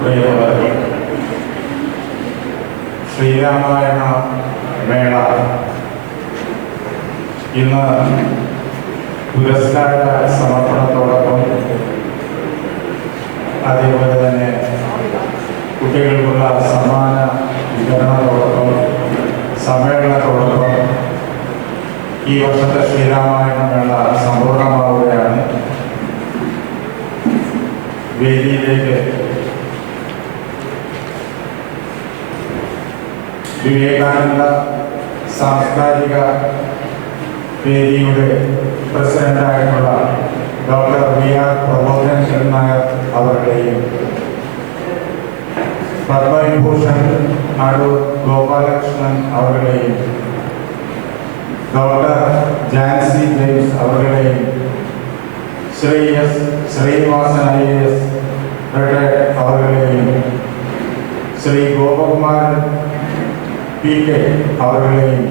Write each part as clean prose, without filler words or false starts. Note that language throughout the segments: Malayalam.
പ്രിയമുള്ളവരെ, ശ്രീരാമായണ മേള ഇന്ന് പുരസ്കാര സമർപ്പണത്തോടൊപ്പം അതേപോലെ തന്നെ കുട്ടികൾക്കുള്ള സമ്മാന വിതരണത്തോടൊപ്പം സമ്മേളനത്തോടൊപ്പം ഈ വർഷത്തെ ശ്രീരാമായണ മേള സമ്പൂർണ്ണമാവുകയാണ്. വേദിയിലേക്ക് വിവേകാനന്ദ സാംസ്കാരിക വേദിയുടെ പ്രസിഡന്റായിട്ടുള്ള ഡോക്ടർ വി.ആർ. പ്രബോധൻ നായർ അവരുടെയും പത്മവിഭൂഷൺ അടൂർ ഗോപാലകൃഷ്ണൻ അവരുടെയും ഡോക്ടർ ജാൻസി ജെയിംസ് അവരുടെയും ശ്രീ എസ് ശ്രീനിവാസൻ IAS അവരുടെയും ശ്രീ ഗോപകുമാരൻ PK അവരുടെയും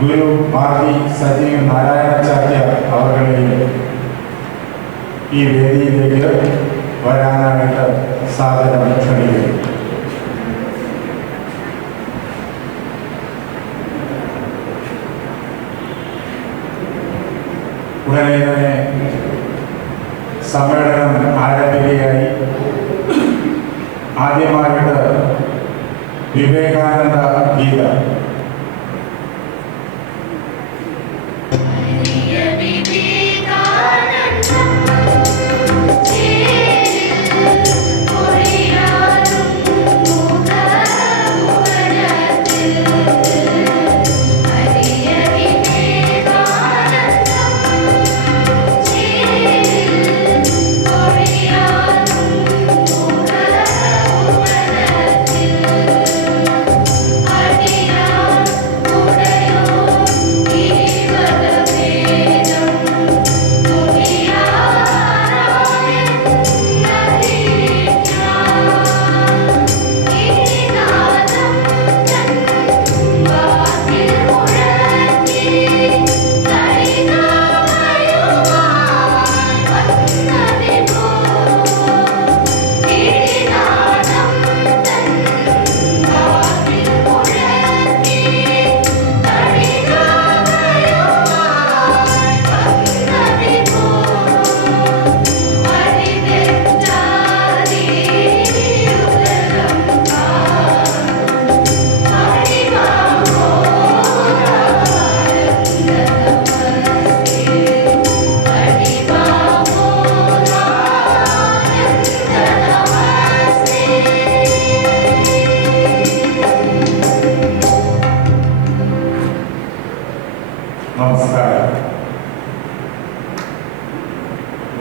ഗുരു മാർഗി സജീവ് നാരായണാചാര്യ അവരുടെയും ഈ വേദിയിലേക്ക് വരാനായിട്ട് സാദരം ക്ഷണിക്കുന്നു. ഉടനെ തന്നെ സമ്മേളനം ആരംഭിക്കുകയായി. ആദ്യമായിട്ട് വിവേകാനന്ദ ഗീതം.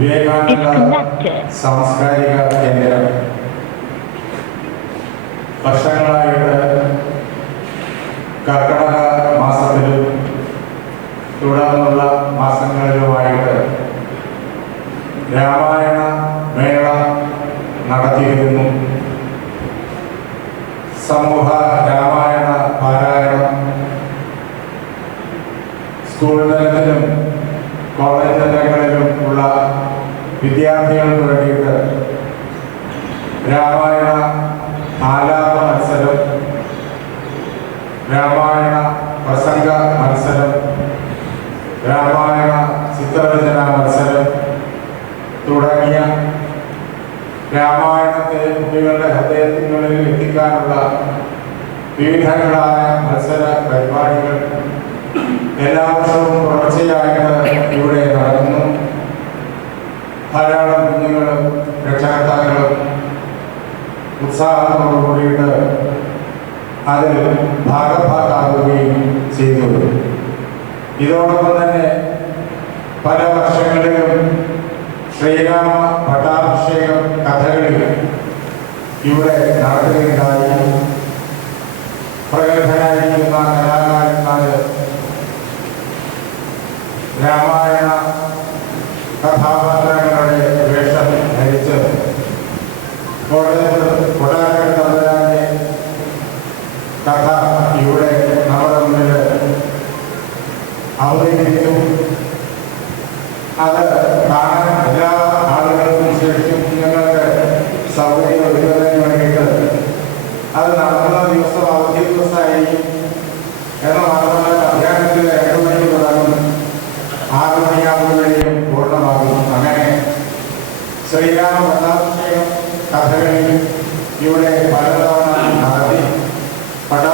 വിവേകാനന്ദ സാംസ്കാരിക കേന്ദ്രം വർഷങ്ങളായിട്ട് കർക്കടക മാസത്തിലും തുടർന്നുള്ള മാസങ്ങളിലുമായിട്ട് രാമായണ മേള നടത്തിയിരുന്നു. സമൂഹ രാമായണ പാരായണം സ്കൂൾ തലത്തിലും കോളേജ് തലങ്ങളിലും ഉള്ള വിദ്യാർത്ഥികൾക്ക് വേണ്ടിയിട്ട് രാമായണ ആലാപ മത്സരം, രാമായണ പ്രസംഗ മത്സരം, രാമായണ ചിത്രരചന മത്സരം തുടങ്ങിയ രാമായണത്തെ കുട്ടികളുടെ ഹൃദയത്തിനുള്ളിൽ എത്തിക്കാനുള്ള വിവിധങ്ങളായ മത്സര പരിപാടികൾ എല്ലാ വർഷവും തുടർച്ചയായിട്ട് ഇവിടെ നടക്കുന്നു. ധാരാളം കുഞ്ഞുങ്ങളും രക്ഷകർത്താക്കളും ഉത്സാഹത്തോടു കൂടിയിട്ട് അതിൽ ഭാഗഭാക്കാവുകയും ചെയ്തു. ഇതോടൊപ്പം തന്നെ പല വർഷങ്ങളിലും ശ്രീരാമ പട്ടാഭിഷേകം കഥകളിൽ ഇവിടെ നടത്തുകയുണ്ടായി. പ്രഗത്ഭരായിരിക്കുന്ന കലാകാരന്മാർ രാമായണ കഥാപാത്രങ്ങളുടെ വേഷം ധരിച്ച് കൊട്ടാരക്കര തമ്പുരാന്റെ കഥ ഇവിടെ നമ്മുടെ മുന്നിൽ അവതരിപ്പിച്ചു. അത് കാണാൻ എല്ലാ ആളുകൾക്കും ശേഷിക്കും ഞങ്ങൾക്ക് സൗകര്യം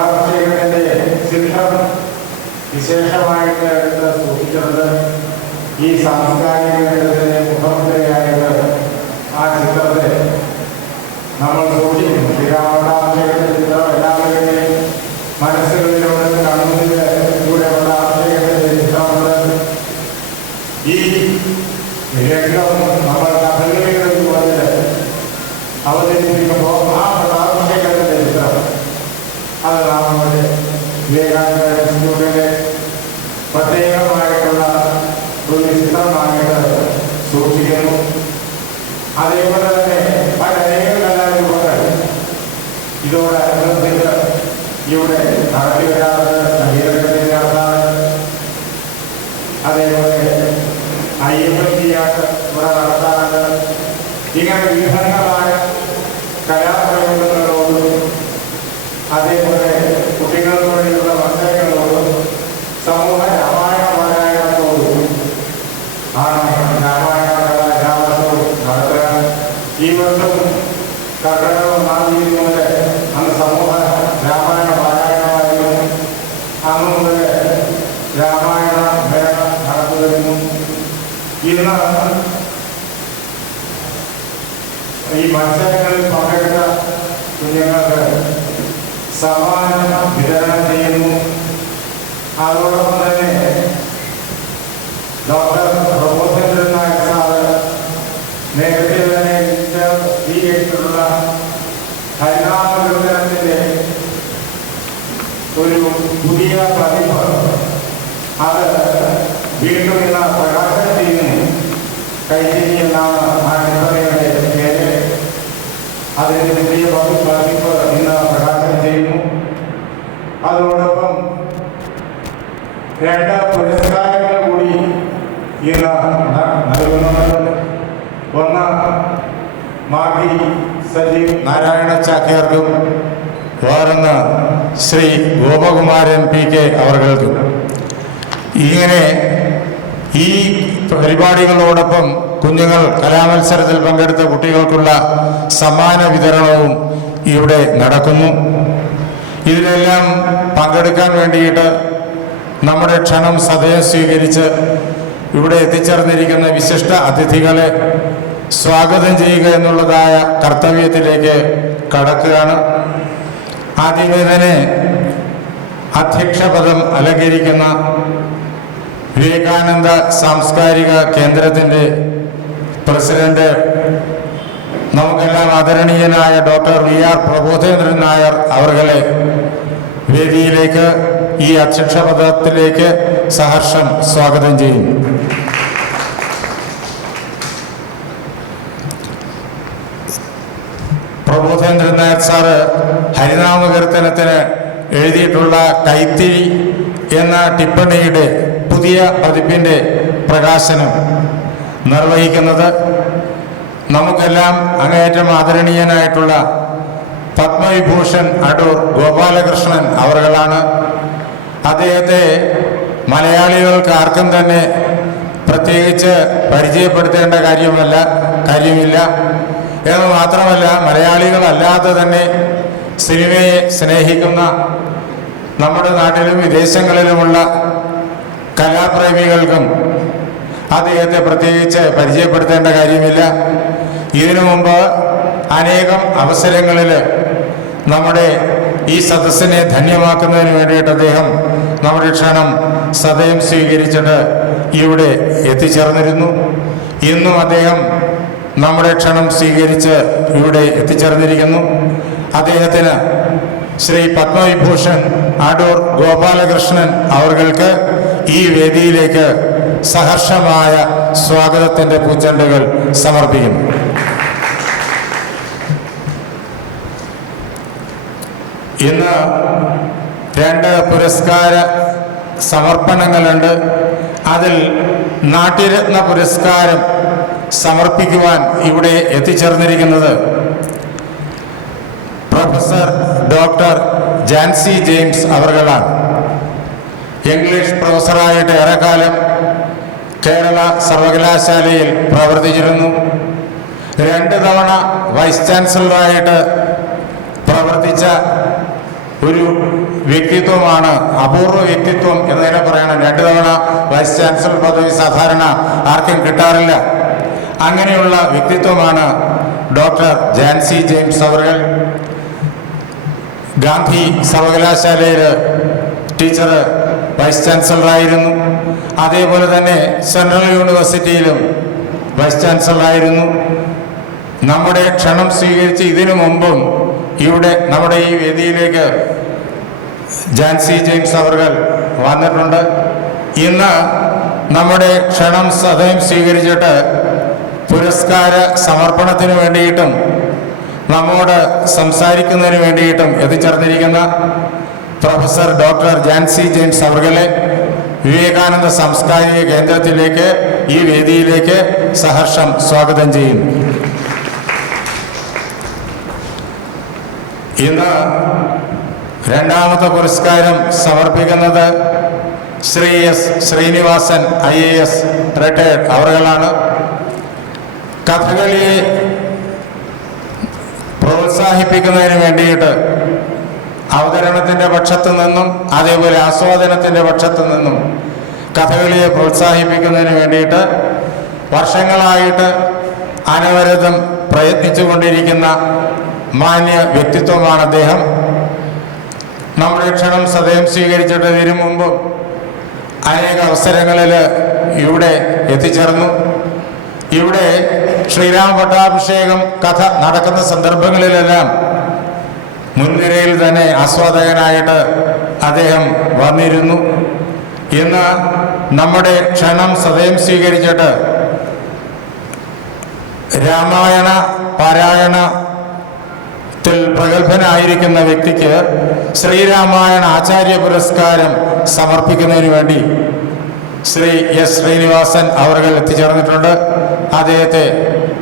പടാഭിഷേകത്തിന്റെ ചിത്രം വിശേഷമായിട്ട് എടുത്ത് സൂക്ഷിക്കുന്നത് ഈ സാംസ്കാരിക കേന്ദ്രത്തിന്റെ മുഖമുദ്രയായിട്ട് ആ ചിത്രത്തെ നമ്മൾ സൂക്ഷിക്കുന്നു. ശ്രീരാമപടാഭിഷേകത്തിന്റെ ചിത്രം എല്ലാവരുടെയും മനസ്സുകളിലൂടെ കണ്ണൂരിലൂടെ പടാഭിഷേകത്തിന്റെ ചിത്രമുണ്ട്. ഈ രംഗം നമ്മൾ കഥകളിയുടെ രൂപത്തിൽ അവതരിപ്പിക്കുമ്പോൾ ആ പടാഭിഷേകത്തിന്റെ ചിത്രം അത് നമ്മുടെ വിവേകാനന്ദ ഇൻസ്റ്റിറ്റ്യൂട്ടിലെ പ്രത്യേകമായിട്ടുള്ള ഒരു ചിത്രമായിട്ട് സൂക്ഷിക്കുന്നു. അതേപോലെ തന്നെ മറ്റനേക കലാരൂപങ്ങൾ ഇതോടനുബന്ധിച്ച് ഇവിടെ നടത്തിവരാറുണ്ട്. സംഗീതത്തിന്റെ നടത്താറ്, അതേപോലെ അയ്യപ്പത്തിയാട്ട് ഇവിടെ നടത്താറുണ്ട്. ഇങ്ങനെ വിവിധങ്ങളായ കലാപ്രയോഗങ്ങളോടും അതേപോലെ കുട്ടികളോടുള്ള മത്സരങ്ങളോടും സമൂഹ രാമായണ പാരായണത്തോടും ആണ് രാമായണ കലാശാസ്ത്രവും നടത്തുക. ഈ വർഷം കർക്കിടക 1-ാം തീയതി മുതൽ അന്ന് സമൂഹ രാമായണ പാരായണമായിരുന്നു. അന്ന് മുതൽ രാമായണ മേള നടത്തുവരുന്നു. ഇന്ന് ഈ മത്സരങ്ങളിൽ പങ്കെടുത്ത കുഞ്ഞുങ്ങൾക്ക് സമ്മാനം വിതരണം ചെയ്യുന്നു. അതോടൊപ്പം തന്നെ ഡോക്ടർ പ്രബോധേന്ദ്രൻ നായർ സാറ് നേരത്തെ തന്നെ സ്വീകരിച്ചിട്ടുള്ള ഹരിനാമകീർത്തനത്തിന്റെ ഒരു പുതിയ പതിപ്പ് അത് വീണ്ടും ഇന്ന് പ്രകാശനം ചെയ്യുന്നു. കൈത്തിരി എന്നാണ് ആ ചിത്രയുടെ പേര്. അതിന്റെ പുതിയ പതിപ്പ് ഇന്ന് പ്രകാശനം ചെയ്യുന്നു. അതോടൊപ്പം 2 പുരസ്കാരങ്ങൾ കൂടി ഇന്ന് നൽകുന്നുണ്ട്. ഒന്ന് മാഗി സജീവ് നാരായണ ചാക്യാർക്കും വേറൊന്ന് ശ്രീ ഗോപകുമാരൻ PK അവർക്കും. ഇങ്ങനെ ഈ പരിപാടികളോടൊപ്പം കുഞ്ഞുങ്ങൾ കലാമത്സരത്തിൽ പങ്കെടുത്ത കുട്ടികൾക്കുള്ള സമ്മാന വിതരണവും ഇവിടെ നടക്കുന്നു. ഇതിലെല്ലാം പങ്കെടുക്കാൻ വേണ്ടിയിട്ട് നമ്മുടെ ക്ഷണം സദയം സ്വീകരിച്ച് ഇവിടെ എത്തിച്ചേർന്നിരിക്കുന്ന വിശിഷ്ട അതിഥികളെ സ്വാഗതം ചെയ്യുക എന്നുള്ളതായ കർത്തവ്യത്തിലേക്ക് കടക്കുകയാണ്. ആദ്യമേ തന്നെ അധ്യക്ഷപദം അലങ്കരിക്കുന്ന വിവേകാനന്ദ സാംസ്കാരിക കേന്ദ്രത്തിൻ്റെ പ്രസിഡന്റ് നമുക്കെല്ലാം ആദരണീയനായ ഡോക്ടർ VR പ്രബോധേന്ദ്രൻ നായർ അവർകളെ വേദിയിലേക്ക് ഈ അധ്യക്ഷപദത്തിലേക്ക് സഹർഷം സ്വാഗതം ചെയ്യും. പ്രബോധേന്ദ്രൻ നായർ സാറ് ഹരിനാമകീർത്തനത്തിന് എഴുതിയിട്ടുള്ള കൈത്തിരി എന്ന ടിപ്പണിയുടെ പുതിയ പതിപ്പിൻ്റെ പ്രകാശനം നിർവഹിക്കുന്നത് നമുക്കെല്ലാം അങ്ങേയറ്റം ആദരണീയനായിട്ടുള്ള പത്മവിഭൂഷൺ അടൂർ ഗോപാലകൃഷ്ണൻ അവർകളാണ്. അദ്ദേഹത്തെ മലയാളികൾക്ക് ആർക്കും തന്നെ പ്രത്യേകിച്ച് പരിചയപ്പെടുത്തേണ്ട കാര്യമില്ല എന്ന് മാത്രമല്ല, മലയാളികളല്ലാതെ തന്നെ സിനിമയെ സ്നേഹിക്കുന്ന നമ്മുടെ നാട്ടിലും വിദേശങ്ങളിലുമുള്ള കലാപ്രേമികൾക്കും അദ്ദേഹത്തെ പ്രത്യേകിച്ച് പരിചയപ്പെടുത്തേണ്ട കാര്യമില്ല. ഇതിനു മുമ്പ് അനേകം അവസരങ്ങളിൽ നമ്മുടെ ഈ സദസ്സിനെ ധന്യമാക്കുന്നതിന് വേണ്ടിയിട്ട് അദ്ദേഹം നമ്മുടെ ക്ഷണം സദയം സ്വീകരിച്ചിട്ട് ഇവിടെ എത്തിച്ചേർന്നിരുന്നു. ഇന്നും അദ്ദേഹം നമ്മുടെ ക്ഷണം സ്വീകരിച്ച് ഇവിടെ എത്തിച്ചേർന്നിരിക്കുന്നു. അദ്ദേഹത്തിന് ശ്രീ പത്മവിഭൂഷൺ അടൂർ ഗോപാലകൃഷ്ണൻ അവർക്ക് ഈ വേദിയിലേക്ക് സഹർഷമായ സ്വാഗതത്തിൻ്റെ പൂച്ചെണ്ടുകൾ സമർപ്പിക്കുന്നു. ഇന്ന് 2 പുരസ്കാര സമർപ്പണങ്ങളുണ്ട്. അതിൽ നാട്യരത്ന പുരസ്കാരം സമർപ്പിക്കുവാൻ ഇവിടെ എത്തിച്ചേർന്നിരിക്കുന്നത് പ്രൊഫസർ ഡോക്ടർ ജാൻസി ജെയിംസ് അവർകളാണ്. ഇംഗ്ലീഷ് പ്രൊഫസറായിട്ട് ഏറെക്കാലം കേരള സർവകലാശാലയിൽ പ്രവർത്തിച്ചിരുന്നു. 2 തവണ വൈസ് ചാൻസലറായിട്ട് പ്രവർത്തിച്ച ഒരു വ്യക്തിത്വമാണ്, അപൂർവ വ്യക്തിത്വം എന്ന് തന്നെ പറയണം. 2 തവണ വൈസ് ചാൻസലർ പദവി സാധാരണ ആർക്കും കിട്ടാറില്ല. അങ്ങനെയുള്ള വ്യക്തിത്വമാണ് ഡോക്ടർ ജാൻസി ജെയിംസ് അവർകൾ. ഗാന്ധി സർവകലാശാലയിൽ ടീച്ചർ വൈസ് ചാൻസലറായിരുന്നു. അതേപോലെ തന്നെ സെൻട്രൽ യൂണിവേഴ്സിറ്റിയിലും വൈസ് ചാൻസലറായിരുന്നു. നമ്മുടെ ക്ഷണം സ്വീകരിച്ച് ഇതിനു മുമ്പും ഇവിടെ നമ്മുടെ ഈ വേദിയിലേക്ക് ജാൻസി ജെയിംസ് അവർകൾ വന്നിട്ടുണ്ട്. ഇന്ന് നമ്മുടെ ക്ഷണം സദയം സ്വീകരിച്ചിട്ട് പുരസ്കാര സമർപ്പണത്തിന് വേണ്ടിയിട്ടും നമ്മോട് സംസാരിക്കുന്നതിന് വേണ്ടിയിട്ടും എത്തിച്ചേർന്നിരിക്കുന്ന പ്രൊഫസർ ഡോക്ടർ ജാൻസി ജെയിംസ് അവർകളെ വിവേകാനന്ദ സാംസ്കാരിക കേന്ദ്രത്തിലേക്ക്, ഈ വേദിയിലേക്ക് സഹർഷം സ്വാഗതം ചെയ്യുന്നു. ഇന്ന് രണ്ടാമത്തെ പുരസ്കാരം സമർപ്പിക്കുന്നത് Shri S Srinivasan IAS retired അവർകളാണ്. കഥകളിയെ പ്രോത്സാഹിപ്പിക്കുന്നതിന് വേണ്ടിയിട്ട് അവതരണത്തിൻ്റെ പക്ഷത്തു നിന്നും അതേപോലെ ആസ്വാദനത്തിൻ്റെ പക്ഷത്തു നിന്നും കഥകളിയെ പ്രോത്സാഹിപ്പിക്കുന്നതിന് വേണ്ടിയിട്ട് വർഷങ്ങളായിട്ട് അനവരതം പ്രയത്നിച്ചു കൊണ്ടിരിക്കുന്ന മാന്യ വ്യക്തിത്വമാണ് അദ്ദേഹം. നമ്മുടെ ക്ഷണം സദയം സ്വീകരിച്ചിട്ട് ഇതിനു മുമ്പ് അനേക അവസരങ്ങളിൽ ഇവിടെ എത്തിച്ചേർന്നു. ഇവിടെ ശ്രീരാമ പട്ടാഭിഷേകം കഥ നടക്കുന്ന സന്ദർഭങ്ങളിലെല്ലാം മുൻനിരയിൽ തന്നെ ആസ്വാദകനായിട്ട് അദ്ദേഹം വന്നിരുന്നു. ഇന്ന് നമ്മുടെ ക്ഷണം സദയം സ്വീകരിച്ചിട്ട് രാമായണ പാരായണത്തിൽ പ്രഗത്ഭനായിരിക്കുന്ന വ്യക്തിക്ക് ശ്രീരാമായണ ആചാര്യ പുരസ്കാരം സമർപ്പിക്കുന്നതിന് വേണ്ടി ശ്രീ എസ് ശ്രീനിവാസൻ അവർകൾ എത്തിച്ചേർന്നിട്ടുണ്ട്. അദ്ദേഹത്തെ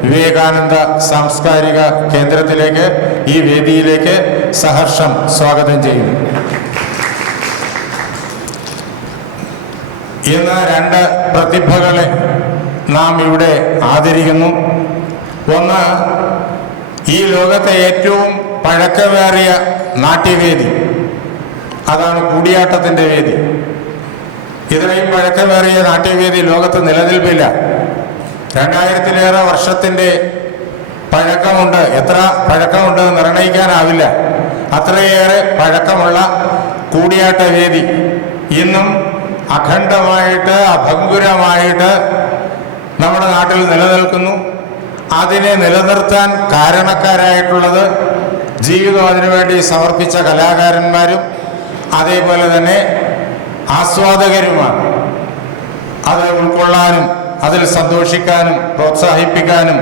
വിവേകാനന്ദ സാംസ്കാരിക കേന്ദ്രത്തിലേക്ക്, ഈ വേദിയിലേക്ക് സഹർഷം സ്വാഗതം ചെയ്യുന്നു. ഇന്ന് 2 പ്രതിഭകളെ നാം ഇവിടെ ആദരിക്കുന്നു. ഒന്ന്, ഈ ലോകത്തെ ഏറ്റവും പഴക്കമേറിയ നാട്യവേദി, അതാണ് കൂടിയാട്ടത്തിൻ്റെ വേദി. ഇത്രയും പഴക്കമേറിയ നാട്യവേദി ലോകത്ത് നിലനിൽപ്പില്ല. 2000-ലേറെ വർഷത്തിൻ്റെ പഴക്കമുണ്ട്. എത്ര പഴക്കമുണ്ട് നിർണ്ണയിക്കാനാവില്ല. അത്രയേറെ പഴക്കമുള്ള കൂടിയാട്ട വേദി ഇന്നും അഖണ്ഡമായിട്ട് അഭംഗുരമായിട്ട് നമ്മുടെ നാട്ടിൽ നിലനിൽക്കുന്നു. അതിനെ നിലനിർത്താൻ കാരണക്കാരായിട്ടുള്ളത് ജീവിതം അതിനുവേണ്ടി സമർപ്പിച്ച കലാകാരന്മാരും അതേപോലെ തന്നെ ആസ്വാദകരുമാണ്. അത് ഉൾക്കൊള്ളാനും അതിൽ സന്തോഷിക്കാനും പ്രോത്സാഹിപ്പിക്കാനും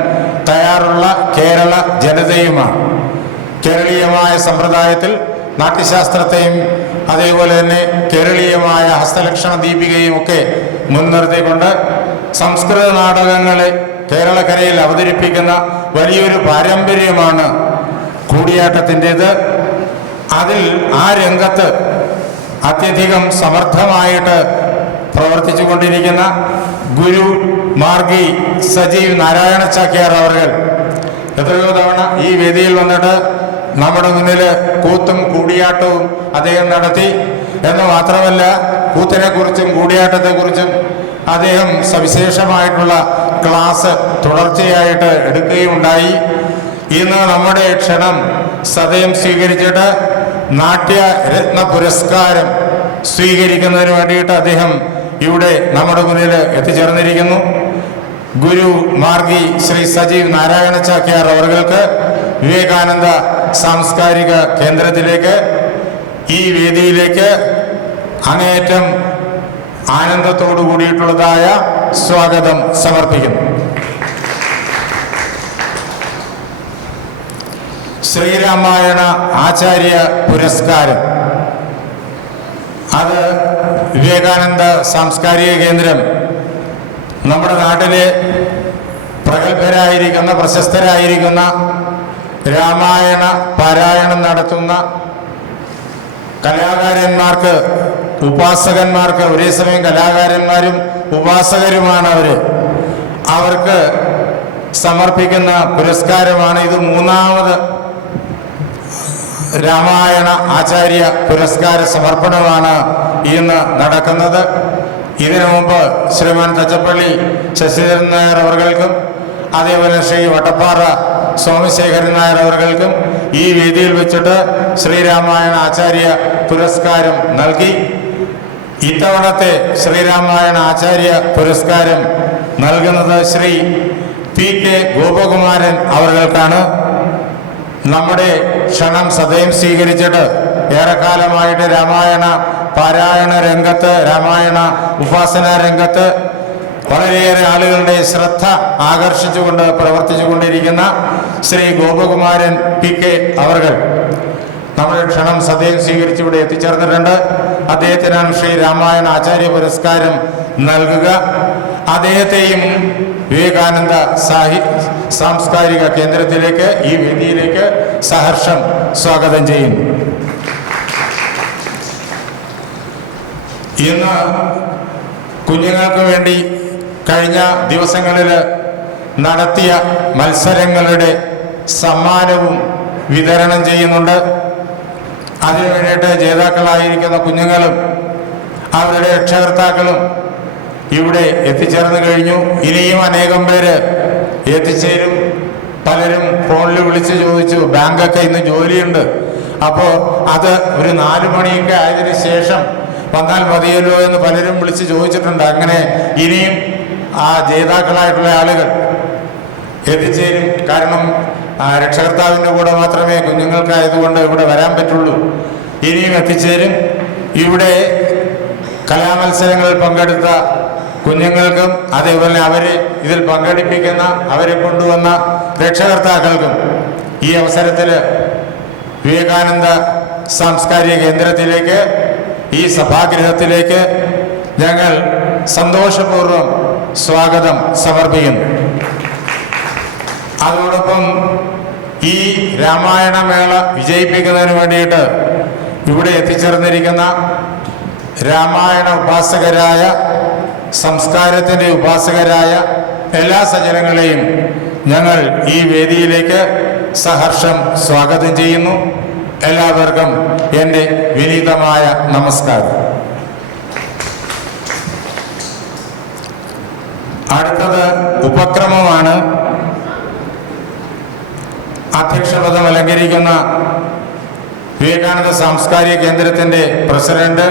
തയ്യാറുള്ള കേരള ജനതയുമാണ്. കേരളീയമായ സമ്പ്രദായത്തിൽ നാട്യശാസ്ത്രത്തെയും അതേപോലെ തന്നെ കേരളീയമായ ഹസ്തലക്ഷണ ദീപികയും ഒക്കെ മുൻനിർത്തിക്കൊണ്ട് സംസ്കൃത നാടകങ്ങളെ കേരളക്കരയിൽ അവതരിപ്പിക്കുന്ന വലിയൊരു പാരമ്പര്യമാണ് കൂടിയാട്ടത്തിൻ്റേത്. അതിൽ ആ രംഗത്ത് അത്യധികം സമർത്ഥമായിട്ട് പ്രവർത്തിച്ചു കൊണ്ടിരിക്കുന്ന ഗുരു മാർഗി സജീവ് നാരായണ ചാക്യാർ അവർകൾ എത്രയോ തവണ ഈ വേദിയിൽ വന്നിട്ട് നമ്മുടെ മുന്നിൽ കൂത്തും കൂടിയാട്ടവും അദ്ദേഹം നടത്തി. എന്ന് മാത്രമല്ല, കൂത്തിനെക്കുറിച്ചും കൂടിയാട്ടത്തെക്കുറിച്ചും അദ്ദേഹം സവിശേഷമായിട്ടുള്ള ക്ലാസ് തുടർച്ചയായിട്ട് എടുക്കുകയുണ്ടായി. ഇന്ന് നമ്മുടെ ക്ഷണം സദയം സ്വീകരിച്ചിട്ട് നാട്യരത്ന പുരസ്കാരം സ്വീകരിക്കുന്നതിന് വേണ്ടിയിട്ട് അദ്ദേഹം ഇവിടെ നമ്മുടെ മുന്നിൽ എത്തിച്ചേർന്നിരിക്കുന്നു. ഗുരു മാർഗി ശ്രീ സജീവ് നാരായണ ചാക്യാർ അവർക്ക് വിവേകാനന്ദ സാംസ്കാരിക കേന്ദ്രത്തിലേക്ക്, ഈ വേദിയിലേക്ക് അങ്ങേയറ്റം ആനന്ദത്തോടു കൂടിയിട്ടുള്ളതായ സ്വാഗതം സമർപ്പിക്കുന്നു. ശ്രീരാമായണ ആചാര്യ പുരസ്കാരം അത് വിവേകാനന്ദ സാംസ്കാരിക കേന്ദ്രം നമ്മുടെ നാട്ടിലെ പ്രഗത്ഭരായിരിക്കുന്ന പ്രശസ്തരായിരിക്കുന്ന രാമായണ പാരായണം നടത്തുന്ന കലാകാരന്മാർക്ക്, ഉപാസകന്മാർക്ക്, ഒരേ സമയം കലാകാരന്മാരും ഉപാസകരുമാണ് അവർക്ക് സമർപ്പിക്കുന്ന പുരസ്കാരമാണ്. ഇത് 3ാമത് രാമായണ ആചാര്യ പുരസ്കാര സമർപ്പണമാണ് ഇന്ന് നടക്കുന്നത്. ഇതിനു മുമ്പ് ശ്രീമാൻ തച്ചപ്പള്ളി ശശിധരൻ നായർ അവർകൾക്കും അതേപോലെ ശ്രീ വട്ടപ്പാറ സോമശേഖരൻ നായർ അവർകൾക്കും ഈ വേദിയിൽ വെച്ചിട്ട് ശ്രീരാമായണ ആചാര്യ പുരസ്കാരം നൽകി. ഇത്തവണത്തെ ശ്രീരാമായണ ആചാര്യ പുരസ്കാരം നൽകുന്നത് ശ്രീ PK ഗോപകുമാരൻ അവർകൾക്കാണ്. നമ്മുടെ ക്ഷണം സദയം സ്വീകരിച്ചിട്ട് ഏറെക്കാലമായിട്ട് രാമായണ പാരായണ രംഗത്ത്, രാമായണ ഉപാസന രംഗത്ത് വളരെയേറെ ആളുകളുടെ ശ്രദ്ധ ആകർഷിച്ചുകൊണ്ട് പ്രവർത്തിച്ചുകൊണ്ടിരിക്കുന്ന ശ്രീ ഗോപകുമാരൻ PK അവർകൾ നമ്മുടെ ക്ഷണം സദയം സ്വീകരിച്ച് ഇവിടെ എത്തിച്ചേർന്നിട്ടുണ്ട്. അദ്ദേഹത്തിനാണ് ശ്രീ രാമായണ ആചാര്യ പുരസ്കാരം നൽകുക. അദ്ദേഹത്തെയും വിവേകാനന്ദ സാംസ്കാരിക കേന്ദ്രത്തിലേക്ക്, ഈ വേദിയിലേക്ക് സഹർഷം സ്വാഗതം ചെയ്യുന്നു. ഇന്ന് കുഞ്ഞുങ്ങൾക്ക് വേണ്ടി കഴിഞ്ഞ ദിവസങ്ങളിൽ നടത്തിയ മത്സരങ്ങളുടെ സമ്മാനവും വിതരണം ചെയ്യുന്നുണ്ട്. അതിനു വേണ്ടിയിട്ട് ജേതാക്കളായിരിക്കുന്ന കുഞ്ഞുങ്ങളും അവരുടെ രക്ഷകർത്താക്കളും ഇവിടെ എത്തിച്ചേർന്ന് കഴിഞ്ഞു. ഇനിയും അനേകം പേര് എത്തിച്ചേരും. പലരും ഫോണിൽ വിളിച്ച് ചോദിച്ചു, ബാങ്കൊക്കെ ഇന്ന് ജോലിയുണ്ട്, അപ്പോൾ അത് ഒരു 4 മണിയൊക്കെ ആയതിനു ശേഷം വന്നാൽ മതിയല്ലോ എന്ന് പലരും വിളിച്ച് ചോദിച്ചിട്ടുണ്ട്. അങ്ങനെ ഇനിയും ആ ജേതാക്കളായിട്ടുള്ള ആളുകൾ എത്തിച്ചേരും. കാരണം രക്ഷകർത്താവിൻ്റെ കൂടെ മാത്രമേ കുഞ്ഞുങ്ങൾക്കായതുകൊണ്ട് ഇവിടെ വരാൻ പറ്റുള്ളൂ. ഇനിയും എത്തിച്ചേരും. ഇവിടെ കലാമത്സരങ്ങളിൽ പങ്കെടുത്ത കുഞ്ഞുങ്ങൾക്കും അതേപോലെ അവരെ ഇതിൽ പങ്കെടുപ്പിക്കുന്ന, അവരെ കൊണ്ടുവന്ന രക്ഷകർത്താക്കൾക്കും ഈ അവസരത്തിൽ വിവേകാനന്ദ സാംസ്കാരിക കേന്ദ്രത്തിലേക്ക്, ഈ സഭാഗൃഹത്തിലേക്ക് ഞങ്ങൾ സന്തോഷപൂർവ്വം സ്വാഗതം സമർപ്പിക്കുന്നു. അതോടൊപ്പം ഈ രാമായണമേള വിജയിപ്പിക്കുന്നതിന് വേണ്ടിയിട്ട് ഇവിടെ എത്തിച്ചേർന്നിരിക്കുന്ന രാമായണ ഉപാസകരായ, സംസ്കാരത്തിൻ്റെ ഉപാസകരായ എല്ലാ സജ്ജനങ്ങളെയും ഞങ്ങൾ ഈ വേദിയിലേക്ക് സഹർഷം സ്വാഗതം ചെയ്യുന്നു. എല്ലാവർക്കും എൻ്റെ വിനീതമായ നമസ്കാരം. അടുത്തത് ഉപക്രമമാണ്. അധ്യക്ഷപദം അലങ്കരിക്കുന്ന വിവേകാനന്ദ സാംസ്കാരിക കേന്ദ്രത്തിൻ്റെ president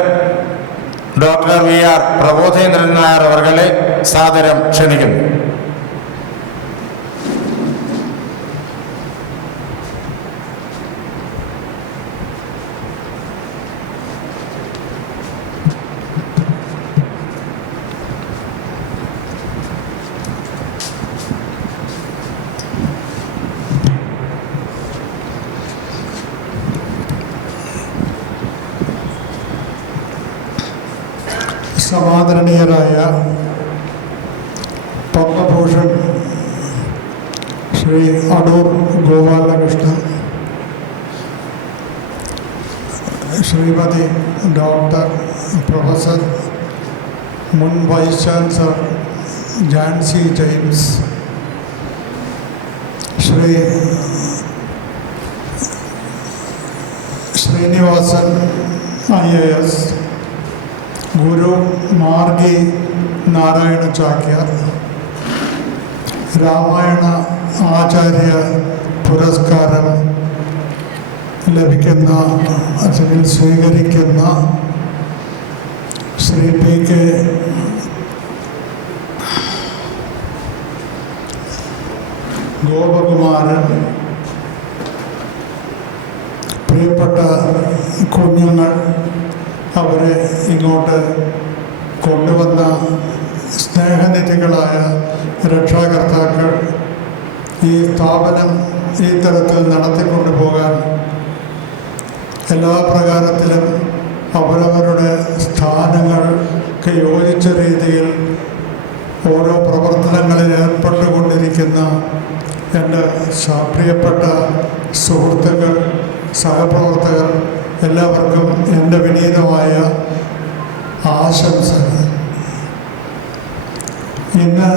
doctor VR Prabodhendran Nair അവർകളെ സാദരം ക്ഷണിക്കുന്നു. സമാദരണീയരായ പത്മഭൂഷൺ ശ്രീ അടൂർ ഗോപാലകൃഷ്ണൻ, ശ്രീമതി ഡോക്ടർ പ്രൊഫസർ മുൻ vice chancellor Jancy James, Shri Srinivasan IAS, Guru Margi Narayana Chakyar, Ramayana Acharya പുരസ്കാരം ലഭിക്കുന്ന, അതിൽ സ്വീകരിക്കുന്ന ശ്രീ PK ഗോപകുമാരൻ, പ്രിയപ്പെട്ട കുഞ്ഞുങ്ങൾ, അവരെ ഇങ്ങോട്ട് കൊണ്ടുവന്ന സ്നേഹനിധികളായ രക്ഷാകർത്താക്കൾ, ഈ സ്ഥാപനം ഈ തരത്തിൽ നടത്തിക്കൊണ്ടു പോകാൻ എല്ലാ പ്രകാരത്തിലും അവരവരുടെ സ്ഥാനങ്ങൾക്ക് യോജിച്ച രീതിയിൽ ഓരോ പ്രവർത്തനങ്ങളിൽ ഏർപ്പെട്ടുകൊണ്ടിരിക്കുന്ന എൻ്റെ പ്രിയപ്പെട്ട സുഹൃത്തുക്കൾ, സഹപ്രവർത്തകർ, എല്ലാവർക്കും എൻ്റെ വിനീതമായ ആശംസകൾ. ഇന്ന്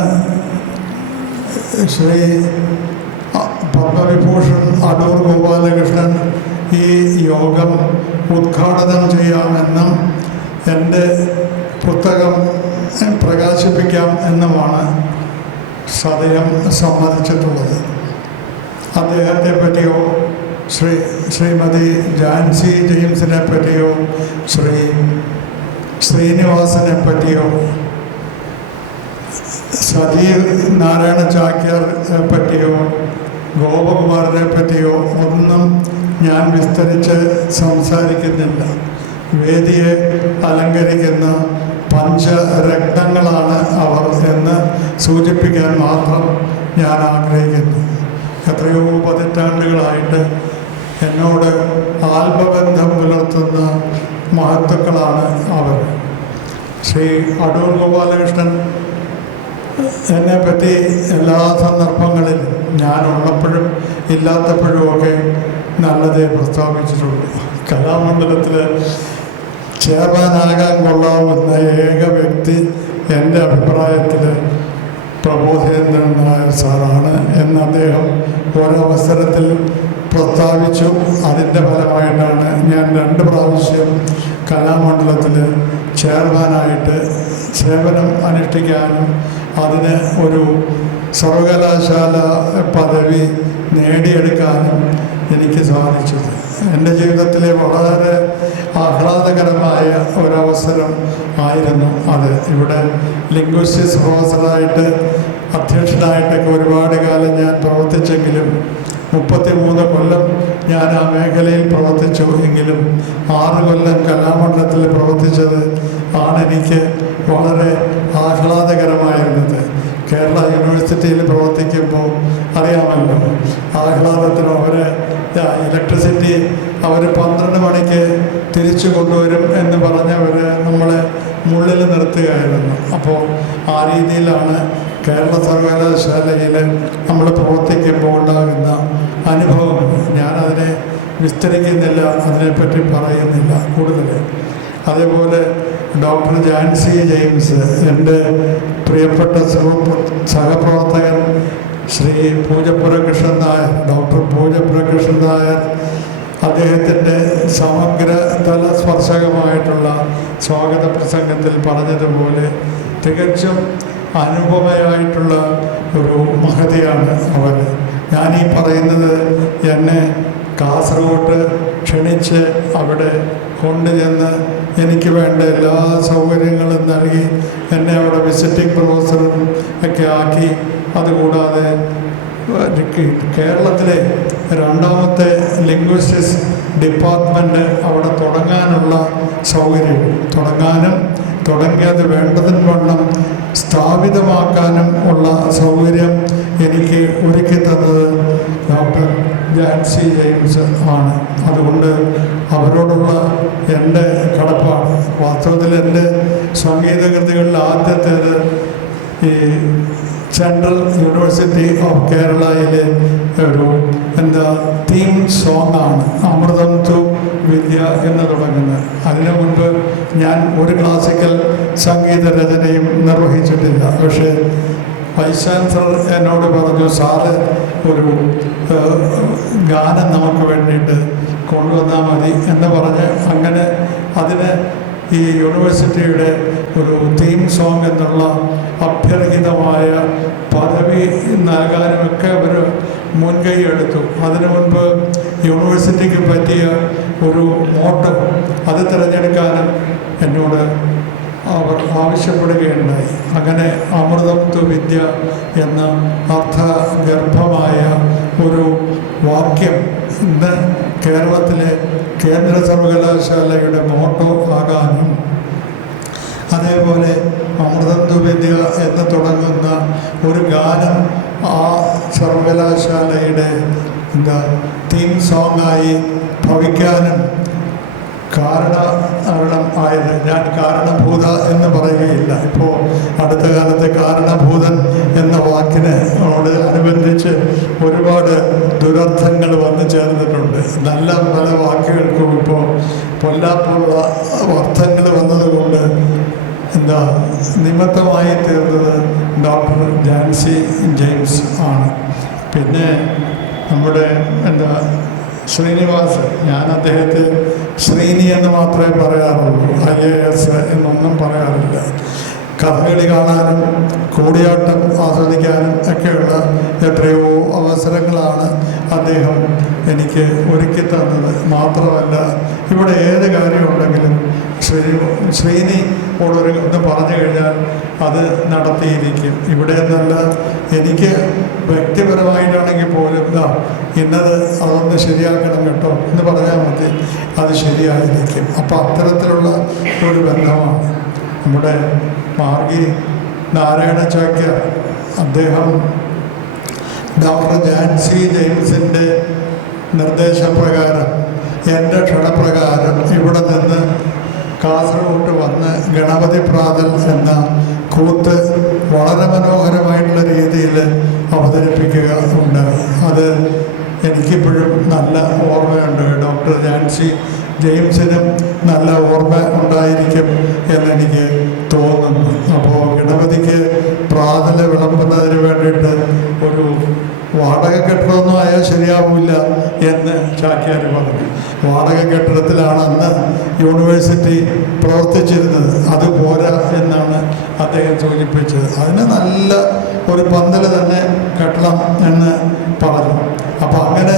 ശ്രീ പത്മവിഭൂഷൺ അടൂർ ഗോപാലകൃഷ്ണൻ ഈ യോഗം ഉദ്ഘാടനം ചെയ്യാമെന്നും എൻ്റെ പുസ്തകം പ്രകാശിപ്പിക്കാം എന്നുമാണ് സദയം സമ്മതിച്ചിട്ടുള്ളത്. അദ്ദേഹത്തെ പറ്റിയോ ശ്രീമതി ജാൻസി ജെയിംസിനെ പറ്റിയോ ശ്രീനിവാസനെ പറ്റിയോ സജീവ് നാരായണ ചാക്യാറിനെ പറ്റിയോ ഗോപകുമാറിനെ പറ്റിയോ ഒന്നും ഞാൻ വിസ്തരിച്ച് സംസാരിക്കുന്നില്ല. വേദിയെ അലങ്കരിക്കുന്ന പഞ്ചരത്നങ്ങളാണ് അവർ എന്ന് സൂചിപ്പിക്കാൻ മാത്രം ഞാൻ ആഗ്രഹിക്കുന്നു. എത്രയോ പതിറ്റാണ്ടുകളായിട്ട് എന്നോട് ആത്മബന്ധം പുലർത്തുന്ന മഹത്തുക്കളാണ് അവർ. ശ്രീ അടൂർ ഗോപാലകൃഷ്ണൻ എന്നെപ്പറ്റി എല്ലാ സന്ദർഭങ്ങളിലും ഞാനുള്ളപ്പോഴും ഇല്ലാത്തപ്പോഴുമൊക്കെ നല്ലതേ പ്രസ്താവിച്ചിട്ടുണ്ട്. കലാമണ്ഡലത്തിൽ ചെയർമാനാകാൻ കൊള്ളാവുന്ന ഏക വ്യക്തി എൻ്റെ അഭിപ്രായത്തിൽ പ്രബോധേന്ദ്രൻ നായർ സാറാണ് എന്ന് അദ്ദേഹം ഒരവസരത്തിൽ പ്രസ്താവിച്ചു. അതിൻ്റെ ഫലമായിട്ടാണ് ഞാൻ 2 പ്രാവശ്യം കലാമണ്ഡലത്തിൽ ചെയർമാനായിട്ട് സേവനം അനുഷ്ഠിക്കാനും അതിന് ഒരു സർവകലാശാല പദവി നേടിയെടുക്കാനും എനിക്ക് സാധിച്ചത്. എൻ്റെ ജീവിതത്തിലെ വളരെ ആഹ്ലാദകരമായ ഒരവസരം ആയിരുന്നു അത്. ഇവിടെ ലിംഗ്വിസ്റ്റിക്സ് പ്രൊഫസറായിട്ട് അധ്യക്ഷനായിട്ടൊക്കെ ഒരുപാട് കാലം ഞാൻ പ്രവർത്തിച്ചെങ്കിലും 33 കൊല്ലം ഞാൻ ആ മേഖലയിൽ പ്രവർത്തിച്ചു എങ്കിലും 6 കൊല്ലം കലാമണ്ഡലത്തിൽ പ്രവർത്തിച്ചത് ആണെനിക്ക് വളരെ ആഹ്ലാദകരമായിരുന്നത്. കേരള യൂണിവേഴ്സിറ്റിയിൽ പ്രവർത്തിക്കുമ്പോൾ അറിയാമല്ലോ, ആഹ്ലാദത്തിന് അവരെ ഇലക്ട്രിസിറ്റി അവർ 12 മണിക്ക് തിരിച്ചു കൊണ്ടുവരും എന്ന് പറഞ്ഞവർ നമ്മളെ മുള്ളിൽ നിർത്തുകയായിരുന്നു. അപ്പോൾ ആ രീതിയിലാണ് കേരള സർവകലാശാലയിൽ നമ്മൾ പ്രവർത്തിക്കുമ്പോൾ ഉണ്ടാകുന്ന അനുഭവങ്ങൾ. ഞാനതിനെ വിസ്തരിക്കുന്നില്ല, അതിനെപ്പറ്റി പറയുന്നില്ല കൂടുതൽ. അതേപോലെ ഡോക്ടർ ജാൻസി ജെയിംസ്, എൻ്റെ പ്രിയപ്പെട്ട സഹപ്രവർത്തകൻ ശ്രീ പൂജപ്പുര കൃഷ്ണൻ നായർ, ഡോക്ടർ പൂജപ്പുര കൃഷ്ണൻ നായർ അദ്ദേഹത്തിൻ്റെ സമഗ്ര തലസ്പർശകമായിട്ടുള്ള സ്വാഗത പ്രസംഗത്തിൽ പറഞ്ഞതുപോലെ തികച്ചും അനുപമയായിട്ടുള്ള ഒരു മഹതിയാണ് അവർ. ഞാനീ പറയുന്നത് എന്നെ കാസർഗോട്ട് ക്ഷണിച്ച് അവിടെ കൊണ്ടുചെന്ന് എനിക്ക് വേണ്ട എല്ലാ സൗകര്യങ്ങളും നൽകി എന്നെ അവിടെ വിസിറ്റിംഗ് പ്രൊഫസറും ഒക്കെ ആക്കി, അതുകൂടാതെ കേരളത്തിലെ 2ാമത്തെ ലിംഗ്വിസ്റ്റിക്സ് ഡിപ്പാർട്ട്മെൻറ്റ് അവിടെ തുടങ്ങാനുള്ള സൗകര്യം, തുടങ്ങിയത് വേണ്ടതിന് വണ്ണം സ്ഥാപിതമാക്കാനും ഉള്ള സൗകര്യം എനിക്ക് ഒരുക്കി തന്നത് ഡോക്ടർ ജാൻസി ജെയിംസ് ആണ്. അതുകൊണ്ട് അവരോടുള്ള എൻ്റെ കടപ്പാട്, വാസ്തവത്തിൽ എൻ്റെ സംഗീതകൃതികളിൽ ആദ്യത്തേത് ഈ സെൻട്രൽ യൂണിവേഴ്സിറ്റി ഓഫ് കേരളയിലെ ഒരു തീം സോങ് ആണ്, അമൃതം തു വിദ്യ എന്ന് തുടങ്ങുന്നത്. അതിനു മുൻപ് ഞാൻ ഒരു ക്ലാസിക്കൽ സംഗീത രചനയും നിർവഹിച്ചിട്ടില്ല. പക്ഷേ വൈസ് ചാൻസലർ എന്നോട് പറഞ്ഞു, സാറ് ഒരു ഗാനം നമുക്ക് വേണ്ടിയിട്ട് കൊണ്ടുവന്നാൽ മതി എന്ന് പറഞ്ഞ് അങ്ങനെ അതിന് ഈ യൂണിവേഴ്സിറ്റിയുടെ ഒരു തീം സോങ് എന്നുള്ള അഭ്യർഹിതമായ പദവി നൽകാനുമൊക്കെ അവർ മുൻകൈ എടുത്തു. അതിനു മുൻപ് യൂണിവേഴ്സിറ്റിക്ക് പറ്റിയ ഒരു മോട്ടോ അത് തിരഞ്ഞെടുക്കാനും എന്നോട് അവർ ആവശ്യപ്പെടുകയുണ്ടായി. അങ്ങനെ അമൃതം തു വിദ്യ എന്ന അർത്ഥഗർഭമായ ഒരു വാക്യം ഇന്ന് കേരളത്തിലെ കേന്ദ്ര സർവകലാശാലയുടെ മോട്ടോ ആകാനും, അതേപോലെ അമൃതം തു വിദ്യ എന്ന് തുടങ്ങുന്ന ഒരു ഗാനം ആ സർവകലാശാലയുടെ തീം സോങ്ങായി ഭവിക്കാനും കാരണമായത്. ഞാൻ കാരണഭൂത എന്ന് പറയുകയില്ല. ഇപ്പോൾ അടുത്ത കാലത്ത് കാരണഭൂതൻ എന്ന വാക്കിനോട് അനുബന്ധിച്ച് ഒരുപാട് ദുരർത്ഥങ്ങൾ വന്നു ചേർന്നിട്ടുണ്ട്. നല്ല പല വാക്കുകൾക്കും ഇപ്പോൾ പൊല്ലാപ്പുള്ള അർത്ഥങ്ങൾ വന്നതുകൊണ്ട് നിമിത്തമായി തീർന്നത് ഡോക്ടർ ജാൻസി ജെയിംസ് ആണ്. പിന്നെ നമ്മുടെ ശ്രീനിവാസ്, ഞാൻ അദ്ദേഹത്തെ ശ്രീനി എന്ന് മാത്രമേ പറയാറുള്ളൂ, IAS എന്നൊന്നും പറയാറില്ല. കഥകളി കാണാനും കൂടിയാട്ടം ആസ്വദിക്കാനും ഒക്കെയുള്ള എത്രയോ അവസരങ്ങളാണ് അദ്ദേഹം എനിക്ക് ഒരുക്കി തന്നത്. മാത്രമല്ല, ഇവിടെ ഏത് കാര്യമുണ്ടെങ്കിലും ശ്രീനിയോടൊരു ഒന്ന് പറഞ്ഞു കഴിഞ്ഞാൽ അത് നടത്തിയിരിക്കും. ഇവിടെ എന്നല്ല, എനിക്ക് വ്യക്തിപരമായിട്ടാണെങ്കിൽ പോലും ഇന്നത് അതൊന്ന് ശരിയാക്കണം കേട്ടോ എന്ന് പറഞ്ഞാൽ മതി, അത് ശരിയായിരിക്കും. അപ്പം അത്തരത്തിലുള്ള ഒരു ബന്ധമാണ്. നമ്മുടെ മാർഗി നാരായണ ചാക്യാർ, അദ്ദേഹം ഡോക്ടർ ജാൻസി ജെയിംസിൻ്റെ നിർദ്ദേശപ്രകാരം, എൻ്റെ ക്ഷണപ്രകാരം ഇവിടെ നിന്ന് കാസർഗോഡ് വന്ന് ഗണപതി പ്രാതൽ എന്ന കൂത്ത് വളരെ മനോഹരമായിട്ടുള്ള രീതിയിൽ അവതരിപ്പിക്കുക ഉണ്ടായി. അത് എനിക്കിപ്പോഴും നല്ല ഓർമ്മയുണ്ട്. ഡോക്ടർ ജാൻസി ജെയിംസിനും നല്ല ഓർമ്മ ഉണ്ടായിരിക്കും എന്നെനിക്ക് തോന്നുന്നു. അപ്പോൾ ഗണപതിക്ക് പ്രാതൽ വിളമ്പുന്നതിന് വേണ്ടിയിട്ട് ഒരു വാടക കെട്ടിടമൊന്നും ആയാൽ ശരിയാവില്ല എന്ന് ചാക്യാർ പറഞ്ഞു. വാടക കെട്ടിടത്തിലാണ് അന്ന് യൂണിവേഴ്സിറ്റി പ്രവർത്തിച്ചിരുന്നത്, അതുപോരാ എന്നാണ് അദ്ദേഹം സൂചിപ്പിച്ചത്. അതിന് നല്ല ഒരു പന്തൽ തന്നെ കെട്ടണം എന്ന് പറഞ്ഞു. അപ്പം അങ്ങനെ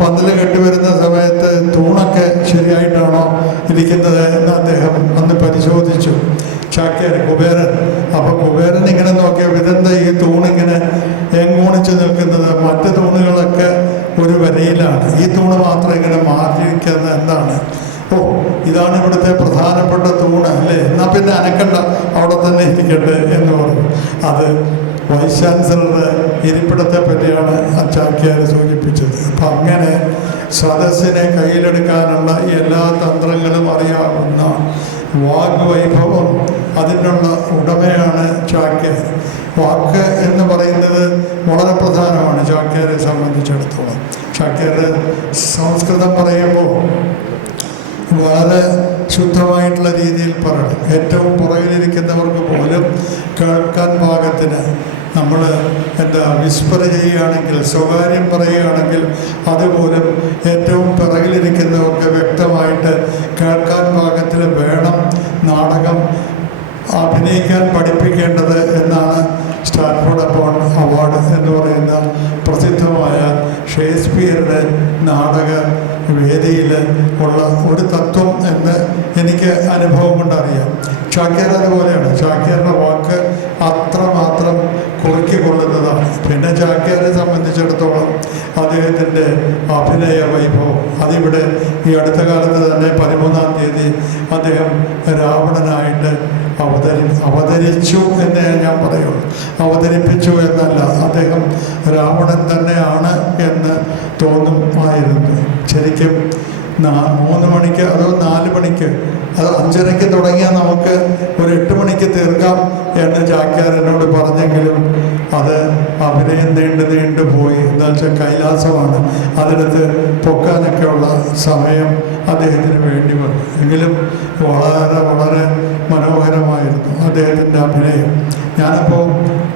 പന്തൽ കെട്ടിവരുന്ന സമയത്ത് തൂണൊക്കെ ശരിയായിട്ടാണോ ഇരിക്കുന്നത് എന്ന് അദ്ദേഹം അന്ന് പരിശോധിച്ചു. ചാക്യാർ കുബേരൻ. അപ്പോൾ കുബേരൻ ഇങ്ങനെ നോക്കിയ ഇതെന്താ ഈ തൂണിങ്ങനെ എങ്ങോണിച്ച് നിൽക്കുന്നത്, മറ്റ് തൂണുകളൊക്കെ ഒരു വരയിലാണ്, ഈ തൂണ് മാത്രം ഇങ്ങനെ മാറിയിരിക്കുന്നത് എന്താണ്? ഓ, ഇതാണ് ഇവിടുത്തെ പ്രധാനപ്പെട്ട തൂണ് അല്ലേ, എന്നാൽ പിന്നെ അനക്കണ്ട, അവിടെ തന്നെ ഇരിക്കട്ടെ എന്ന് പറഞ്ഞു. അത് വൈസ് ചാൻസലറുടെ ഇരിപ്പിടത്തെ പറ്റിയാണ് ആ ചാക്യാർ സൂചിപ്പിച്ചത്. അപ്പം അങ്ങനെ സദസ്സിനെ കയ്യിലെടുക്കാനുള്ള എല്ലാ തന്ത്രങ്ങളും അറിയാവുന്ന വാഗ്വൈഭവം, അതിനുള്ള ഉടമയാണ് ചാക്യാർ. വാക്ക് എന്ന് പറയുന്നത് വളരെ പ്രധാനമാണ് ചാക്യാരെ സംബന്ധിച്ചിടത്തോളം. ചാക്യാർ സംസ്കൃതം പറയുമ്പോൾ വളരെ ശുദ്ധമായിട്ടുള്ള രീതിയിൽ പറയണം. ഏറ്റവും പുറകിലിരിക്കുന്നവർക്ക് പോലും കേൾക്കാൻ പാകത്തിന് നമ്മൾ വിസ്പർ ചെയ്യുകയാണെങ്കിൽ, സ്വകാര്യം പറയുകയാണെങ്കിൽ, അതുപോലും ഏറ്റവും പിറകിലിരിക്കുന്നവർക്ക് വ്യക്തമായിട്ട് കേൾക്കാൻ പാകത്തിൽ വേണം നാടകം അഭിനയിക്കാൻ പഠിപ്പിക്കേണ്ടത് എന്നാണ് സ്റ്റാൻഫോർഡ് അപ്പോൺ അവാർഡ് എന്ന് പറയുന്ന പ്രസിദ്ധമായ ഷേക്സ്പിയറുടെ നാടക വേദിയിൽ ഉള്ള ഒരു തത്വം എന്ന് എനിക്ക് അനുഭവം കൊണ്ടറിയാം. ചാക്യാർ അതുപോലെയാണ്. ചാക്യാരുടെ വാക്ക് അത്രമാത്രം കുറുക്കിക്കൊള്ളുന്നതാണ്. പിന്നെ ചാക്യാരെ സംബന്ധിച്ചിടത്തോളം അദ്ദേഹത്തിൻ്റെ അഭിനയ വൈഭവം, അതിവിടെ ഈ അടുത്ത കാലത്ത് തന്നെ 13-ാം തീയതി അദ്ദേഹം രാവണനായിട്ട് അവതരിച്ചു എന്നേ ഞാൻ പറയുള്ളൂ. അവതരിപ്പിച്ചു എന്നല്ല, അദ്ദേഹം രാവണൻ തന്നെയാണ് എന്ന് തോന്നുമായിരുന്നു. ശരിക്കും 3 മണിക്ക് അതോ 4 മണിക്ക്, അത് 5:30-ക്ക് തുടങ്ങിയാൽ നമുക്ക് ഒരു 8 മണിക്ക് തീർക്കാം എന്ന് ചാക്യാർ എന്നോട് പറഞ്ഞെങ്കിലും അത് അഭിനയം നീണ്ടു പോയി. എന്താ വെച്ചാൽ കൈലാസമാണ്, അതിനകത്ത് പൊക്കാനൊക്കെയുള്ള സമയം അദ്ദേഹത്തിന് വേണ്ടി വന്നു. എങ്കിലും വളരെ വളരെ മനോഹരമായിരുന്നു അദ്ദേഹത്തിൻ്റെ അഭിനയം. ഞാനപ്പോൾ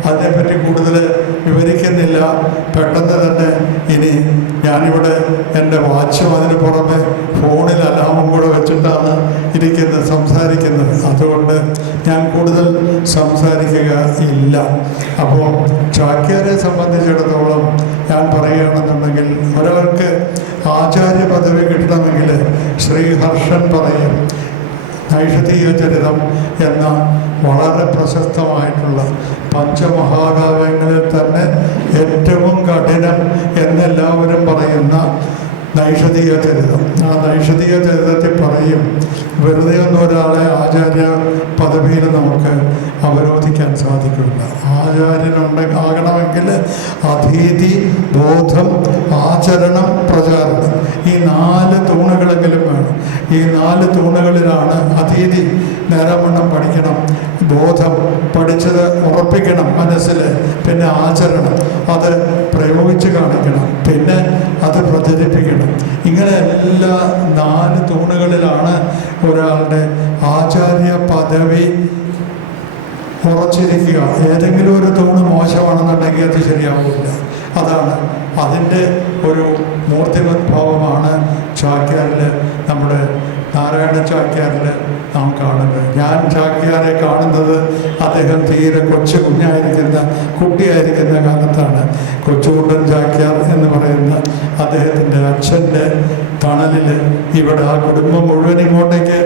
അതിനെപ്പറ്റി കൂടുതൽ വിവരിക്കുന്നില്ല. പെട്ടെന്ന് തന്നെ ഇനി ഞാനിവിടെ എൻ്റെ വാച്ചും അതിന് പുറമെ ഫോണിൽ അലാമും കൂടെ വെച്ചിട്ടാണ് സംസാരിക്കുന്നത്. അതുകൊണ്ട് ഞാൻ കൂടുതൽ സംസാരിക്കുക ഇല്ല. അപ്പോൾ ചാക്യാരെ സംബന്ധിച്ചിടത്തോളം ഞാൻ പറയുകയാണെന്നുണ്ടെങ്കിൽ, ഒരാൾക്ക് ആചാര്യ പദവി കിട്ടണമെങ്കിൽ ശ്രീഹർഷൻ പറയും, നൈഷധീയ ചരിതം എന്ന വളരെ പ്രശസ്തമായിട്ടുള്ള പഞ്ചമഹാകാവ്യങ്ങളിൽ തന്നെ ഏറ്റവും കഠിനം എന്നെല്ലാവരും പറയുന്ന നൈഷധീയ ചരിതം. ആ നൈഷധീയ ചരിതത്തിൽ പറയും, വെറുതെ ഒന്നും ഒരാളെ ആചാര്യ പദവിയിൽ നമുക്ക് അവരോധിക്കാൻ സാധിക്കില്ല. ആകണമെങ്കിൽ അധീതി, ബോധം, ആചരണം, പ്രചാരണം, ഈ 4 തൂണുകളെങ്കിലും വേണം. ഈ 4 തൂണുകളിലാണ് അധീതി നേരവണ്ണം പഠിക്കണം, ബോധം പഠിച്ചത് ഉറപ്പിക്കണം മനസ്സിൽ, പിന്നെ ആചരണം അത് പ്രയോഗിച്ച് കാണിക്കണം, പിന്നെ അത് പ്രചരിപ്പിക്കണം. ഇങ്ങനെ എല്ലാ 4 തൂണുകളിലാണ് ഒരാളുടെ ആചാര്യ പദവി ഉറച്ചിരിക്കുക. ഏതെങ്കിലും ഒരു തൂണ് മോശമാണെന്നുണ്ടെങ്കിൽ അത് ശരിയാവില്ല. അതാണ് അതിൻ്റെ ഒരു മൂർത്തിമദ്ഭാവമാണ് ചാക്യാരിൽ, നമ്മുടെ നാരായണ ചാക്യാരിൽ നാം കാണുന്നത്. ഞാൻ ചാക്യാരെ കാണുന്നത് അദ്ദേഹം തീരെ കുട്ടിയായിരിക്കുന്ന കാലത്താണ്. കൊച്ചുകുട്ടൻ ചാക്യാർ എന്ന് പറയുന്ന അദ്ദേഹത്തിൻ്റെ അച്ഛൻ്റെ തണലിൽ ഇവിടെ ആ കുടുംബം മുഴുവൻ ഇങ്ങോട്ടേക്ക്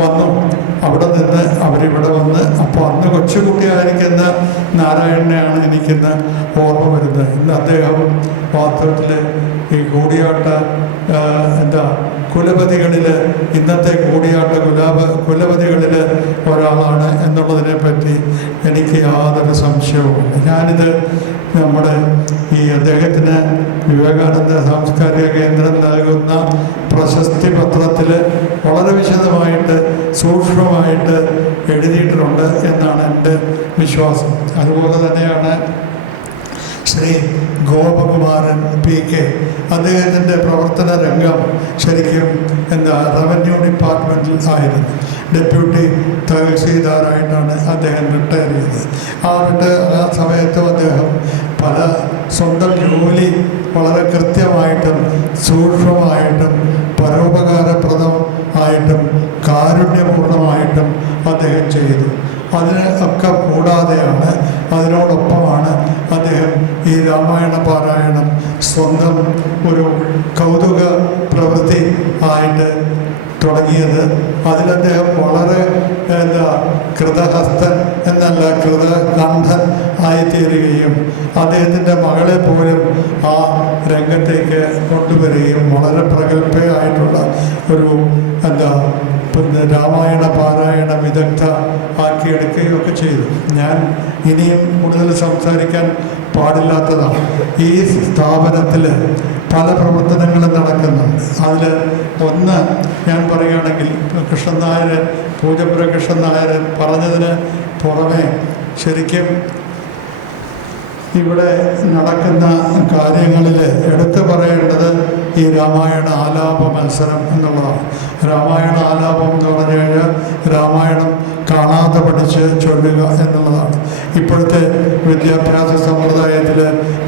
വന്നു. അവിടെ നിന്ന് അവരിവിടെ വന്ന്, അപ്പോൾ അന്ന് കൊച്ചുകുട്ടിയായിരിക്കുന്ന നാരായണനെയാണ് എനിക്കിന്ന് ഓർമ്മ വരുന്നത്. ഇന്ന് അദ്ദേഹം വാസ്തവത്തിൽ ഈ കൂടിയാട്ട കുലപതികളിൽ, ഇന്നത്തെ കൂടിയാട്ട കുലപതികളിൽ ഒരാളാണ് എന്നുള്ളതിനെ പറ്റി എനിക്ക് യാതൊരു സംശയവുമില്ല. ഞാനിത് നമ്മുടെ ഈ അദ്ദേഹത്തിന് വിവേകാനന്ദ സാംസ്കാരിക കേന്ദ്രം നൽകുന്ന പ്രശസ്തി പത്രത്തിൽ വളരെ വിശദമായിട്ട് സൂക്ഷ്മമായിട്ട് എഴുതിയിട്ടുണ്ട് എന്നാണ് എൻ്റെ വിശ്വാസം. അതുപോലെ തന്നെയാണ് ശ്രീ ഗോപകുമാരൻ PK. അദ്ദേഹത്തിൻ്റെ പ്രവർത്തന രംഗം ശരിക്കും റവന്യൂ ഡിപ്പാർട്ട്മെൻറ്റിൽ ആയിരുന്നു. ഡെപ്യൂട്ടി തഹസീൽദാറായിട്ടാണ് അദ്ദേഹം റിട്ടയർ ചെയ്തത്. ആ സമയത്തും അദ്ദേഹം പല സ്വന്തം ജോലി വളരെ കൃത്യമായിട്ടും സൂക്ഷ്മമായിട്ടും പരോപകാരപ്രദമായിട്ടും കാരുണ്യപൂർണമായിട്ടും അദ്ദേഹം ചെയ്തു. അതിന് ഒക്കെ കൂടാതെയാണ്, അതിനോടൊപ്പമാണ് അദ്ദേഹം ഈ രാമായണ പാരായണം സ്വന്തം ഒരു കൗതുക പ്രവൃത്തി ആയിട്ട് തുടങ്ങിയത്. അതിലദ്ദേഹം വളരെ കൃതഹസ്തൻ എന്നല്ല കൃതകണ്ഠൻ ആയിത്തീരുകയും അദ്ദേഹത്തിൻ്റെ മകളെ പോലും ആ രംഗത്തേക്ക് കൊണ്ടുവരികയും വളരെ പ്രഗത്ഭയായിട്ടുള്ള ഒരു രാമായണ പാരായണ വിദഗ്ധ ആക്കിയെടുക്കുകയും ഒക്കെ ചെയ്തു. ഞാൻ ഇനിയും കൂടുതൽ സംസാരിക്കാൻ പാടില്ലാത്തതാണ്. ഈ സ്ഥാപനത്തിൽ പല പ്രവർത്തനങ്ങളും നടക്കുന്നുണ്ട്. അതിൽ ഒന്ന് ഞാൻ പറയുകയാണെങ്കിൽ, കൃഷ്ണൻ നായർ, പൂജപ്പുര കൃഷ്ണൻ നായർ പറഞ്ഞതിന് പുറമെ ശരിക്കും ഇവിടെ നടക്കുന്ന കാര്യങ്ങളിൽ എടുത്തു പറയേണ്ടത് ഈ രാമായണ ആലാപ മത്സരം എന്നുള്ളതാണ്. രാമായണ ആലാപം എന്ന് പറഞ്ഞു കഴിഞ്ഞാൽ രാമായണം കാണാതെ പഠിച്ച് ചൊല്ലുക എന്നുള്ളതാണ്. ഇപ്പോഴത്തെ വിദ്യാഭ്യാസ സമ്പ്രദായത്തിൽ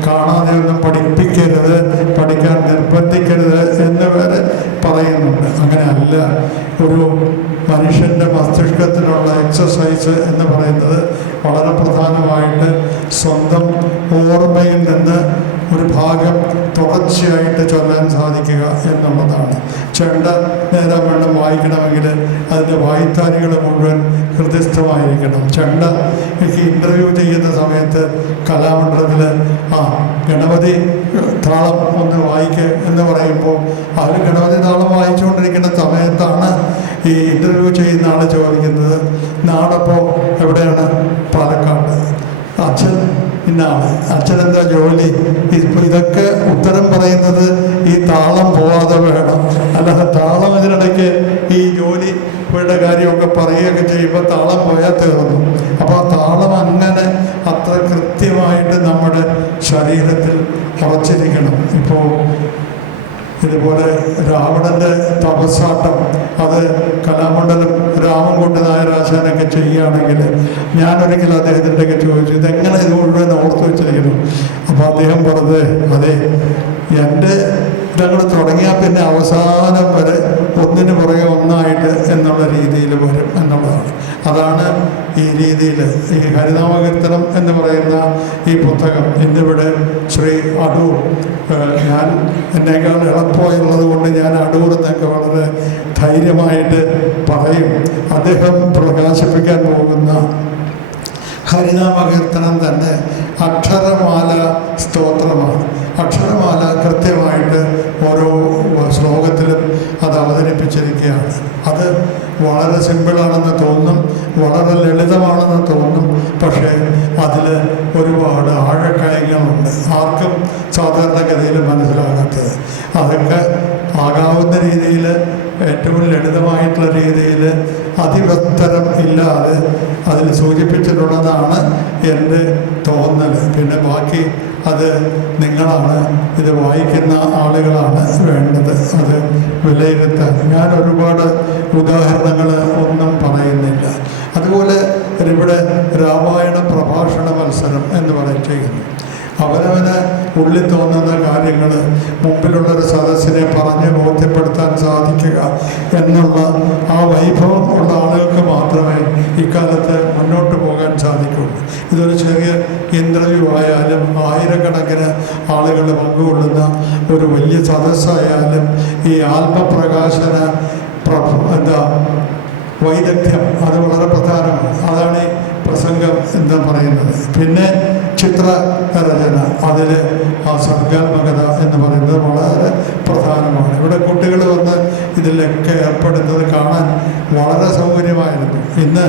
കാണാതെ ഒന്നും പഠിപ്പിക്കരുത്, പഠിക്കാൻ നിർബന്ധിക്കരുത് എന്ന് വരെ പറയുന്നുണ്ട്. അങ്ങനെയല്ല. ഒരു മനുഷ്യൻ്റെ മസ്തിഷ്കത്തിനുള്ള എക്സസൈസ് എന്ന് പറയുന്നത് വളരെ പ്രധാനമായിട്ട് സ്വന്തം ഓർമ്മയിൽ നിന്ന് ഒരു ഭാഗം തുടർച്ചയായിട്ട് ചൊല്ലാൻ സാധിക്കുക എന്നുള്ളതാണ്. ചെണ്ട നേരം വേണം വായിക്കണമെങ്കിൽ അതിൻ്റെ വായ്ത്താരികൾ മുഴുവൻ ഹൃദയസ്ഥമായിരിക്കണം. ചെണ്ടയ്ക്ക് ഇൻ്റർവ്യൂ ചെയ്യുന്ന സമയത്ത് കലാമണ്ഡലത്തിൽ ഗണപതി താളം ഒന്ന് വായിക്കുക എന്ന് പറയുമ്പോൾ അവർ ഗണപതി താളം വായിച്ചുകൊണ്ടിരിക്കുന്ന സമയത്താണ് ഈ ഇൻ്റർവ്യൂ ചെയ്യുന്ന ആൾ ചോദിക്കുന്നത്, നാടപ്പോൾ എവിടെയാണ്? പാലക്കാട്. അച്ഛൻ ഇന്നാണ്. അച്ഛനെന്താ ജോലി? ഇതൊക്കെ ഉത്തരം പറയുന്നത് ഈ താളം പോവാതെ വേണം. അല്ലാതെ താളം ഇതിനിടയ്ക്ക് ഈ ജോലിയുടെ കാര്യമൊക്കെ പറയുകയൊക്കെ ചെയ്യുമ്പോൾ താളം പോയാൽ തീർന്നു. അപ്പോൾ ആ താളം അങ്ങനെ അത്ര കൃത്യമായിട്ട് നമ്മുടെ ശരീരത്തിൽ ഉറച്ചിരിക്കണം. ഇപ്പോൾ ഇതുപോലെ രാവണൻ്റെ തപസ്സാട്ടം അത് കലാമണ്ഡലം രാമൻകുട്ടി നായരാശാനൊക്കെ ചെയ്യുകയാണെങ്കിൽ ഞാനൊരിക്കലും അദ്ദേഹത്തിൻ്റെയൊക്കെ ചോദിച്ചു, ഇതെങ്ങനെ ഇത് മുഴുവൻ ഓർത്തു വെച്ചിരിക്കുന്നു? അപ്പോൾ അദ്ദേഹം പറഞ്ഞത്, അതെ, എൻ്റെ ഇതങ്ങൾ തുടങ്ങിയാൽ പിന്നെ അവസാനം വരെ ഒന്നിന് പുറകെ ഒന്നായിട്ട് എന്നുള്ള രീതിയിൽ വരും എന്നുള്ളതാണ്. അതാണ് ഈ രീതിയിൽ ഈ ഹരിനാമകീർത്തനം എന്ന് പറയുന്ന ഈ പുസ്തകം ഇന്നിവിടെ ശ്രീ അടൂർ, ഞാൻ എന്നേക്കാൾ എളുപ്പമുള്ളത് കൊണ്ട് ഞാൻ അടൂർ എന്നൊക്കെ വളരെ ധൈര്യമായിട്ട് പറയും. അദ്ദേഹം പ്രകാശിപ്പിക്കാൻ പോകുന്ന ഹരിനാമകീർത്തനം തന്നെ അക്ഷരമാല സ്തോത്രമാണ്. അക്ഷരമാല കൃത്യമായിട്ട് ഓരോ ശ്ലോകത്തിലും അത് അവതരിപ്പിച്ചിരിക്കുകയാണ്. അത് വളരെ സിമ്പിളാണെന്ന് തോന്നും, വളരെ ലളിതമാണെന്ന് തോന്നും. പക്ഷേ അതിൽ ഒരുപാട് ആഴക്കയങ്ങളുണ്ട്, ആർക്കും സാധാരണഗതിയിൽ മനസ്സിലാകാത്തത്. അതൊക്കെ ആകാവുന്ന രീതിയിൽ, ഏറ്റവും ലളിതമായിട്ടുള്ള രീതിയിൽ, അതിവ്യക്തരം ഇല്ലാതെ അതിൽ സൂചിപ്പിച്ചിട്ടുള്ളതാണ് എൻ്റെ തോന്നൽ. പിന്നെ ബാക്കി അത് നിങ്ങളാണ്, ഇത് വായിക്കുന്ന ആളുകളാണ് വേണ്ടത് അത് വിലയിരുത്താൻ. ഞാൻ ഒരുപാട് ഉദാഹരണങ്ങൾ ഒന്നും പറയുന്നില്ല. അതുപോലെ ഇവിടെ രാമായണ ചെയ്യുന്നു. അവനവന് ഉള്ളിൽ തോന്നുന്ന കാര്യങ്ങൾ മുമ്പിലുള്ളൊരു സദസ്സിനെ പറഞ്ഞ് ബോധ്യപ്പെടുത്താൻ സാധിക്കുക എന്നുള്ള ആ വൈഭവം ഉള്ള ആളുകൾക്ക് മാത്രമേ ഇക്കാലത്ത് മുന്നോട്ട് പോകാൻ സാധിക്കുള്ളൂ. ഇതൊരു ചെറിയ ഇൻ്റർവ്യൂ ആയാലും ആയിരക്കണക്കിന് ആളുകൾ പങ്കുകൊള്ളുന്ന ഒരു വലിയ സദസ്സായാലും ഈ ആത്മപ്രകാശന വൈദഗ്ധ്യം അത് വളരെ പ്രധാനമാണ്. അതാണ് ഈ പ്രസംഗം എന്ന് പറയുന്നത്. പിന്നെ ചിത്രരചന, അതിൽ ആ സർഗാത്മകത എന്ന് പറയുന്നത് വളരെ പ്രധാനമാണ്. ഇവിടെ കുട്ടികൾ വന്ന് ഇതിലൊക്കെ ഏർപ്പെടുന്നത് കാണാൻ വളരെ സൗകര്യമായിരുന്നു. ഇന്ന്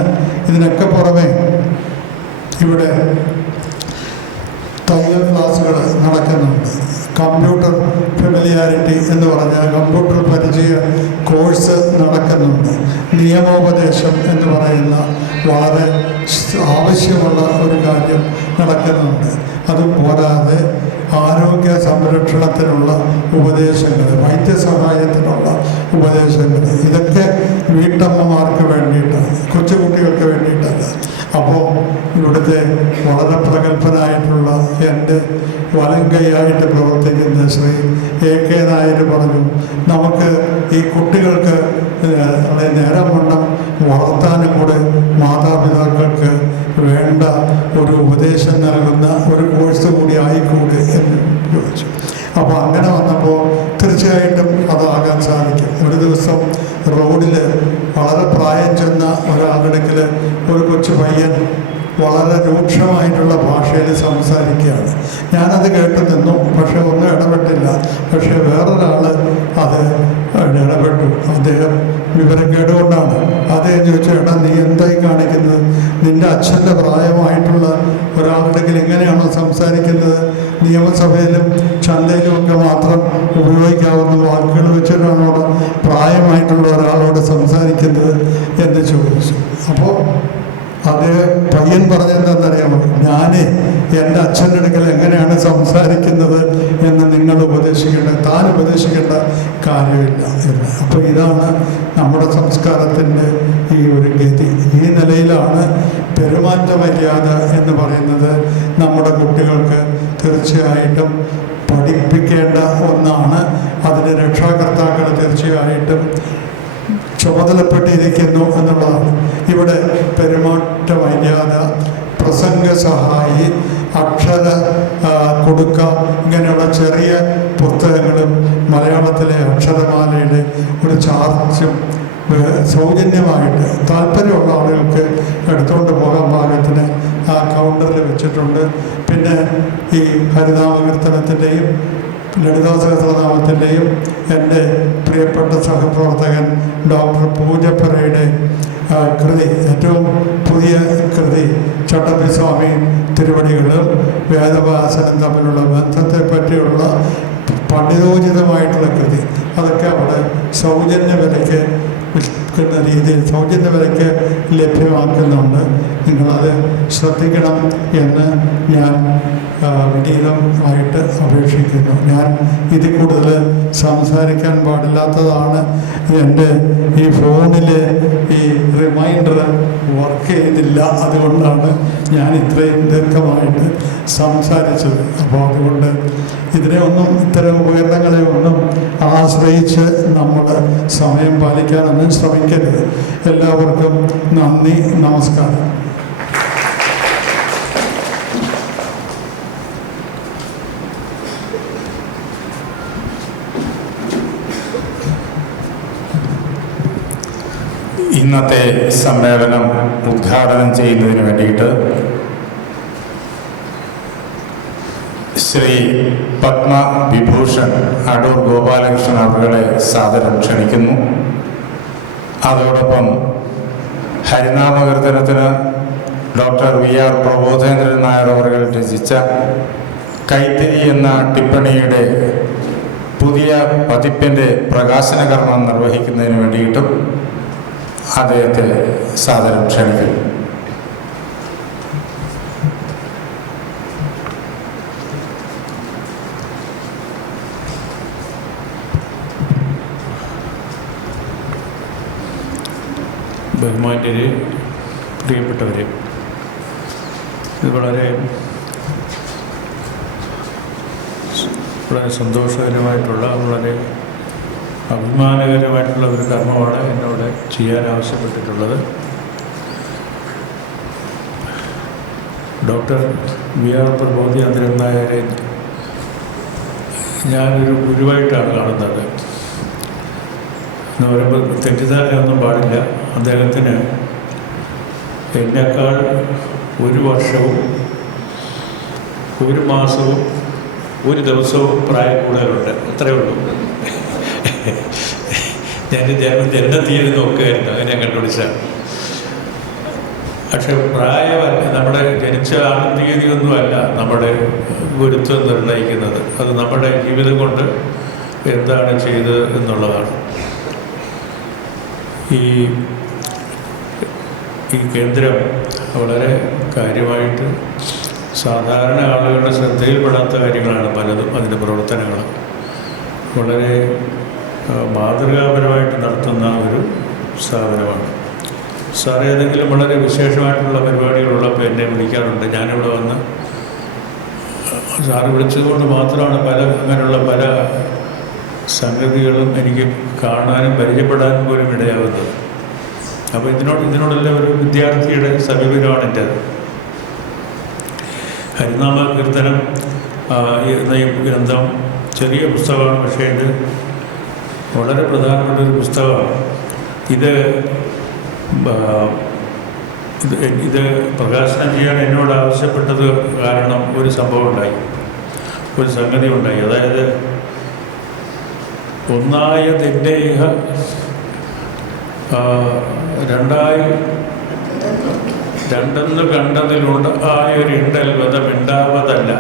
ഇതിനൊക്കെ പുറമെ ഇവിടെ തയ്യൽ ക്ലാസ്സുകൾ നടക്കുന്നുണ്ട്. കമ്പ്യൂട്ടർ ഫെമിലിയാരിറ്റി എന്ന് പറഞ്ഞാൽ കമ്പ്യൂട്ടർ പരിചയ കോഴ്സ് നടക്കുന്നുണ്ട്. നിയമോപദേശം എന്ന് പറയുന്ന വളരെ ആവശ്യമുള്ള ഒരു കാര്യം നടക്കുന്നുണ്ട്. അതുപോരാതെ ആരോഗ്യ സംരക്ഷണത്തിനുള്ള ഉപദേശങ്ങൾ, വൈദ്യസഹായത്തിനുള്ള ഉപദേശങ്ങൾ, ഇതൊക്കെ വീട്ടമ്മമാർക്ക് വേണ്ടിയിട്ടാണ്, കൊച്ചുകുട്ടികൾക്ക് വേണ്ടിയിട്ടല്ല. അപ്പോൾ ഇവിടുത്തെ വളരെ പ്രഗത്ഭനായിട്ടുള്ള എൻ്റെ വലങ്കയായിട്ട് പ്രവർത്തിക്കുന്ന ശ്രീ AK നായർ പറഞ്ഞു, നമുക്ക് ഈ കുട്ടികൾക്ക് നേരം വണ്ണം വളർത്താനും കൂടെ മാതാപിതാക്കൾക്ക് വേണ്ട ഒരു ഉപദേശം നൽകുന്ന ഒരു കോഴ്സ് കൂടി ആയിക്കൂടെ എന്ന് ചോദിച്ചു. അപ്പോൾ അങ്ങനെ വന്നപ്പോൾ തീർച്ചയായിട്ടും അതാകാൻ സാധിക്കും. ഒരു ദിവസം റോഡിൽ വളരെ പ്രായം ചെന്ന ഒരാളുടെക്കൽ ഒരു കൊച്ചു പയ്യൻ വളരെ രൂക്ഷമായിട്ടുള്ള ഭാഷയിൽ സംസാരിക്കുകയാണ്. ഞാനത് കേട്ട് നിന്നു, പക്ഷെ ഒന്നും ഇടപെട്ടില്ല. പക്ഷെ വേറൊരാൾ അത് ഇടപെട്ടു. അദ്ദേഹം വിവരം കേട്ടുകൊണ്ടാണ്. അദ്ദേഹം ചോദിച്ചു, എടാ നീ എന്തായി കാണിക്കുന്നത്? നിൻ്റെ അച്ഛൻ്റെ പ്രായമായിട്ടുള്ള ഒരാളുടെ ഇങ്ങനെയാണോ സംസാരിക്കുന്നത്? നിയമസഭയിലും ചന്തയിലും ഒക്കെ മാത്രം ഉപയോഗിക്കാവുന്ന വാക്കുകൾ വെച്ചിട്ടാണോ പ്രായമായിട്ടുള്ള ഒരാളോട് സംസാരിക്കുന്നത് എന്ന് ചോദിച്ചു. അപ്പോൾ അദ്ദേഹം പയ്യൻ പറഞ്ഞതെന്നറിയാമോ, ഞാൻ എൻ്റെ അച്ഛൻ്റെ അടുക്കൽ എങ്ങനെയാണ് സംസാരിക്കുന്നത് എന്ന് നിങ്ങൾ താൻ ഉപദേശിക്കേണ്ട കാര്യമില്ല എന്ന്. അപ്പോൾ ഇതാണ് നമ്മുടെ സംസ്കാരത്തിൻ്റെ ഈ ഒരു ഗതി. ഈ നിലയിലാണ് പെരുമാറ്റ മര്യാദ എന്ന് പറയുന്നത് നമ്മുടെ കുട്ടികൾക്ക് തീർച്ചയായിട്ടും പഠിപ്പിക്കേണ്ട ഒന്നാണ്. അതിന് രക്ഷാകർത്താക്കൾ തീർച്ചയായിട്ടും ചുമതലപ്പെട്ടിരിക്കുന്നു എന്നുള്ളതാണ്. ഇവിടെ പെരുമാറ്റ മര്യാദ, പ്രസംഗ സഹായി, അക്ഷര കൊടുക്ക, ഇങ്ങനെയുള്ള ചെറിയ പുസ്തകങ്ങളും മലയാളത്തിലെ അക്ഷരമാലയുടെ ഒരു ചാർജും സൗജന്യമായിട്ട് താല്പര്യമുള്ള ആളുകൾക്ക് എടുത്തുകൊണ്ട് പോകാൻ പാകത്തിന് ആ കൗണ്ടറിൽ വെച്ചിട്ടുണ്ട്. പിന്നെ ഈ ഹരിനാമകീർത്തനത്തിൻ്റെയും ലളിതാ സഹസ്രനാമത്തിൻ്റെയും എൻ്റെ പ്രിയപ്പെട്ട സഹപ്രവർത്തകൻ ഡോക്ടർ പൂജപ്പുരയുടെ കൃതി, ഏറ്റവും പുതിയ കൃതി ചട്ടമ്പിസ്വാമി തിരുവടികളും വേദവാസനും തമ്മിലുള്ള ബന്ധത്തെ പറ്റിയുള്ള പണ്ഡിതോചിതമായിട്ടുള്ള കൃതി, അതൊക്കെ അവിടെ സൗജന്യ വിലയ്ക്ക് വിൽക്കുന്ന രീതിയിൽ സൗജന്യ വിലയ്ക്ക് ലഭ്യമാക്കുന്നുണ്ട്. നിങ്ങളത് ശ്രദ്ധിക്കണം എന്ന് ഞാൻ വിനീതമായിട്ട് അപേക്ഷിക്കുന്നു. ഞാൻ ഇതിൽ കൂടുതൽ സംസാരിക്കാൻ പാടില്ലാത്തതാണ്. എൻ്റെ ഈ ഫോണിൽ ഈ റിമൈൻഡർ വർക്ക് ചെയ്യുന്നില്ല, അതുകൊണ്ടാണ് ഞാൻ ഇത്രയും ദീർഘമായിട്ട് സംസാരിച്ചത്. അപ്പോൾ അതുകൊണ്ട് ഇത്തരം ഉപകരണങ്ങളെ ഒന്നും ആശ്രയിച്ച് നമ്മൾ സമയം പാലിക്കാനൊന്നും ശ്രമിക്കരുത്. എല്ലാവർക്കും നന്ദി, നമസ്കാരം. ഇന്നത്തെ സമ്മേളനം ഉദ്ഘാടനം ചെയ്യുന്നതിന് വേണ്ടിയിട്ട് ശ്രീ പത്മ വിഭൂഷൺ അടൂർ ഗോപാലകൃഷ്ണൻ അവരുടെ സാദരം ക്ഷണിക്കുന്നു. അതോടൊപ്പം ഹരിനാമകീർത്തനത്തിന് ഡോക്ടർ VR പ്രബോധേന്ദ്രൻ നായർ അവർ രചിച്ച കൈത്തിരി എന്ന ടിപ്പണിയുടെ പുതിയ പതിപ്പിൻ്റെ പ്രകാശന കർമ്മം നിർവഹിക്കുന്നതിന് വേണ്ടിയിട്ടും അദ്ദേഹത്തെ സാദരം ക്ഷണിക്കുന്നു. ബഹുമാന്യരെ, പ്രിയപ്പെട്ടവരെ, ഇത് വളരെ വളരെ സന്തോഷകരമായിട്ടുള്ള, വളരെ അഭിമാനകരമായിട്ടുള്ള ഒരു കർമ്മമാണ് എന്നോട് ചെയ്യാൻ ആവശ്യപ്പെട്ടിട്ടുള്ളത്. ഡോക്ടർ വി ആർ പ്രബോധിചന്ദ്രൻ നായരെ ഞാനൊരു ഗുരുവായിട്ടാണ് കാണുന്നത്. എന്ന് പറയുമ്പോൾ തെറ്റിദ്ധാരണയൊന്നും പാടില്ല. അദ്ദേഹത്തിന് എന്നേക്കാൾ 1 വർഷവും 1 മാസവും 1 ദിവസവും പ്രായം കൂടുതലുണ്ട്. അത്രയേ ഉള്ളൂ. ഞാൻ ജനനത്തീയതി നോക്കുകയായിരുന്നു, അതിനെ കണ്ടുപിടിച്ചാണ്. പക്ഷെ പ്രായമല്ല, നമ്മുടെ ജനിച്ച തീയതിയൊന്നുമല്ല നമ്മുടെ ഗുരുത്വം നിർണ്ണയിക്കുന്നത്. അത് നമ്മുടെ ജീവിതം കൊണ്ട് എന്താണ് ചെയ്തത് എന്നുള്ളതാണ്. ഈ കേന്ദ്രം വളരെ കാര്യമായിട്ട് സാധാരണ ആളുകളുടെ ശ്രദ്ധയിൽപ്പെടാത്ത കാര്യങ്ങളാണ് പലതും. അതിൻ്റെ പ്രവർത്തനങ്ങൾ വളരെ മാതൃകാപരമായിട്ട് നടത്തുന്ന ഒരു സ്ഥാപനമാണ്. സാർ ഏതെങ്കിലും വളരെ വിശേഷമായിട്ടുള്ള പരിപാടികളുള്ളപ്പോൾ എന്നെ വിളിക്കാറുണ്ട്. ഞാനിവിടെ വന്ന് സാറ് വിളിച്ചതുകൊണ്ട് മാത്രമാണ് അങ്ങനെയുള്ള പല സംഗതികളും എനിക്ക് കാണാനും പരിചയപ്പെടാനും പോലും ഇടയാകുന്നത്. അപ്പോൾ ഇതിനോടെല്ലാം ഒരു വിദ്യാർത്ഥിയുടെ സമീപനമാണ് എൻ്റേത്. ഹരിനാമ കീർത്തനം എന്ന ഈ ഗ്രന്ഥം ചെറിയ പുസ്തകമാണ്, പക്ഷേ വളരെ പ്രധാനപ്പെട്ട ഒരു പുസ്തകമാണ്. ഇത് പ്രകാശനം ചെയ്യാൻ എന്നോട് ആവശ്യപ്പെട്ടത് കാരണം ഒരു സംഭവം ഉണ്ടായി, ഒരു സംഗതി ഉണ്ടായി. അതായത് ഒന്നായതിൻ്റെ രണ്ടെന്ന് കണ്ടതിലുണ്ട് ആയൊരു ഇണ്ടൽ വധമുണ്ടാവതല്ല.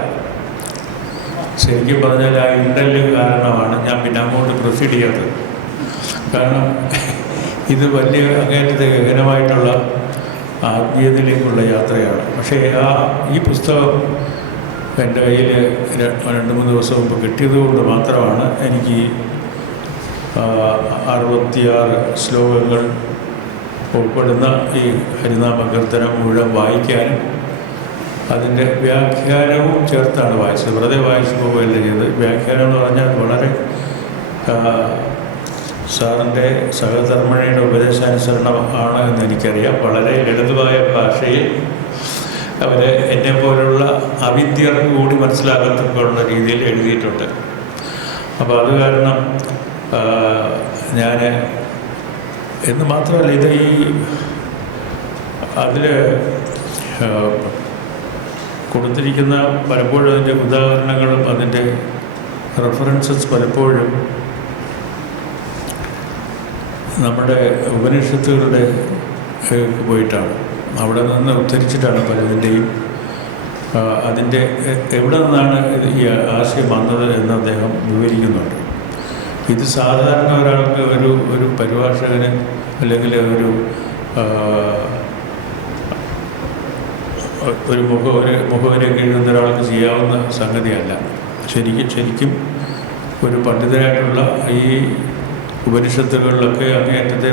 ശരിക്കും പറഞ്ഞാൽ ആ ഇണ്ടല് കാരണമാണ് ഞാൻ പിന്നെ അങ്ങോട്ട് പ്രൊസീഡ് ചെയ്യാത്തത്. കാരണം ഇത് വലിയ അങ്ങേറ്റത്തെ ഗഹനമായിട്ടുള്ള ആത്മീയതയിലേക്കുള്ള യാത്രയാണ്. പക്ഷേ ഈ പുസ്തകം എൻ്റെ കയ്യിൽ 2-3 ദിവസം മുമ്പ് കിട്ടിയത് കൊണ്ട് മാത്രമാണ് എനിക്ക് 66 ശ്ലോകങ്ങൾ ഉൾപ്പെടുന്ന ഈ ഹരിനാമ കീർത്തനം മുഴുവൻ വായിക്കാനും അതിൻ്റെ വ്യാഖ്യാനവും ചേർത്താണ് വായിച്ചത്. വെറുതെ വായിച്ചു പോവുകയല്ല ചെയ്തത്. വ്യാഖ്യാനം എന്ന് പറഞ്ഞാൽ വളരെ സാറിൻ്റെ സഹധർമ്മിണിയുടെ ഉപദേശാനുസരണം ആണ് എന്ന് എനിക്കറിയാം. വളരെ ലളിതമായ ഭാഷയിൽ അവരെ എന്നെപ്പോലുള്ള അവിദ്യർക്ക് കൂടി മനസ്സിലാകത്തക്കുള്ള രീതിയിൽ എഴുതിയിട്ടുണ്ട്. അപ്പോൾ അത് കാരണം ഞാൻ എന്ന് മാത്രമല്ല, ഇത് അതിൽ കൊടുത്തിരിക്കുന്ന പലപ്പോഴും അതിൻ്റെ ഉദാഹരണങ്ങളും അതിൻ്റെ റെഫറൻസസ് പലപ്പോഴും നമ്മുടെ ഉപനിഷത്തുകളുടെ പോയിട്ടാണ്, അവിടെ നിന്ന് ഉദ്ധരിച്ചിട്ടാണ് പലതിൻ്റെയും. അതിൻ്റെ എവിടെ നിന്നാണ് ഈ ആശയം വന്നത് എന്ന് അദ്ദേഹം വിവരിക്കുന്നുണ്ട്. ഇത് സാധാരണ ഒരാൾക്ക് ഒരു പരിഭാഷകന് അല്ലെങ്കിൽ ഒരു മുഖവരയൊക്കെ എഴുതുന്ന ഒരാൾക്ക് ചെയ്യാവുന്ന സംഗതിയല്ല. ശരിക്കും ഒരു പണ്ഡിതനായിട്ടുള്ള ഈ ഉപനിഷത്തുകളിലൊക്കെ അങ്ങേയറ്റത്തെ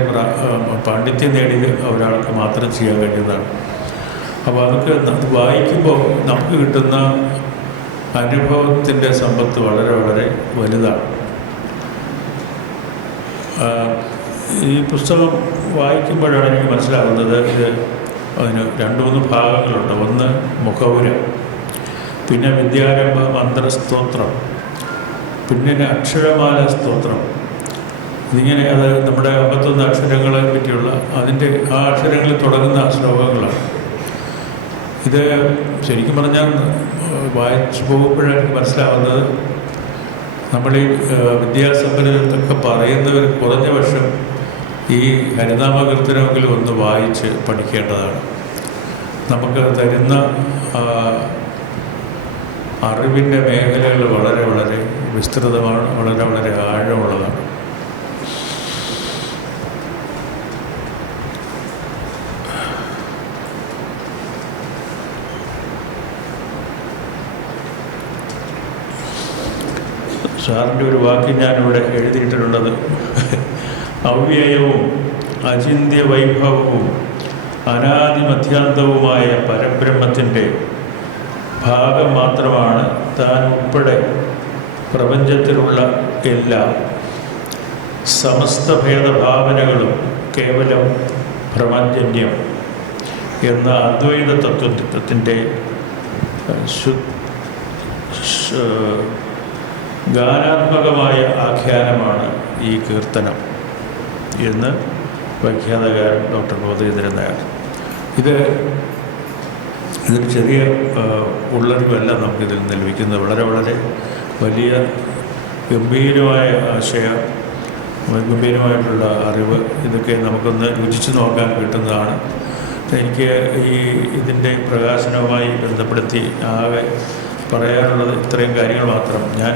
പാണ്ഡിത്യം നേടിയത് ഒരാൾക്ക് മാത്രം ചെയ്യാൻ കഴിയുന്നതാണ്. അപ്പോൾ അതൊക്കെ വായിക്കുമ്പോൾ നമുക്ക് കിട്ടുന്ന അനുഭവത്തിൻ്റെ സമ്പത്ത് വളരെ വളരെ വലുതാണ്. ഈ പുസ്തകം വായിക്കുമ്പോഴാണ് എനിക്ക് മനസ്സിലാകുന്നത് അതിന് 2-3 ഭാഗങ്ങളുണ്ട്. ഒന്ന് മുഖവുര, പിന്നെ വിദ്യാരംഭ മന്ത്രസ്തോത്രം, പിന്നെ അക്ഷരമാല സ്തോത്രം. ഇതിങ്ങനെ അത് നമ്മുടെ 51 അക്ഷരങ്ങളെ പറ്റിയുള്ള അതിൻ്റെ ആ അക്ഷരങ്ങളിൽ തുടങ്ങുന്ന ശ്ലോകങ്ങളാണ്. ഇത് ശരിക്കും പറഞ്ഞാൽ വായിച്ചു പോകുമ്പോഴാണ് എനിക്ക് മനസ്സിലാവുന്നത്, നമ്മൾ ഈ വിദ്യാസമ്പന്നത്തൊക്കെ പറയുന്നവർ കുറഞ്ഞ പക്ഷം ഈ ഹരിനാമ കീർത്തനമെങ്കിലും ഒന്ന് വായിച്ച് പഠിക്കേണ്ടതാണ്. നമുക്ക് തരുന്ന അറിവിൻ്റെ മേഖലകൾ വളരെ വളരെ വിസ്തൃതമാണ്, വളരെ വളരെ ആഴമുള്ളതാണ്. സാറിൻ്റെ ഒരു വാക്ക് ഞാനിവിടെ എഴുതിയിട്ടുള്ളത്, അവ്യയവും അചിന്ത്യ വൈഭവവും അനാദിമധ്യാന്തവുമായ പരബ്രഹ്മത്തിൻ്റെ ഭാഗം മാത്രമാണ് താൻ ഉൾപ്പെടെ പ്രപഞ്ചത്തിലുള്ള എല്ലാ സമസ്ത ഭേദഭാവനകളും കേവലം ഭ്രമജന്യം എന്ന അദ്വൈത തത്വത്തിൻ്റെ ഗാനാത്മകമായ ആഖ്യാനമാണ് ഈ കീർത്തനം എന്ന് വ്യാഖ്യാനകാരൻ ഡോക്ടർ ബോധേന്ദ്രൻ നായർ. ഇതൊരു ചെറിയ ഉള്ളറിവല്ല നമുക്കിതിൽ നിന്ന് ലഭിക്കുന്നത്. വളരെ വളരെ വലിയ ഗംഭീരമായ ആശയം, ഗംഭീരമായിട്ടുള്ള അറിവ്, ഇതൊക്കെ നമുക്കൊന്ന് രുചിച്ച് നോക്കാൻ കിട്ടുന്നതാണ്. എനിക്ക് ഇതിൻ്റെ പ്രകാശനവുമായി ബന്ധപ്പെടുത്തി ആകെ പറയാനുള്ളത് ഇത്രയും കാര്യങ്ങൾ മാത്രം. ഞാൻ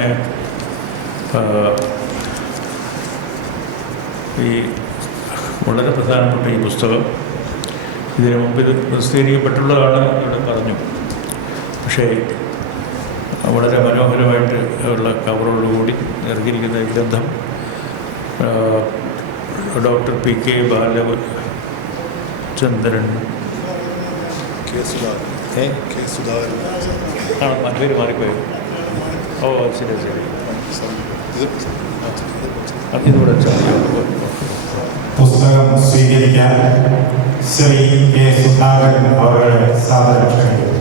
ഈ വളരെ പ്രധാനപ്പെട്ട ഈ പുസ്തകം ഇതിനു മുമ്പ് ഇത് പ്രസിദ്ധീകരിക്കപ്പെട്ടുള്ളതാണ് ഇവിടെ പറഞ്ഞു. പക്ഷേ വളരെ മനോഹരമായിട്ട് ഉള്ള കവറോടുകൂടി ഇറങ്ങിയിരിക്കുന്ന ഈ ഗ്രന്ഥം ഡോക്ടർ PK ബാലചന്ദ്രൻ പേര് മാറിപ്പോയി. ഓ ശരി ശരി, ഇതിവിടെ പുസ്തകം സ്വീകരിക്കാൻ ശ്രീ K. സുധാകരൻ അവരുടെ സാദരം ക്ഷണിക്കുന്നു.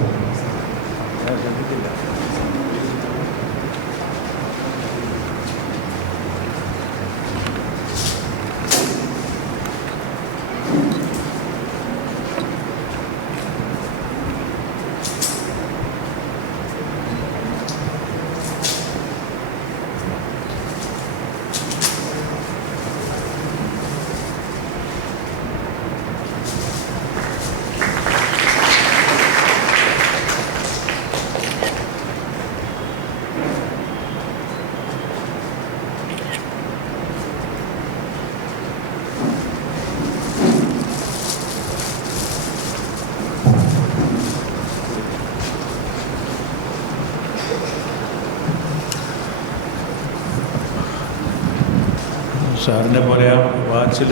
സാറിനെ പോലെ ആ വാച്ചിൽ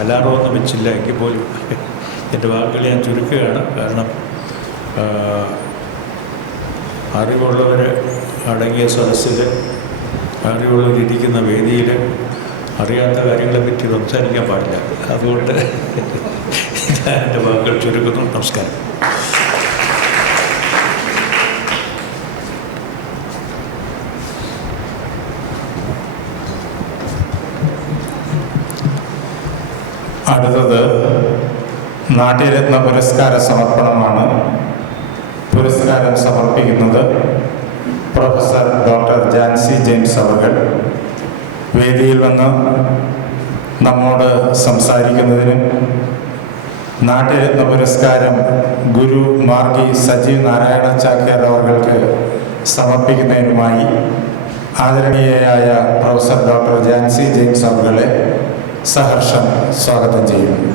അലാറമൊന്നും വെച്ചില്ല. എങ്കിൽ പോലും എൻ്റെ വാക്കുകൾ ഞാൻ ചുരുക്കുകയാണ്. കാരണം അറിവുള്ളവർ അടങ്ങിയ സദസ്സിൽ, അറിവുള്ളവരിയ്ക്കുന്ന വേദിയിൽ അറിയാത്ത കാര്യങ്ങളെപ്പറ്റി സംസാരിക്കാൻ പാടില്ല. അതുകൊണ്ട് ഞാൻ എൻ്റെ വാക്കുകൾ ചുരുക്കുന്നു. നമസ്കാരം. അടുത്തത് നാട്യരത്ന പുരസ്കാര സമർപ്പണമാണ്. പുരസ്കാരം സമർപ്പിക്കുന്നത് പ്രൊഫസർ ഡോക്ടർ ജാൻസി ജെയിംസ് അവർ. വേദിയിൽ വന്ന് നമ്മോട് സംസാരിക്കുന്നതിനും നാട്യരത്ന പുരസ്കാരം ഗുരു മാർഗി സജീവ് നാരായണ ചാക്യാർ അവർക്ക് സമർപ്പിക്കുന്നതിനുമായി ആദരണീയയായ പ്രൊഫസർ ഡോക്ടർ ജാൻസി ജെയിംസ് അവരെ സഹർഷം സ്വാഗതം ചെയ്യുന്നു.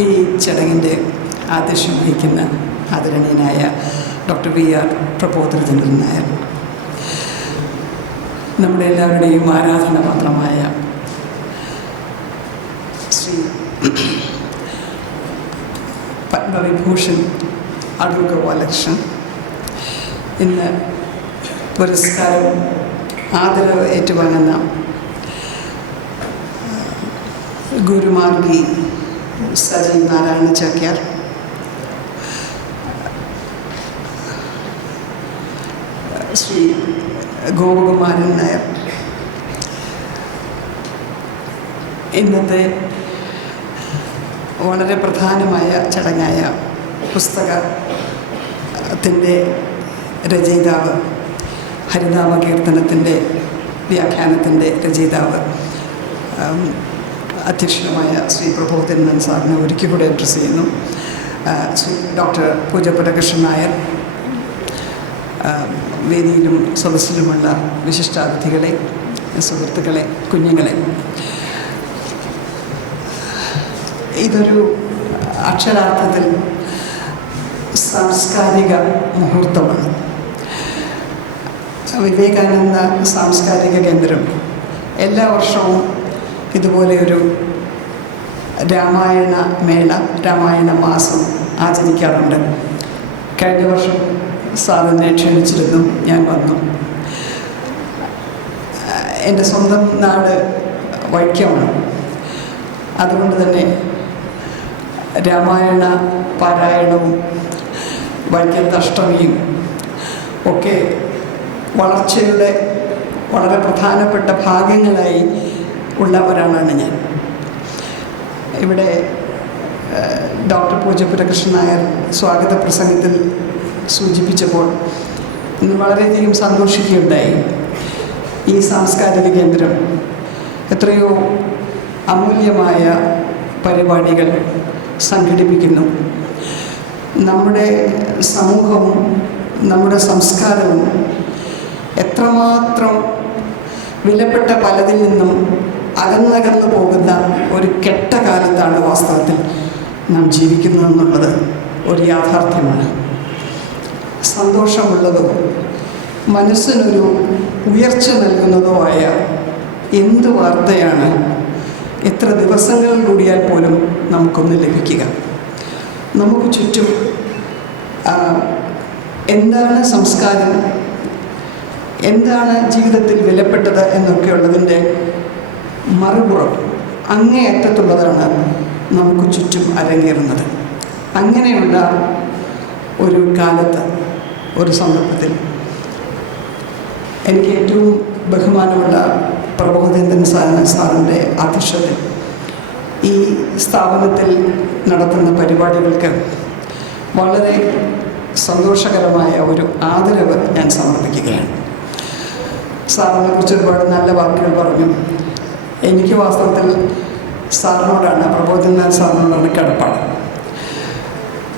ഈ ചടങ്ങിൻ്റെ ആദർശം വഹിക്കുന്ന ആദരണീയനായ ഡോക്ടർ VR പ്രബോധചന്ദ്രൻ നായർ, നമ്മുടെ എല്ലാവരുടെയും ആരാധനാപാത്രമായ ശ്രീ പത്മവിഭൂഷൺ അടൂർ ഗോപാലകൃഷ്ണൻ, ഇന്ന് പുരസ്കാരം ആദരവ് ഏറ്റുവാങ്ങുന്ന ഗുരുമാർഗി സജീവ് നാരായണ ചാക്യാർ, ശ്രീ ഗോപകുമാരൻ നായർ, ഇന്നത്തെ വളരെ പ്രധാനമായ ചടങ്ങായ പുസ്തകത്തിൻ്റെ രചയിതാവ്, ഹരിനാമ കീർത്തനത്തിൻ്റെ വ്യാഖ്യാനത്തിൻ്റെ രചയിതാവ് അധ്യക്ഷനുമായ ശ്രീ പ്രബോധൻ സാറിനെ ഒരിക്കൽ കൂടെ അഡ്രസ്സ് ചെയ്യുന്നു. ശ്രീ ഡോക്ടർ പൂജപ്പുര കൃഷ്ണൻ നായർ, വേദിയിലും സദസ്സിലുമുള്ള വിശിഷ്ടാതിഥികളെ, സുഹൃത്തുക്കളെ, കുഞ്ഞുങ്ങളെ, ഇതൊരു അക്ഷരാർത്ഥത്തിൽ സാംസ്കാരിക മുഹൂർത്തമാണ്. വിവേകാനന്ദ സാംസ്കാരിക കേന്ദ്രം എല്ലാ വർഷവും ഇതുപോലെയൊരു രാമായണ മേള, രാമായണ മാസം ആചരിക്കാറുണ്ട്. കഴിഞ്ഞ വർഷം സാറിനെ ക്ഷണിച്ചിരുന്നു, ഞാൻ വന്നു. എൻ്റെ സ്വന്തം നാട് വൈക്കമാണ്. അതുകൊണ്ട് തന്നെ രാമായണ പാരായണവും വൈക്കത്തെ അഷ്ടമിയും ഒക്കെ വളർച്ചയുടെ വളരെ പ്രധാനപ്പെട്ട ഭാഗങ്ങളായി ഉള്ള ഒരാളാണ് ഞാൻ. ഇവിടെ ഡോക്ടർ പൂജപ്പുര കൃഷ്ണൻ നായർ സ്വാഗത പ്രസംഗത്തിൽ സൂചിപ്പിച്ചപ്പോൾ ഇന്ന് വളരെയധികം സന്തോഷിക്കുകയുണ്ടായി. ഈ സാംസ്കാരിക കേന്ദ്രം എത്രയോ അമൂല്യമായ പരിപാടികൾ സംഘടിപ്പിക്കുന്നു. നമ്മുടെ സമൂഹവും നമ്മുടെ സംസ്കാരവും എത്രമാത്രം വിലപ്പെട്ട പലതിൽ നിന്നും അകന്നകന്നു പോകുന്ന ഒരു കെട്ട കാലത്താണ് വാസ്തവത്തിൽ നാം ജീവിക്കുന്നതെന്നുള്ളത് ഒരു യാഥാർത്ഥ്യമാണ്. സന്തോഷമുള്ളതോ മനസ്സിനൊരു ഉയർച്ച നൽകുന്നതോ ആയ എന്ത് വാർത്തയാണ് എത്ര ദിവസങ്ങൾ കൂടിയാൽ പോലും നമുക്കൊന്ന് ലഭിക്കുക? നമുക്ക് ചുറ്റും എന്താണ് സംസ്കാരം, എന്താണ് ജീവിതത്തിൽ വിലപ്പെട്ടത് എന്നൊക്കെയുള്ളതിൻ്റെ മറുപുറം അങ്ങേയറ്റത്തുള്ളതാണ് നമുക്ക് ചുറ്റും അരങ്ങേറുന്നത്. അങ്ങനെയുള്ള ഒരു കാലത്ത്, ഒരു സന്ദർഭത്തിൽ എനിക്ക് ഏറ്റവും ബഹുമാനമുള്ള പ്രബോധേന്ദ്രൻ സാറിൻ്റെ അധ്യക്ഷതയിൽ ഈ സ്ഥാപനത്തിൽ നടത്തുന്ന പരിപാടികൾക്ക് വളരെ സന്തോഷകരമായ ഒരു ആദരവ് ഞാൻ സമർപ്പിക്കുകയാണ്. സാറിനെ കുറിച്ച് ഒരുപാട് നല്ല വാക്കുകൾ പറഞ്ഞു. എനിക്ക് വാസ്തവത്തിൽ സാറിനോടാണ്, പ്രബോധേന്ദ്രൻ സാറിനോടാണ് കടപ്പാട്.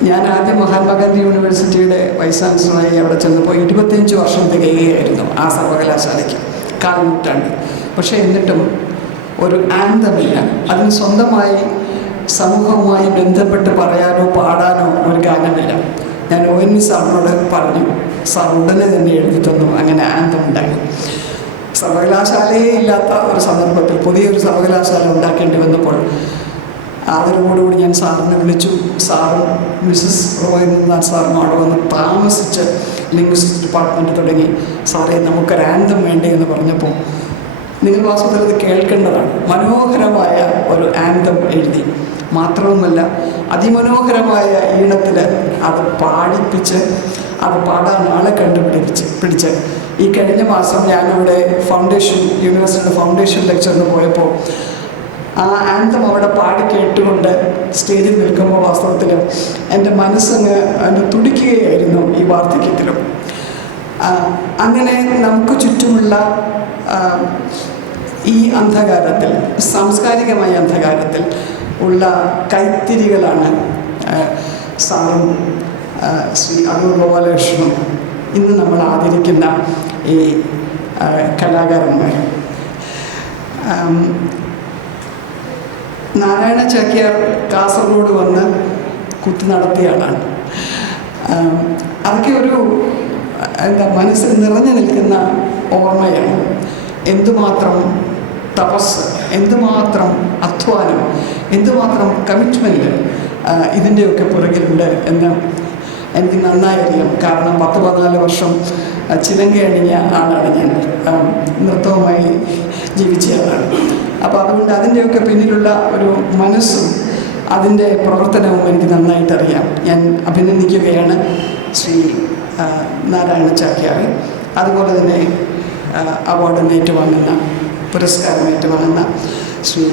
ഞാൻ ആദ്യം മഹാത്മാഗാന്ധി യൂണിവേഴ്സിറ്റിയുടെ വൈസ് ചാൻസലറായി അവിടെ ചെന്നപ്പോൾ 25 വർഷം തികയുകയായിരുന്നു ആ സർവകലാശാലയ്ക്ക്, 1/4 നൂറ്റാണ്ട്. പക്ഷേ എന്നിട്ടും ഒരു ആന്തമില്ല. അതിന് സ്വന്തമായി സമൂഹവുമായി ബന്ധപ്പെട്ട് പറയാനോ പാടാനോ ഒരു ഗാനമില്ല. ഞാൻ ONV സാറിനോട് പറഞ്ഞു, സാർ ഉടനെ തന്നെ എഴുതി തന്നു. അങ്ങനെ ആന്തം ഉണ്ടാക്കി. സർവകലാശാലയെ ഇല്ലാത്ത ഒരു സന്ദർഭത്തിൽ പുതിയൊരു സർവകലാശാല ഉണ്ടാക്കേണ്ടി വന്നപ്പോൾ ആദരവോടുകൂടി ഞാൻ സാറിനെ വിളിച്ചു. സാറും മിസ്സസ് പ്രബോധേന്ദ്രൻ സാറും അവിടെ വന്ന് താമസിച്ച് ലിംഗ്വിസ്റ്റിക്സ് ഡിപ്പാർട്ട്മെൻറ്റ് തുടങ്ങി. സാറേ, നമുക്കൊരു ആന്തം വേണ്ടേ എന്ന് പറഞ്ഞപ്പോൾ നിങ്ങൾ വാസ്തവത്തിൽ ഇത് കേൾക്കേണ്ടതാണ്. മനോഹരമായ ഒരു ആന്തം എഴുതി. മാത്രവുമല്ല, അതിമനോഹരമായ ഈണത്തിൽ അത് പാടിപ്പിച്ച് അത് പാടാൻ ആളെ പിടിച്ച് ഈ കഴിഞ്ഞ മാസം ഞാനിവിടെ യൂണിവേഴ്സിറ്റിയുടെ ഫൗണ്ടേഷൻ ലെക്ചറിന് പോയപ്പോൾ ആ ആന്തം അവിടെ പാടി കേട്ടുകൊണ്ട് സ്റ്റേജിൽ നിൽക്കുമ്പോൾ വാസ്തവത്തിൽ എൻ്റെ മനസ്സങ്ങ് തുടിക്കുകയായിരുന്നു ഈ വാർദ്ധക്യത്തിലും. അങ്ങനെ നമുക്ക് ചുറ്റുമുള്ള ഈ അന്ധകാരത്തിൽ, സാംസ്കാരികമായ അന്ധകാരത്തിൽ ഉള്ള കൈത്തിരികളാണ് സാറും ശ്രീ അടൂർ ഗോപാലകൃഷ്ണനും ഇന്ന് നമ്മൾ ആദരിക്കുന്ന ഈ കലാകാരന്മാർ. നാരായണ ചാക്യാർ കാസർഗോഡ് വന്ന് കുത്തി നടത്തിയ ആളാണ്. അതൊക്കെ ഒരു മനസ്സിൽ നിറഞ്ഞു നിൽക്കുന്ന ഓർമ്മയാണ്. എന്തുമാത്രം തപസ്, എന്തുമാത്രം അധ്വാനം, എന്തുമാത്രം കമ്മിറ്റ്മെൻറ്റ് ഇതിൻ്റെയൊക്കെ പുറകിലുണ്ട് എന്ന് എനിക്ക് നന്നായി അറിയാം. കാരണം 10-14 വർഷം ചിലങ്ക അണിഞ്ഞ ആളാണ് ഞാൻ, നൃത്തവുമായി ജീവിച്ച ആളാണ്. അപ്പോൾ അതുകൊണ്ട് അതിൻ്റെയൊക്കെ പിന്നിലുള്ള ഒരു മനസ്സും അതിൻ്റെ പ്രവർത്തനവും എനിക്ക് നന്നായിട്ടറിയാം. ഞാൻ അഭിനന്ദിക്കുകയാണ് ശ്രീ നാരായണ ചാക്യാറെ. അതുപോലെ തന്നെ അവാർഡ് ഏറ്റുവാങ്ങുന്ന, പുരസ്കാരം ഏറ്റുവാങ്ങുന്ന ശ്രീ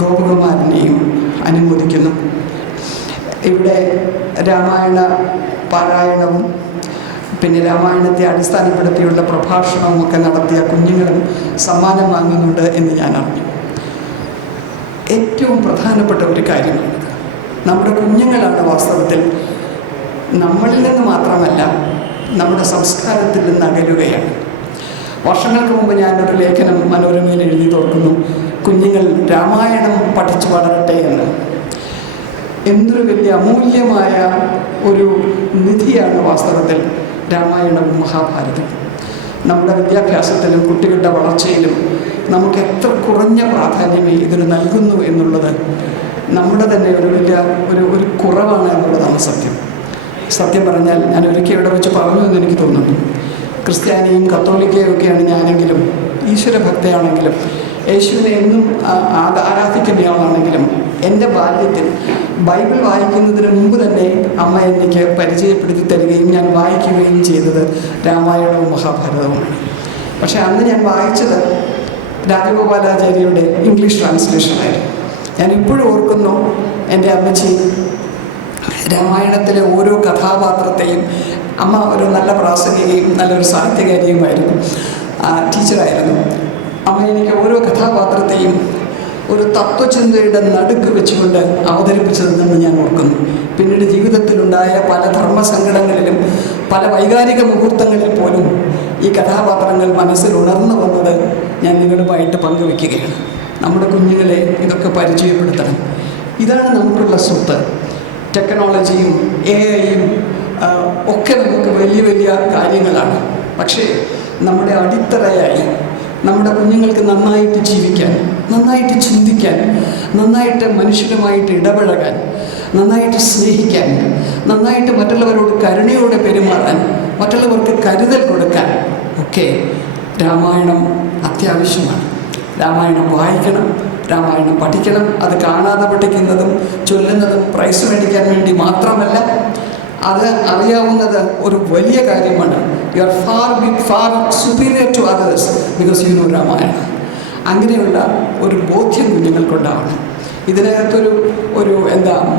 ഗോപകുമാരനെയും അനുമോദിക്കുന്നു. ഇവിടെ രാമായണ പാരായണവും പിന്നെ രാമായണത്തെ അടിസ്ഥാനപ്പെടുത്തിയുള്ള പ്രഭാഷണവും ഒക്കെ നടത്തിയ കുഞ്ഞുങ്ങളും സമ്മാനം വാങ്ങുന്നുണ്ട് എന്ന് ഞാൻ അറിഞ്ഞു. ഏറ്റവും പ്രധാനപ്പെട്ട ഒരു കാര്യമാണിത്. നമ്മുടെ കുഞ്ഞുങ്ങളാണ് വാസ്തവത്തിൽ നമ്മളിൽ നിന്ന് മാത്രമല്ല നമ്മുടെ സംസ്കാരത്തിൽ നിന്ന് അകലുകയാണ്. വർഷങ്ങൾക്ക് മുമ്പ് ഞാനൊരു ലേഖനം മനോരമയിൽ എഴുതി തോർക്കുന്നു, കുഞ്ഞുങ്ങൾ രാമായണം പഠിച്ചു വളരട്ടെ എന്ന്. എന്തൊരു വലിയ അമൂല്യമായ ഒരു നിധിയാണ് വാസ്തവത്തിൽ രാമായണവും മഹാഭാരതവും. നമ്മുടെ വിദ്യാഭ്യാസത്തിലും കുട്ടികളുടെ വളർച്ചയിലും നമുക്ക് എത്ര കുറഞ്ഞ പ്രാധാന്യമേ ഇതിന് നൽകുന്നു എന്നുള്ളത് നമ്മുടെ തന്നെ ഒരു വലിയ ഒരു കുറവാണ് എന്നുള്ളതാണ് സത്യം. സത്യം പറഞ്ഞാൽ ഞാൻ ഒരിക്കൽ ഇവിടെ വെച്ച് പറഞ്ഞു എന്ന് എനിക്ക് തോന്നുന്നു. ക്രിസ്ത്യാനിയും കത്തോലിക്കയും ഒക്കെയാണ് ഞാനെങ്കിലും, ഈശ്വരഭക്തയാണെങ്കിലും, യേശുവിനെ എന്നും ആരാധിക്കുന്നയാളാണെങ്കിലും, എൻ്റെ ബാല്യത്തിൽ ബൈബിൾ വായിക്കുന്നതിന് മുമ്പ് തന്നെ അമ്മ എനിക്ക് പരിചയപ്പെടുത്തി തരികയും ഞാൻ വായിക്കുകയും ചെയ്തത് രാമായണവും മഹാഭാരതവുമാണ്. പക്ഷേ അന്ന് ഞാൻ വായിച്ചത് രാജഗോപാലാചാര്യയുടെ ഇംഗ്ലീഷ് ട്രാൻസ്ലേഷനായിരുന്നു. ഞാൻ ഇപ്പോഴും ഓർക്കുന്നു, എൻ്റെ അമ്മച്ചി രാമായണത്തിലെ ഓരോ കഥാപാത്രത്തെയും, അമ്മ ഒരു നല്ല പ്രാസംഗികയും നല്ലൊരു സാഹിത്യകാരിയുമായിരുന്നു, ടീച്ചറായിരുന്നു. അമ്മ എനിക്ക് ഓരോ കഥാപാത്രത്തെയും ഒരു തത്വചിന്തയുടെ നടുക്ക് വെച്ചുകൊണ്ട് അവതരിപ്പിച്ചതെന്ന് ഞാൻ ഓർക്കുന്നു. പിന്നീട് ജീവിതത്തിലുണ്ടായ പല ധർമ്മസങ്കടങ്ങളിലും പല വൈകാരിക മുഹൂർത്തങ്ങളിൽ പോലും ഈ കഥാപാത്രങ്ങൾ മനസ്സിൽ ഉണർന്നു വന്നത് ഞാൻ നിങ്ങളുമായിട്ട് പങ്കുവെക്കുകയാണ്. നമ്മുടെ കുഞ്ഞുങ്ങളെ ഇതൊക്കെ പരിചയപ്പെടുത്തണം. ഇതാണ് നമുക്കുള്ള സ്വത്ത്. ടെക്നോളജിയും AI-യും ഒക്കെ നമുക്ക് വലിയ വലിയ കാര്യങ്ങളാണ്. പക്ഷേ നമ്മുടെ അടിത്തറയായി നമ്മുടെ കുഞ്ഞുങ്ങൾക്ക് നന്നായിട്ട് ജീവിക്കാൻ, നന്നായിട്ട് ചിന്തിക്കാൻ, നന്നായിട്ട് മനുഷ്യരുമായിട്ട് ഇടപഴകാൻ, നന്നായിട്ട് സ്നേഹിക്കാൻ, നന്നായിട്ട് മറ്റുള്ളവരോട് കരുണയോടെ പെരുമാറാൻ, മറ്റുള്ളവർക്ക് കരുതൽ കൊടുക്കാൻ ഒക്കെ രാമായണം അത്യാവശ്യമാണ്. രാമായണം വായിക്കണം, രാമായണം പഠിക്കണം. അത് കാണാതെ പഠിക്കുന്നതും ചൊല്ലുന്നതും പ്രൈസ് മേടിക്കാൻ വേണ്ടി മാത്രമല്ല, അത് അറിയാവുന്നത് ഒരു വലിയ കാര്യമാണ്. You are far superior to others because you know Ramayanam. അങ്ങനെയുള്ള ഒരു ബോധ്യം കുഞ്ഞുങ്ങൾക്കുണ്ടാവണം. ഇതിനകത്തൊരു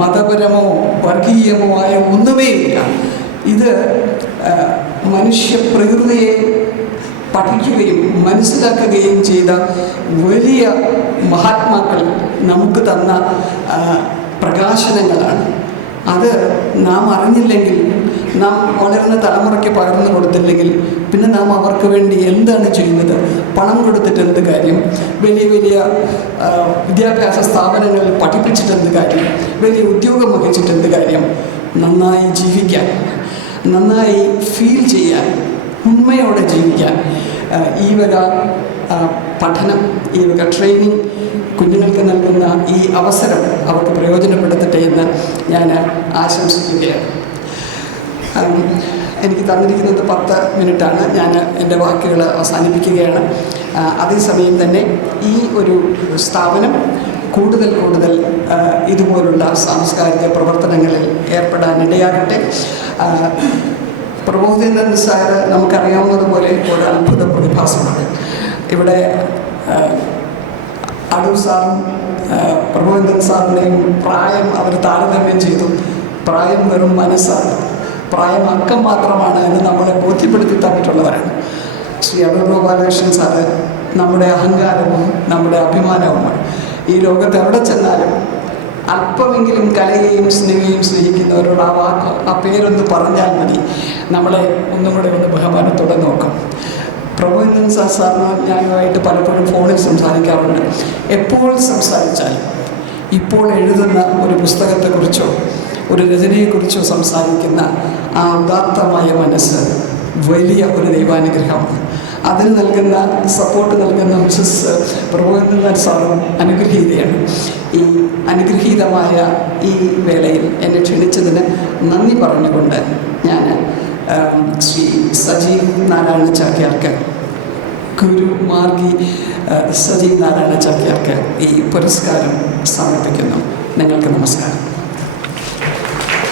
മതപരമോ വർഗീയമോ ആയ ഒന്നുമേ ഇല്ല. ഇത് മനുഷ്യ പ്രകൃതിയെ പഠിക്കുകയും മനസ്സിലാക്കുകയും ചെയ്ത വലിയ മഹാത്മാക്കൾ നമുക്ക് തന്ന പ്രകാശനങ്ങളാണ്. അത് നാം അറിഞ്ഞില്ലെങ്കിൽ, നാം വളരുന്ന തലമുറയ്ക്ക് പകർന്നു കൊടുത്തില്ലെങ്കിൽ പിന്നെ നാം അവർക്ക് വേണ്ടി എന്താണ് ചെയ്യുന്നത്? പണം കൊടുത്തിട്ട് എന്ത് കാര്യം? വലിയ വലിയ വിദ്യാഭ്യാസ സ്ഥാപനങ്ങളിൽ പഠിപ്പിച്ചിട്ട് എന്ത് കാര്യം? വലിയ ഉദ്യോഗം വഹിച്ചിട്ട് എന്ത് കാര്യം? നന്നായി ജീവിക്കാൻ, നന്നായി ഫീൽ ചെയ്യാൻ, ഉണ്മയോടെ ജീവിക്കാൻ ഈ വക പഠനം, ഈ വക ട്രെയിനിങ് കുഞ്ഞുങ്ങൾക്ക് നൽകുന്ന ഈ അവസരം അവർക്ക് പ്രയോജനപ്പെടുത്തട്ടെ എന്ന് ഞാൻ ആശംസിക്കുകയാണ്. എനിക്ക് തന്നിരിക്കുന്നത് 10 മിനിറ്റാണ്. ഞാൻ എൻ്റെ വാക്കുകൾ അവസാനിപ്പിക്കുകയാണ്. അതേസമയം തന്നെ ഈ ഒരു സ്ഥാപനം കൂടുതൽ ഇതുപോലുള്ള സാംസ്കാരിക പ്രവർത്തനങ്ങളിൽ ഏർപ്പെടാനിടയാകട്ടെ. പ്രബോധേന്ദ്രൻ സാറ് നമുക്കറിയാവുന്നതുപോലെ ഒരു അത്ഭുത പ്രതിഭാസമാണ്. ഇവിടെ അടൂർ സാറും പ്രബോധേന്ദ്രൻ സാറിൻ്റെയും പ്രായം അവർ താരതമ്യം ചെയ്തു. പ്രായം വെറും മനസ്സാണ്, പ്രായം അക്കം മാത്രമാണ് എന്ന് നമ്മളെ ബോധ്യപ്പെടുത്തി തന്നിട്ടുള്ളവരാണ്. ശ്രീ അടൂർ ഗോപാലകൃഷ്ണൻ സാറ് നമ്മുടെ അഹങ്കാരവും നമ്മുടെ അഭിമാനവുമാണ്. ഈ ലോകത്ത് എവിടെ ചെന്നാലും അല്പമെങ്കിലും കലയെയും സിനിമയെയും സ്നേഹിക്കുന്നവരോട് ആ പേരൊന്ന് പറഞ്ഞാൽ മതി, നമ്മളെ ഒന്നും കൂടെ ഒന്ന് ബഹുമാനത്തോടെ നോക്കും. പ്രബോധേന്ദ്രൻ സാറിന് ഞാനുമായിട്ട് പലപ്പോഴും ഫോണിൽ സംസാരിക്കാറുണ്ട്. എപ്പോൾ സംസാരിച്ചാലും ഇപ്പോൾ എഴുതുന്ന ഒരു പുസ്തകത്തെക്കുറിച്ചോ ഒരു രചനയെക്കുറിച്ചോ സംസാരിക്കുന്ന ആ ഉദാത്തമായ മനസ്സ് വലിയ ഒരു ദൈവാനുഗ്രഹമാണ്. അതിന് നൽകുന്ന സപ്പോർട്ട് നൽകുന്ന മിസ്സസ് പ്രബോധേന്ദ്രൻ സാറും അനുഗ്രഹീതയാണ്. ഈ അനുഗ്രഹീതമായ ഈ വേളയിൽ എന്നെ ക്ഷണിച്ചതിന് നന്ദി പറഞ്ഞുകൊണ്ട് ഞാൻ ശ്രീ സജീവ് നാരായണ ചാക്യാർക്ക്, ഗുരുമാർഗി സജീവ് നാരായണ ചാക്യാർക്ക് ഈ പുരസ്കാരം സമർപ്പിക്കുന്നു. നിങ്ങൾക്ക് നമസ്കാരം.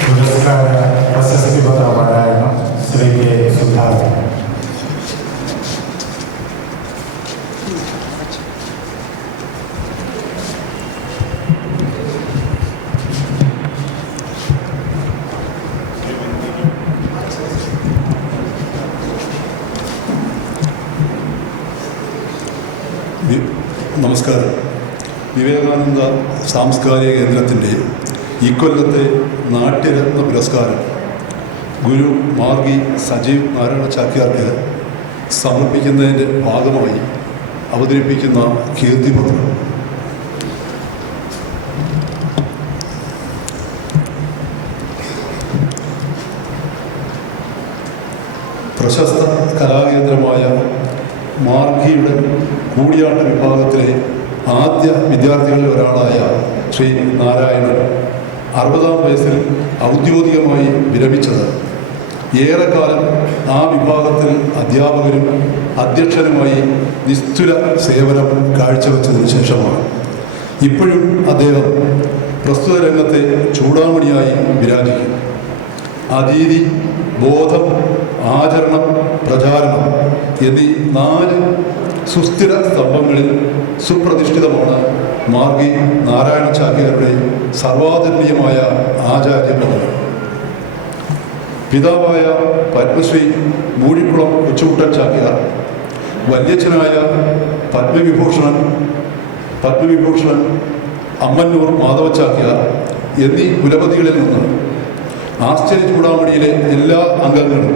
പുരസ്കാര പ്രശസ്തി പത്രപാരായണം ശ്രീ കെ സുധാകരൻ. നമസ്കാരം. വിവേകാനന്ദ സാംസ്കാരിക കേന്ദ്രത്തിൻ്റെ ഇക്കൊല്ലത്തെ നാട്യരത്ന പുരസ്കാരം ഗുരു മാർഗി സജീവ് നാരായണ ചാക്യാർക്ക് സമർപ്പിക്കുന്നതിൻ്റെ ഭാഗമായി അവതരിപ്പിക്കുന്ന കീർത്തിപത്രം. പ്രശസ്ത കലാകേന്ദ്രമായ മാർഗിയുടെ കൂടിയാട്ട വിഭാഗത്തിലെ ആദ്യ വിദ്യാർത്ഥികളിൽ ഒരാളായ ശ്രീ നാരായണൻ 60-ാം വയസ്സിൽ ഔദ്യോഗികമായി വിരമിച്ചത് ഏറെക്കാലം ആ വിഭാഗത്തിൽ അധ്യാപകരും അധ്യക്ഷനുമായി നിസ്തുല സേവനം കാഴ്ചവെച്ചതിന് ശേഷമാണ്. ഇപ്പോഴും അദ്ദേഹം പ്രസ്തുത രംഗത്തെ ചൂടാമണിയായി വിരാജിക്കുന്നു. അതീതി, ബോധം, ആചരണം, പ്രചാരണം എന്നീ 4 സുസ്ഥിര സ്തംഭങ്ങളിൽ സുപ്രതിഷ്ഠിതമാണ് മാർഗി നാരായണ ചാക്യാരുടെ സർവാദരണീയമായ ആചാര്യപദം. പിതാവായ പത്മശ്രീ മൂഴിക്കുളം കൊച്ചുകുട്ടൻ ചാക്യാർ, വല്യച്ഛനായ പത്മവിഭൂഷണൻ അമ്മന്നൂർ മാധവ ചാക്യാർ എന്നീ കുലപതികളിൽ നിന്ന് ആശ്ചര്യ ചൂടാമണിയിലെ എല്ലാ അംഗങ്ങളും,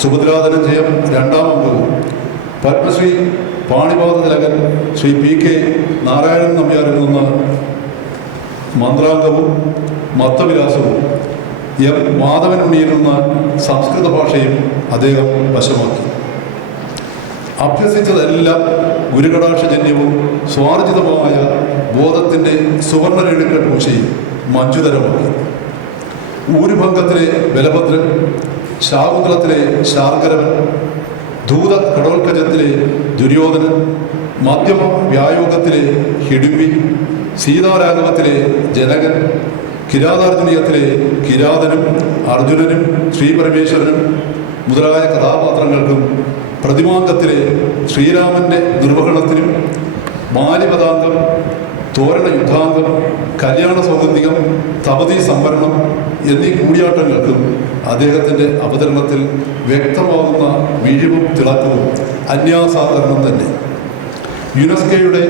സുഭദ്രാധനഞ്ജയം 2-ാം അംഗവും പത്മശ്രീ പാണിപാത തിലകൻ ശ്രീ PK നാരായണൻ നമ്പ്യാരിൽ നിന്ന് മന്ത്രാംഗവും മത്തവിലാസവും, M മാധവൻ ഉണ്ണിയിൽ നിന്ന് സംസ്കൃത ഭാഷയും അദ്ദേഹം വശമാക്കി. അഭ്യസിച്ചതെല്ലാം ഗുരുകടാക്ഷജന്യവും സ്വാർജിതമായ ബോധത്തിൻ്റെ സുവർണരേണുക്കൾ പൂശയും മഞ്ജുതരമാക്കി. ഊരുഭംഗത്തിലെ ബലഭദ്രൻ, ശാകുന്തളത്തിലെ ശാർക്കരവൻ, ധൂത കടോൽക്കജത്തിലെ ദുര്യോധനൻ, മധ്യമ വ്യായോഗത്തിലെ ഹിഡുമ്പി, സീതാരാഘവത്തിലെ ജനകൻ, കിരാതാർജുനീയത്തിലെ കിരാതനും അർജുനനും ശ്രീപരമേശ്വരനും മുതലായ കഥാപാത്രങ്ങൾക്കും, പ്രതിമാംഗത്തിലെ ശ്രീരാമൻ്റെ നിർവഹണത്തിനും, ബാലിപദാംഗം, തോരണ യുദ്ധാംഗം, കല്യാണ സൗഗന്ധികം, തപതി സംവരണം എന്നീ കൂടിയാട്ടങ്ങൾക്കും അദ്ദേഹത്തിൻ്റെ അവതരണത്തിൽ വ്യക്തമാകുന്ന മിഴിവും തിളക്കവും അന്യാസാധാരണം തന്നെ. യുനെസ്കോയുടെ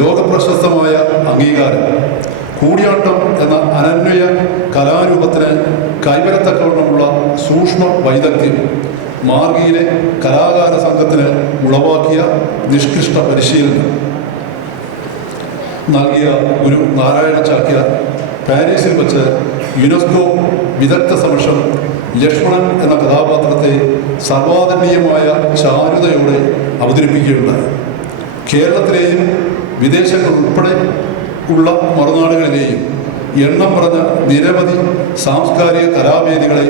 ലോകപ്രശസ്തമായ അംഗീകാരം കൂടിയാട്ടം എന്ന അനന്വയ കലാരൂപത്തിന് കൈവരത്തക്കവണ്ണമുള്ള സൂക്ഷ്മ വൈദഗ്ധ്യം മാർഗിയിലെ കലാകാര സംഘത്തിന് ഉളവാക്കിയ നിഷ്കൃഷ്ട പരിശീലനം നൽകിയ ഗുരു നാരായണ ചാക്യാർ പാരീസിൽ വച്ച് യുനെസ്കോ വിദഗ്ധ സമക്ഷം ലക്ഷ്മണൻ എന്ന കഥാപാത്രത്തെ സർവാദരണീയമായ ചാരുതയോടെ അവതരിപ്പിക്കുകയുണ്ടായി. കേരളത്തിലെയും വിദേശങ്ങൾ ഉൾപ്പെടെ ഉള്ള മറുനാടുകളിലെയും എണ്ണം പറഞ്ഞ നിരവധി സാംസ്കാരിക കലാവേദികളെ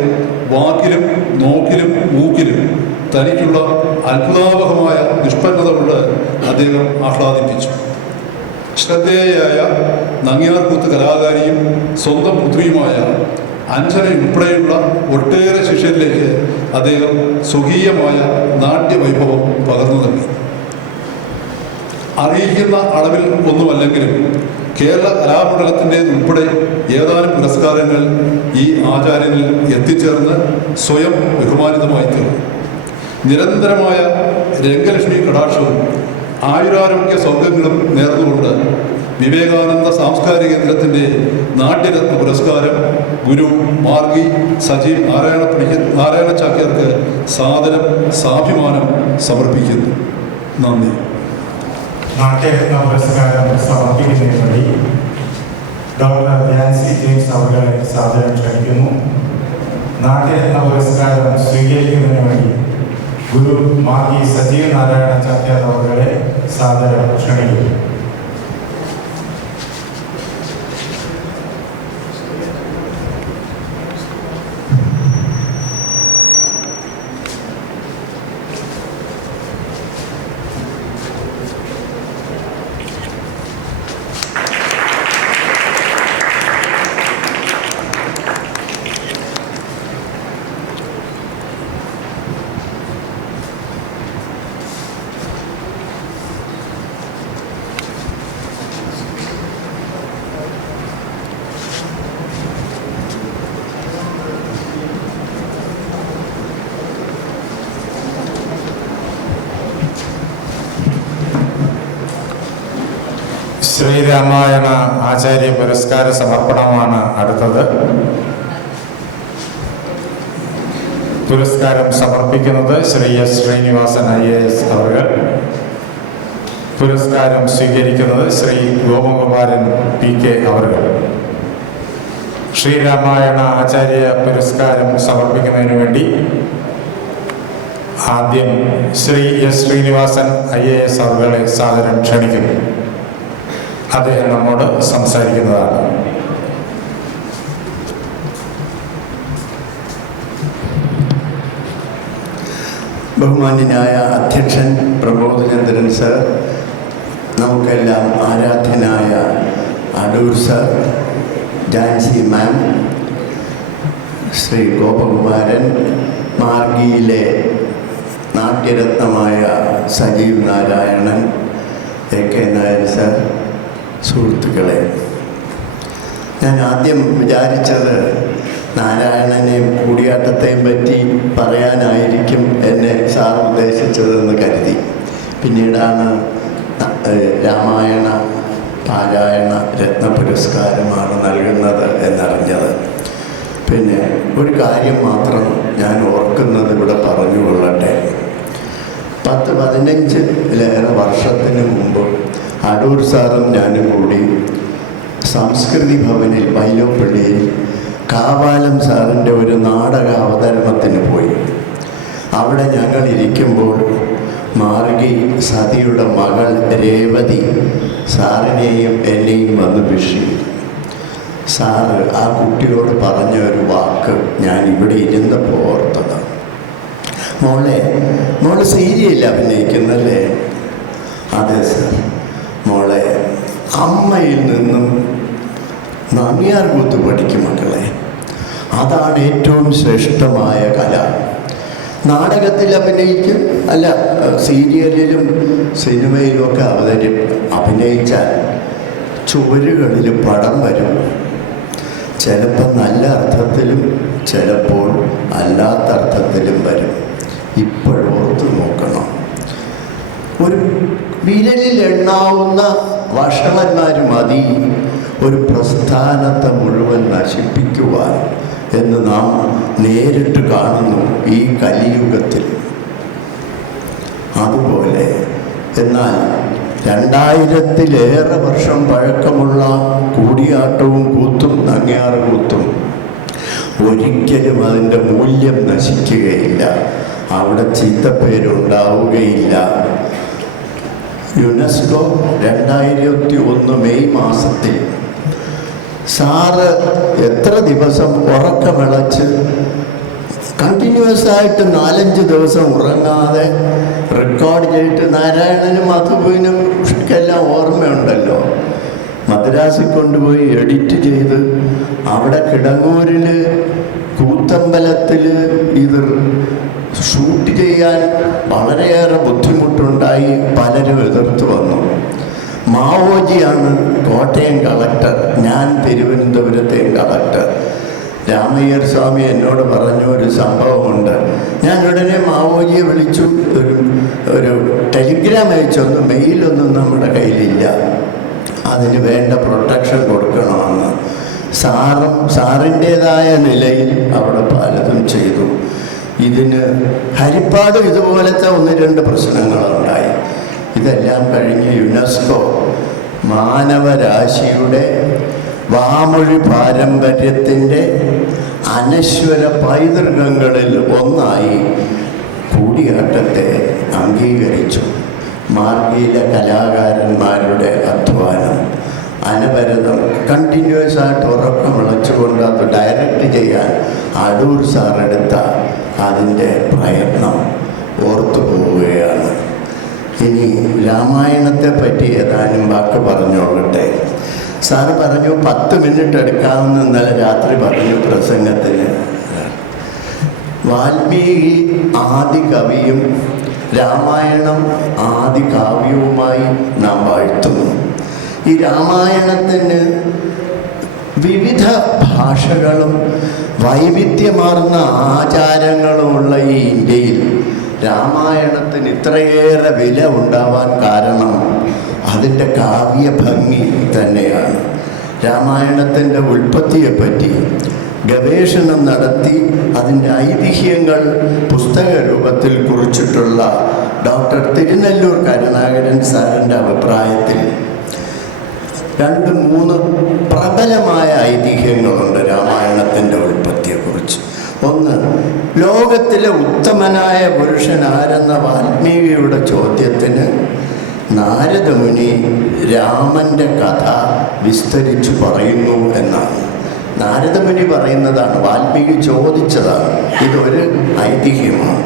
വാക്കിലും നോക്കിലും മൂക്കിലും തനിക്കുള്ള അത്ഭുതാവഹമായ നിഷ്പന്നത കൊണ്ട് അദ്ദേഹം ആഹ്ലാദിപ്പിച്ചു. ശ്രദ്ധേയയായ നങ്ങ്യാർകൂത്ത് കലാകാരിയും സ്വന്തം പുത്രിയുമായ അഞ്ജനയുൾപ്പെടെയുള്ള ഒട്ടേറെ ശിഷ്യരിലേക്ക് അദ്ദേഹം സ്വകീയമായ നാട്യവൈഭവം പകർന്നു നൽകി. അറിയിക്കുന്ന അളവിൽ ഒന്നുമല്ലെങ്കിലും കേരള കലാമണ്ഡലത്തിൻ്റേതുൾപ്പെടെ ഏതാനും പുരസ്കാരങ്ങൾ ഈ ആചാര്യനിൽ എത്തിച്ചേർന്ന് സ്വയം ബഹുമാനിതമായി തീർന്നു. നിരന്തരമായ രംഗലക്ഷ്മി കടാക്ഷവും ആയുരാരോഗ്യ സൗഖ്യങ്ങളും നേർന്നുകൊണ്ട് വിവേകാനന്ദ സാംസ്കാരിക കേന്ദ്രത്തിൻ്റെ നാട്യരത്ന പുരസ്കാരം ഗുരു മാർഗി സജീവ് നാരായണ ചാക്യാർക്ക് സാദരം സാഭിമാനം സമർപ്പിക്കുന്നു. നന്ദി. നാട്യരത്ന പുരസ്കാരം സമർപ്പിക്കുന്നതിന് വഴി ഡോക്ടർ നാൻസി ജെയിംസ് അവരെ സാദരം ക്ഷണിക്കുന്നു. നാട്യരത്ന പുരസ്കാരം സ്വീകരിക്കുന്നതിന് വഴി ഗുരു മാർഗി സജീവ് നാരായണ ചാക്യാർ അവരെ സാദരം ക്ഷണിക്കുന്നു. ശ്രീരാമായണ ആചാര്യ പുരസ്കാര സമർപ്പണമാണ് അടുത്തത്. പുരസ്കാരം സമർപ്പിക്കുന്നത് ശ്രീ എസ് ശ്രീനിവാസൻ IAS അവർ. പുരസ്കാരം സ്വീകരിക്കുന്നത് ശ്രീ ഗോപകുമാരൻ PK അവർ. ശ്രീരാമായണ ആചാര്യ പുരസ്കാരം സമർപ്പിക്കുന്നതിന് വേണ്ടി ആദ്യം ശ്രീ എസ് ശ്രീനിവാസൻ IAS അവരെ സാദരം ക്ഷണിക്കുന്നു. അദ്ദേഹം നമ്മോട് സംസാരിക്കുന്നതാണ്. ബഹുമാന്യനായ അധ്യക്ഷൻ പ്രബോധചന്ദ്രൻ സർ, നമുക്കെല്ലാം ആരാധ്യനായ അടൂർ സർ, ജാൻസി മാം, ശ്രീ ഗോപകുമാരൻ, മാർഗിയിലെ നാട്യരത്നമായ സജീവ് നാരായണൻ, AK നായർ സർ, സുഹൃത്തുക്കളെ, ഞാൻ ആദ്യം വിചാരിച്ചത് നാരായണനെയും കൂടിയാട്ടത്തെയും പറ്റി പറയാനായിരിക്കും എന്നെ സാർ ഉദ്ദേശിച്ചതെന്ന് കരുതി. പിന്നീടാണ് രാമായണ പാരായണ രത്ന പുരസ്കാരമാണ് നൽകുന്നത് എന്നറിഞ്ഞത്. പിന്നെ ഒരു കാര്യം മാത്രം ഞാൻ ഓർക്കുന്നത് ഇവിടെ പറഞ്ഞുകൊള്ളട്ടെ. 10-15 വർഷത്തിന് മുമ്പ് അടൂർ സാറും ഞാനും കൂടി സംസ്കൃതി ഭവനിൽ വൈലോപ്പള്ളിയിൽ കാവാലം സാറിൻ്റെ ഒരു നാടക അവതരണത്തിന് പോയി. അവിടെ ഞങ്ങൾ ഇരിക്കുമ്പോൾ മാർഗി സതിയുടെ മകൾ രേവതി സാറിനെയും എന്നെയും വന്ന് വിഷി. സാറ് ആ കുട്ടിയോട് പറഞ്ഞ ഒരു വാക്ക് ഞാൻ ഇവിടെ ഇരുന്നപ്പോൾ ഓർത്തതാണ്. മോള് സീരിയൽ അഭിനയിക്കുന്നല്ലേ? അതെ സാർ. മോളെ, അമ്മയിൽ നിന്നും നമ്പ്യാർ കൂത്ത് പഠിക്കും മക്കളെ. അതാണ് ഏറ്റവും ശ്രേഷ്ഠമായ കല. നാടകത്തിൽ അഭിനയിക്കും, അല്ല സീരിയലിലും സിനിമയിലുമൊക്കെ അഭിനയിച്ചാൽ ചുവരുകളിൽ പടം വരും. ചിലപ്പോൾ നല്ല അർത്ഥത്തിലും ചിലപ്പോൾ അല്ലാത്ത അർത്ഥത്തിലും വരും. ഇപ്പോഴോർത്ത് നോക്കണം. ഒരു വിരലിൽ എണ്ണാവുന്ന വഷളന്മാർ മതി ഒരു പ്രസ്ഥാനത്തെ മുഴുവൻ നശിപ്പിക്കുവാൻ എന്ന് നാം നേരിട്ട് കാണുന്നു ഈ കലിയുഗത്തിൽ. അതുപോലെ എന്നാൽ 2000-ലേറെ വർഷം പഴക്കമുള്ള കൂടിയാട്ടവും കൂത്തും നങ്ങ്യാർ കൂത്തും ഒരിക്കലും അതിൻ്റെ മൂല്യം നശിക്കുകയില്ല. അവിടെ ചീത്തപ്പേരുണ്ടാവുകയില്ല. യുനെസ്കോ 2001 മെയ് മാസത്തിൽ സാറ് എത്ര ദിവസം ഉറക്കമിളച്ച് കണ്ടിന്യൂസ് ആയിട്ട് 4-5 ദിവസം ഉറങ്ങാതെ റെക്കോർഡ് ചെയ്തിട്ട് നാരായണനും മധുവിനും എല്ലാം ഓർമ്മയുണ്ടല്ലോ. മദ്രാസിൽ കൊണ്ടുപോയി എഡിറ്റ് ചെയ്ത് അവിടെ കിടങ്ങൂരിൽ കൂത്തമ്പലത്തിൽ ഇത് ഷൂട്ട് ചെയ്യാൻ വളരെയേറെ ബുദ്ധിമുട്ടുണ്ടായി. പലരും എതിർത്ത് വന്നു. മാവോജിയാണ് കോട്ടയം കളക്ടർ, ഞാൻ തിരുവനന്തപുരത്തെയും കളക്ടർ. രാമയ്യർ സ്വാമി എന്നോട് പറഞ്ഞ ഒരു സംഭവമുണ്ട്. ഞാൻ ഉടനെ മാവോജിയെ വിളിച്ചു. ഒരു ടെലിഗ്രാം അയച്ചൊന്നും മെയിലൊന്നും നമ്മുടെ കയ്യിലില്ല. അതിന് വേണ്ട പ്രൊട്ടക്ഷൻ കൊടുക്കണമെന്ന് സാറിൻ്റേതായ നിലയിൽ അവിടെ പലതും ചെയ്തു. ഇതിന് ഹരിപ്പാടും ഇതുപോലത്തെ 1-2 പ്രശ്നങ്ങളുണ്ടായി. ഇതെല്ലാം കഴിഞ്ഞ് യുനെസ്കോ മാനവരാശിയുടെ വാമൊഴി പാരമ്പര്യത്തിൻ്റെ അനശ്വര പൈതൃകങ്ങളിൽ ഒന്നായി കൂടിയാട്ടത്തെ അംഗീകരിച്ചു. മാർഗിയിലെ കലാകാരന്മാരുടെ അധ്വാനം അനവരതം കണ്ടിന്യൂസ് ആയിട്ട് ഉറക്കം വിളച്ചുകൊണ്ട് അത് ഡയറക്റ്റ് ചെയ്യാൻ അടൂർ സാറെടുത്ത അതിൻ്റെ പ്രയത്നം ഓർത്തു പോവുകയാണ്. ഇനി രാമായണത്തെ പറ്റി ഏതാനും വാക്ക് പറഞ്ഞോളട്ടെ. സാറ് പറഞ്ഞു 10 മിനിറ്റ് എടുക്കാമെന്ന് ഇന്നലെ രാത്രി പറഞ്ഞു പ്രസംഗത്തിന്. വാൽമീകി ആദി കവിയും രാമായണം ആദി കാവ്യവുമായി നാം വാഴ്ത്തുന്നു. ഈ രാമായണത്തിന് വിവിധ ഭാഷകളും വൈവിധ്യമാർന്ന ആചാരങ്ങളുമുള്ള ഈ ഇന്ത്യയിൽ രാമായണത്തിന് ഇത്രയേറെ വില ഉണ്ടാവാൻ കാരണം അതിൻ്റെ കാവ്യഭംഗി തന്നെയാണ്. രാമായണത്തിൻ്റെ ഉൽപ്പത്തിയെപ്പറ്റി ഗവേഷണം നടത്തി അതിൻ്റെ ഐതിഹ്യങ്ങൾ പുസ്തക രൂപത്തിൽ കുറിച്ചിട്ടുള്ള ഡോക്ടർ തിരുനെല്ലൂർ കരുണാകരൻ സാറിൻ്റെ അഭിപ്രായത്തിൽ 2-3 പ്രബലമായ ഐതിഹ്യങ്ങളുണ്ട് രാമായണത്തിൻ്റെ ഉൽപ്പത്തിയെക്കുറിച്ച്. ഒന്ന്, ലോകത്തിലെ ഉത്തമനായ പുരുഷൻ ആരെന്ന വാൽമീകിയുടെ ചോദ്യത്തിന് നാരദമുനി രാമൻ്റെ കഥ വിസ്തരിച്ചു പറയുന്നു എന്നാണ്. നാരദമുനി പറയുന്നതാണ്, വാൽമീകി ചോദിച്ചതാണ്. ഇതൊരു ഐതിഹ്യമാണ്.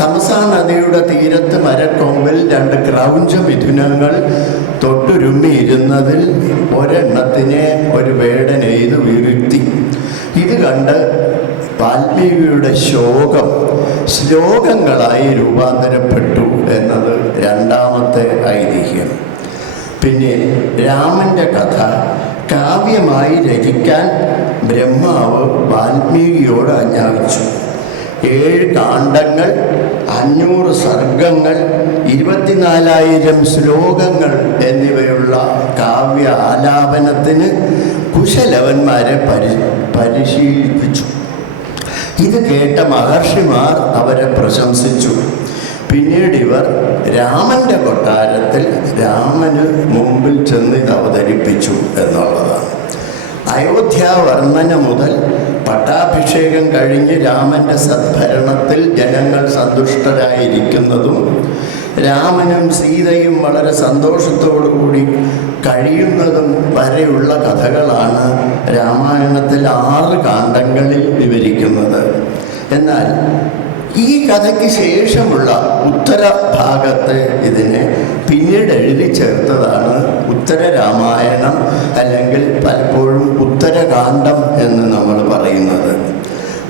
തമസാ നദിയുടെ തീരത്ത് മരക്കൊമ്പിൽ 2 ക്രൗഞ്ച മിഥുനങ്ങൾ തൊട്ടുരുമ്മിയിരുന്നതിൽ ഒരെണ്ണത്തിനെ ഒരു വേടൻ എയ്ത് വീഴ്ത്തി. ഇത് കണ്ട് വാൽമീകിയുടെ ശോകം ശ്ലോകങ്ങളായി രൂപാന്തരപ്പെട്ടു എന്നത് 2ാമത്തെ ഐതിഹ്യം. പിന്നെ രാമൻ്റെ കഥ കാവ്യമായി രചിക്കാൻ ബ്രഹ്മാവ് വാൽമീകിയോട് ആജ്ഞാപിച്ചു. 7 കാണ്ഡങ്ങൾ, 500 സർഗങ്ങൾ, 24,000 ശ്ലോകങ്ങൾ എന്നിവയുള്ള കാവ്യ ആലാപനത്തിന് കുശലവന്മാരെ പരിശീലിപ്പിച്ചു. ഇത് കേട്ട മഹർഷിമാർ അവരെ പ്രശംസിച്ചു. പിന്നീട് ഇവർ രാമൻ്റെ കൊട്ടാരത്തിൽ രാമന് മുമ്പിൽ ചെന്ന് ഇത് അവതരിപ്പിച്ചു എന്നുള്ളതാണ്. അയോധ്യാവർണ്ണന മുതൽ പട്ടാഭിഷേകം കഴിഞ്ഞ് രാമൻ്റെ സദ്ഭരണത്തിൽ ജനങ്ങൾ സന്തുഷ്ടരായിരിക്കുന്നതും രാമനും സീതയും വളരെ സന്തോഷത്തോടുകൂടി കഴിയുന്നതും വരെയുള്ള കഥകളാണ് രാമായണത്തിൽ 6 കാണ്ഡങ്ങളിൽ വിവരിക്കുന്നത്. എന്നാൽ ഈ കഥയ്ക്ക് ശേഷമുള്ള ഉത്തര ഭാഗത്ത് ഇതിനെ പിന്നീട് എഴുതി ചേർത്തതാണ് ഉത്തര രാമായണം, അല്ലെങ്കിൽ പലപ്പോഴും ഉത്തരകാണ്ഡം എന്ന് നമ്മൾ പറയുന്നത്.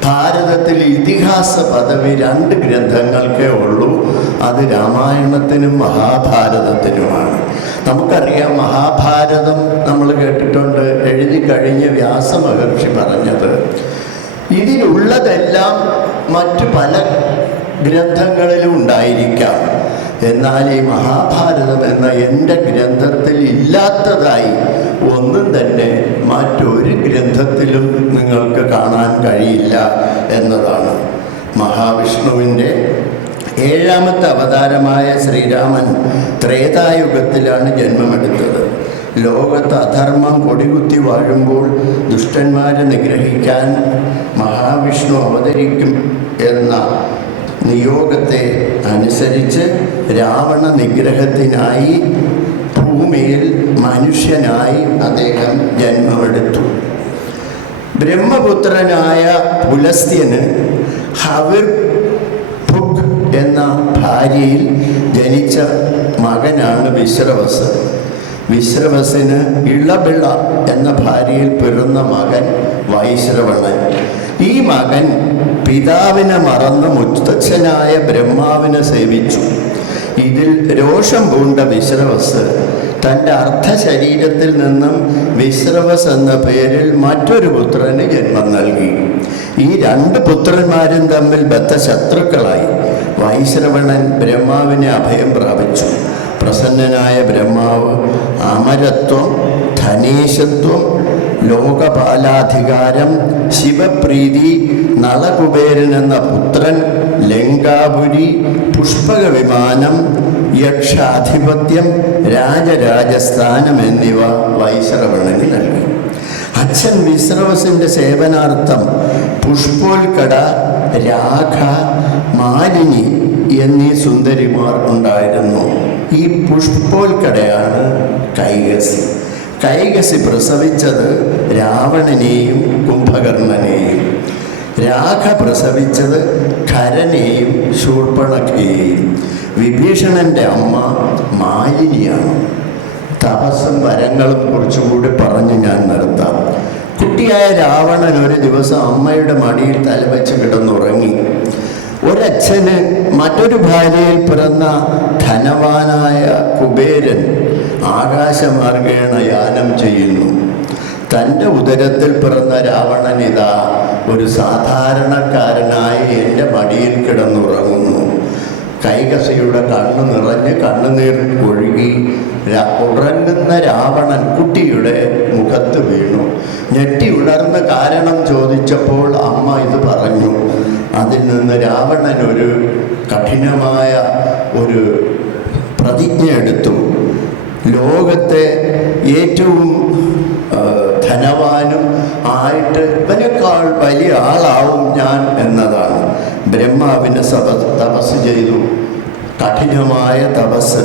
ഭാരതത്തിൽ ഇതിഹാസ പദവി 2 ഗ്രന്ഥങ്ങൾക്കേ ഉള്ളൂ. അത് രാമായണത്തിനും മഹാഭാരതത്തിനുമാണ്. നമുക്കറിയാം, മഹാഭാരതം നമ്മൾ കേട്ടിട്ടുണ്ട്, എഴുതി കഴിഞ്ഞ് വ്യാസമഹർഷി പറഞ്ഞത്. ഇതിലുള്ളതെല്ലാം മറ്റു പല ഗ്രന്ഥങ്ങളിലും ഉണ്ടായിരിക്കാം. എന്നാൽ ഈ മഹാഭാരതം എന്ന എൻ്റെ ഗ്രന്ഥത്തിൽ ഇല്ലാത്തതായി ഒന്നും തന്നെ മറ്റൊരു ഗ്രന്ഥത്തിലും നിങ്ങൾക്ക് കാണാൻ കഴിയില്ല എന്നതാണ്. മഹാവിഷ്ണുവിൻ്റെ 7ാമത്തെ അവതാരമായ ശ്രീരാമൻ ത്രേതായുഗത്തിലാണ് ജന്മമെടുത്തത്. ലോകത്ത് അധർമ്മം കൊടികുത്തി വാഴുമ്പോൾ ദുഷ്ടന്മാരെ നിഗ്രഹിക്കാൻ മഹാവിഷ്ണു അവതരിക്കും എന്ന നിയോഗത്തെ അനുസരിച്ച് രാവണ നിഗ്രഹത്തിനായി ഭൂമിയിൽ മനുഷ്യനായി അദ്ദേഹം ജന്മമെടുത്തു. ബ്രഹ്മപുത്രനായ പുലസ്ത്യന് ഹവിർഭുഗ് എന്ന ഭാര്യയിൽ ജനിച്ച മകനാണ് വിശ്രവസ്. വിശ്രവസിന് ഇളപിള എന്ന ഭാര്യയിൽ പിറന്ന മകൻ വൈശ്രവണൻ. ഈ മകൻ പിതാവിനെ മറന്ന് മുത്തച്ഛനായ ബ്രഹ്മാവിനെ സേവിച്ചു. ഇതിൽ രോഷം പൂണ്ട വിശ്രവസ് തൻ്റെ അർദ്ധശരീരത്തിൽ നിന്നും വിശ്രവസ് എന്ന പേരിൽ മറ്റൊരു പുത്രന് ജന്മം നൽകി. ഈ 2 പുത്രന്മാരും തമ്മിൽ ബദ്ധശത്രുക്കളായി. വൈശ്രവണൻ ബ്രഹ്മാവിനെ അഭയം പ്രാപിച്ചു. പ്രസന്നനായ ബ്രഹ്മാവ് അമരത്വം, ധനേശത്വം, ലോകപാലാധികാരം, ശിവപ്രീതി, നളകുബേരൻ എന്ന പുത്രൻ, ലങ്കാപുരി, പുഷ്പക വിമാനം, യക്ഷാധിപത്യം, രാജരാജസ്ഥാനം എന്നിവ വൈശ്രവണന് നൽകി. അച്ഛൻ വിശ്രവസിൻ്റെ സേവനാർത്ഥം പുഷ്പോൽക്കട, രാഖ, മാലിനി എന്നീ സുന്ദരിമാർ ഉണ്ടായിരുന്നു. ഈ പുഷ്പോൽക്കടയാണ് കൈകസി. കൈകസി പ്രസവിച്ചത് രാവണനെയും കുംഭകർണനെയും. രാഖ പ്രസവിച്ചത് ഖരനെയും ശൂർപ്പണഖയെയും. വിഭീഷണൻ്റെ അമ്മ മാലിനിയാണ്. തപസ്സും വരങ്ങളും കുറച്ചുകൂടി പറഞ്ഞ് ഞാൻ നിർത്താം. കുട്ടിയായ രാവണൻ ഒരു ദിവസം അമ്മയുടെ മടിയിൽ തലവെച്ച് കിടന്നുറങ്ങി. ഒരച്ഛന് മറ്റൊരു ഭാര്യയിൽ പിറന്ന ധനവാനായ കുബേരൻ ആകാശമാർഗേണ യാനം ചെയ്യുന്നു. തൻ്റെ ഉദരത്തിൽ പിറന്ന രാവണൻ ഇതാ ഒരു സാധാരണക്കാരനായി എൻ്റെ മടിയിൽ കിടന്നുറങ്ങുന്നു. കൈകസിയുടെ കണ്ണു നിറഞ്ഞ് കണ്ണുനീർ ഒഴുകി ഉറങ്ങുന്ന രാവണൻ കുട്ടിയുടെ മുഖത്ത് വീണു. ഞെട്ടി ഉണർന്ന കാരണം ചോദിച്ചപ്പോൾ അമ്മ ഇത് പറഞ്ഞു. അതിൽ നിന്ന് രാവണൻ ഒരു കഠിനമായ ഒരു പ്രതിജ്ഞ എടുത്തു. ലോകത്തെ ഏറ്റവും ധനവാനും ആയിട്ട് ഇവനേക്കാൾ വലിയ ആളാവും ഞാൻ എന്നതാണ്. ബ്രഹ്മാവിന് തപസ് ചെയ്തു, കഠിനമായ തപസ്.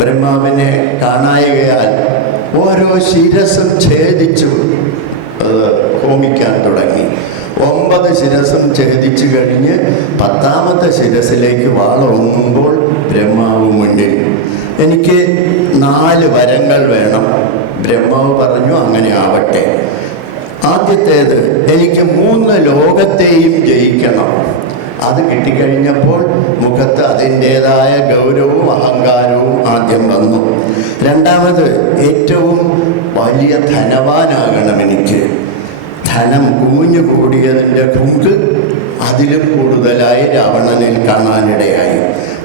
ബ്രഹ്മാവിനെ കാണായകയാൽ ഓരോ ശിരസും ഛേദിച്ചു ഹോമിക്കാൻ തുടങ്ങി. 9 ശിരസും ഛേദിച്ചു കഴിഞ്ഞ് 10ാമത്തെ ശിരസിലേക്ക് വാളൊങ്ങുമ്പോൾ ബ്രഹ്മാവ് മുന്നിൽ, എനിക്ക് 4 വരങ്ങൾ വേണം. ബ്രഹ്മാവ് പറഞ്ഞു, അങ്ങനെ ആവട്ടെ. ആദ്യത്തേത്, എനിക്ക് 3 ലോകത്തെയും ജയിക്കണം. അത് കിട്ടിക്കഴിഞ്ഞപ്പോൾ മുഖത്ത് അതിൻ്റേതായ ഗൗരവവും അഹങ്കാരവും ആദ്യം വന്നു. രണ്ടാമത്, ഏറ്റവും വലിയ ധനവാനാകണം എനിക്ക്. ധനം കുമിഞ്ഞു കൂടിയതിൻ്റെ കുങ്ക് അതിലും കൂടുതലായി രാവണനിൽ കാണാനിടയായി.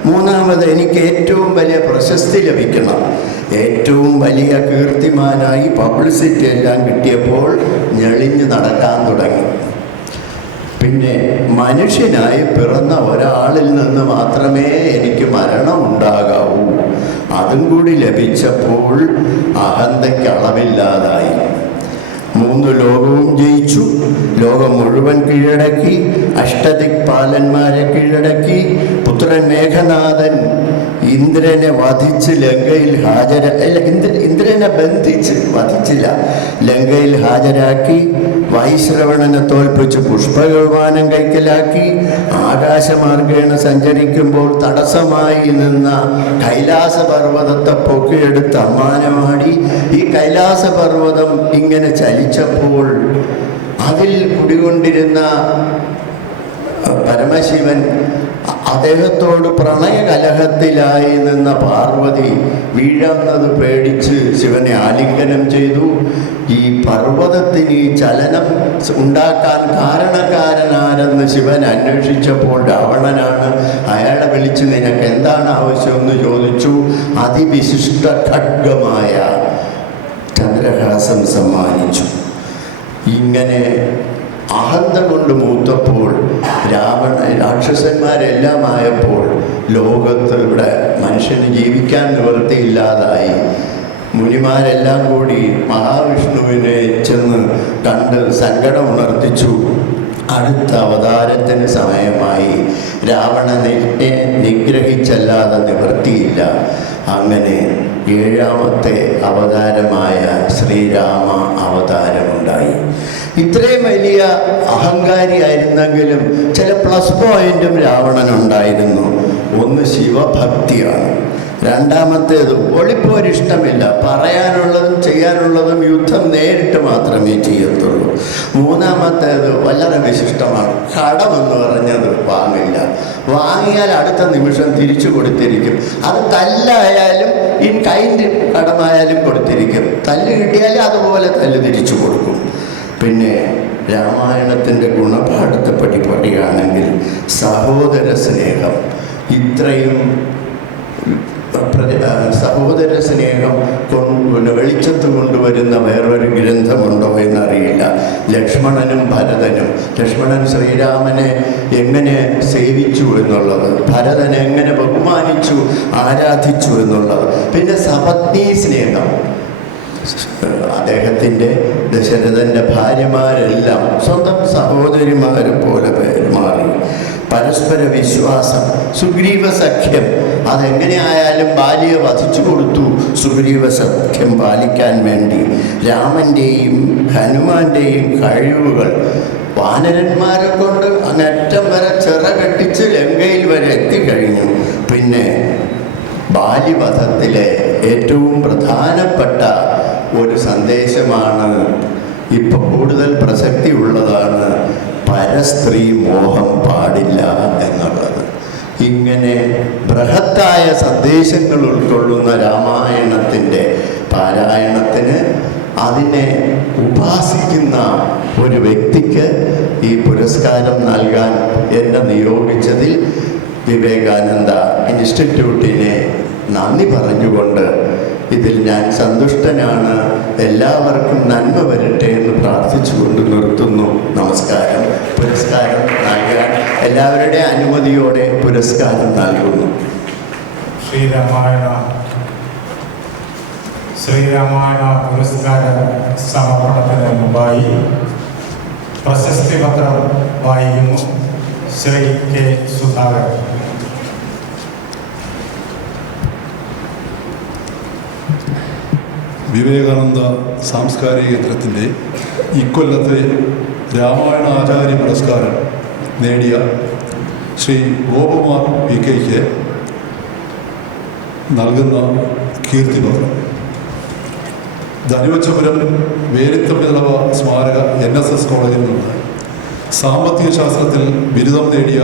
മൂന്നാമത്, എനിക്ക് ഏറ്റവും വലിയ പ്രശസ്തി ലഭിക്കണം. ഏറ്റവും വലിയ കീർത്തിമാനായി പബ്ലിസിറ്റി എല്ലാം കിട്ടിയപ്പോൾ ഞെളിഞ്ഞ് നടക്കാൻ തുടങ്ങി. പിന്നെ മനുഷ്യനായി പിറന്ന ഒരാളിൽ നിന്ന് മാത്രമേ എനിക്ക് മരണം ഉണ്ടാകാവൂ. അതും കൂടി ലഭിച്ചപ്പോൾ അഹന്തയ്ക്ക് അളവില്ലാതായി. 3 ലോകവും ജയിച്ചു. ലോകം മുഴുവൻ കീഴടക്കി. അഷ്ടദിക്പാലന്മാരെ കീഴടക്കി. പുത്രൻ മേഘനാഥൻ ഇന്ദ്രനെ വധിച്ച് ലങ്കയിൽ ഇന്ദ്രനെ ബന്ധിച്ച് വധിച്ചില്ല, ലങ്കയിൽ ഹാജരാക്കി. വൈശ്രവണനെ തോൽപ്പിച്ച് പുഷ്പവിമാനം കൈക്കലാക്കി. ആകാശമാർഗേണ സഞ്ചരിക്കുമ്പോൾ തടസ്സമായി നിന്ന കൈലാസപർവ്വതത്തെ പൊക്കിയെടുത്ത് അമ്മാനമാടി. ഈ കൈലാസപർവ്വതം ഇങ്ങനെ ചലിച്ചപ്പോൾ അതിൽ കുടികൊണ്ടിരുന്ന പരമശിവൻ, അദ്ദേഹത്തോട് പ്രണയകലഹത്തിലായി നിന്ന പാർവതി വീഴുന്നത് പേടിച്ച് ശിവനെ ആലിംഗനം ചെയ്തു. ഈ പർവ്വതത്തിന് ഈ ചലനം ഉണ്ടാക്കാൻ കാരണക്കാരനാരെന്ന് ശിവൻ അന്വേഷിച്ചപ്പോൾ രാവണനാണ്. അയാളെ വിളിച്ച് നിനക്ക് എന്താണ് ആവശ്യമെന്ന് ചോദിച്ചു. അതിവിശിഷ്ട ഖഡ്ഗമായ ചന്ദ്രഹാസം സമ്മാനിച്ചു. ഇങ്ങനെ അഹന്ത കൊണ്ട് മൂത്തപ്പോൾ രാക്ഷസന്മാരെല്ലാം ആയപ്പോൾ ലോകത്ത് ഇവിടെ മനുഷ്യന് ജീവിക്കാൻ നിവൃത്തിയില്ലാതായി. മുനിമാരെല്ലാം കൂടി മഹാവിഷ്ണുവിനെ ചെന്ന് കണ്ട് സങ്കടം ഉണർത്തിച്ചു. അടുത്ത അവതാരത്തിന് സമയമായി. രാവണനെ നിഗ്രഹിച്ചല്ലാതെ നിവൃത്തിയില്ല. അങ്ങനെ 7ാമത്തെ അവതാരമായ ശ്രീരാമ അവതാരമുണ്ടായി. ഇത്രയും വലിയ അഹങ്കാരിയായിരുന്നെങ്കിലും ചില പ്ലസ് പോയിന്റും രാവണനുണ്ടായിരുന്നു. ഒന്ന് ശിവഭക്തിയാണ്. രണ്ടാമത്തേത് ഒളിപ്പോരിഷ്ടമില്ല. പറയാനുള്ളതും ചെയ്യാനുള്ളതും യുദ്ധം നേരിട്ട് മാത്രമേ ചെയ്യത്തുള്ളൂ. മൂന്നാമത്തേത് വളരെ വിശിഷ്ടമാണ്. കടമെന്ന് പറഞ്ഞത് വാങ്ങില്ല. വാങ്ങിയാൽ അടുത്ത നിമിഷം തിരിച്ചു കൊടുത്തിരിക്കും. അത് തല്ലായാലും ഇൻ കൈൻഡ് കടമായാലും കൊടുത്തിരിക്കും. തല്ല് കിട്ടിയാൽ അതുപോലെ തല്ല് തിരിച്ചു കൊടുക്കും. പിന്നെ രാമായണത്തിൻ്റെ ഗുണപാഠത്തെ പറ്റി പറയുകയാണെങ്കിൽ സഹോദര സ്നേഹം, ഇത്രയും സഹോദര സ്നേഹം വെളിച്ചത്ത് കൊണ്ടുവരുന്ന വേറൊരു ഗ്രന്ഥമുണ്ടോ എന്നറിയില്ല. ലക്ഷ്മണനും ഭരതനും, ലക്ഷ്മണൻ ശ്രീരാമനെ എങ്ങനെ സേവിച്ചു എന്നുള്ളത്, ഭരതൻ എങ്ങനെ ബഹുമാനിച്ചു ആരാധിച്ചു എന്നുള്ളത്. പിന്നെ സപത്നീ സ്നേഹം, അദ്ദേഹത്തിൻ്റെ ദശരഥൻ്റെ ഭാര്യമാരെല്ലാം സ്വന്തം സഹോദരിമാരെ പോലെ മാറി. പരസ്പര വിശ്വാസം, സുഗ്രീവ സഖ്യം, അതെങ്ങനെ ആയാലും ബാലിയെ വധിച്ചു കൊടുത്തു സുഗ്രീവ സഖ്യം പാലിക്കാൻ വേണ്ടി. രാമൻ്റെയും ഹനുമാന്റെയും കഴിവുകൾ വാനരന്മാരെ കൊണ്ട് അങ്ങറ്റം വരെ ചിറകെട്ടിച്ച് ലങ്കയിൽ വരെ എത്തിക്കഴിഞ്ഞു. പിന്നെ ബാലിവധത്തിലെ ഏറ്റവും പ്രധാനപ്പെട്ട ഒരു സന്ദേശമാണ്, ഇപ്പോൾ കൂടുതൽ പ്രസക്തി ഉള്ളതാണ്, പരസ്ത്രീ മോഹം പാടില്ല എന്നുള്ളത്. ഇങ്ങനെ ബൃഹത്തായ സന്ദേശങ്ങൾ ഉൾക്കൊള്ളുന്ന രാമായണത്തിൻ്റെ പാരായണത്തിന് അതിനെ ഉപാസിക്കുന്ന ഒരു വ്യക്തിക്ക് ഈ പുരസ്കാരം നൽകാൻ എന്നെ നിയോഗിച്ചതിൽ വിവേകാനന്ദ ഇൻസ്റ്റിറ്റ്യൂട്ടിനെ നന്ദി പറഞ്ഞുകൊണ്ട് ഇതിൽ ഞാൻ സന്തുഷ്ടനാണ്. എല്ലാവർക്കും നന്മ വരട്ടെ എന്ന് പ്രാർത്ഥിച്ചുകൊണ്ട് നിർത്തുന്നു. നമസ്കാരം. പുരസ്കാരം നൽകാൻ എല്ലാവരുടെ അനുമതിയോടെ പുരസ്കാരം നൽകുന്നു. ശ്രീരാമായണ പുരസ്കാര സമർപ്പണത്തിന് മുമ്പായി പ്രശസ്തി പത്രം വായിക്കുന്നു ശ്രീ കെ സുധാകരൻ. വിവേകാനന്ദ സാംസ്കാരിക കേന്ദ്രത്തിൻ്റെ ഇക്കൊല്ലത്തെ രാമായണ ആചാര്യ പുരസ്കാരം നേടിയ ശ്രീ ഗോപകുമാർ PKക്ക് നൽകുന്ന കീർത്തിപത്രം. ധനുവച്ചപുരം വേലിത്തമ്പിളവ സ്മാരക NSS കോളേജിൽ നിന്ന് സാമ്പത്തിക ശാസ്ത്രത്തിൽ ബിരുദം നേടിയ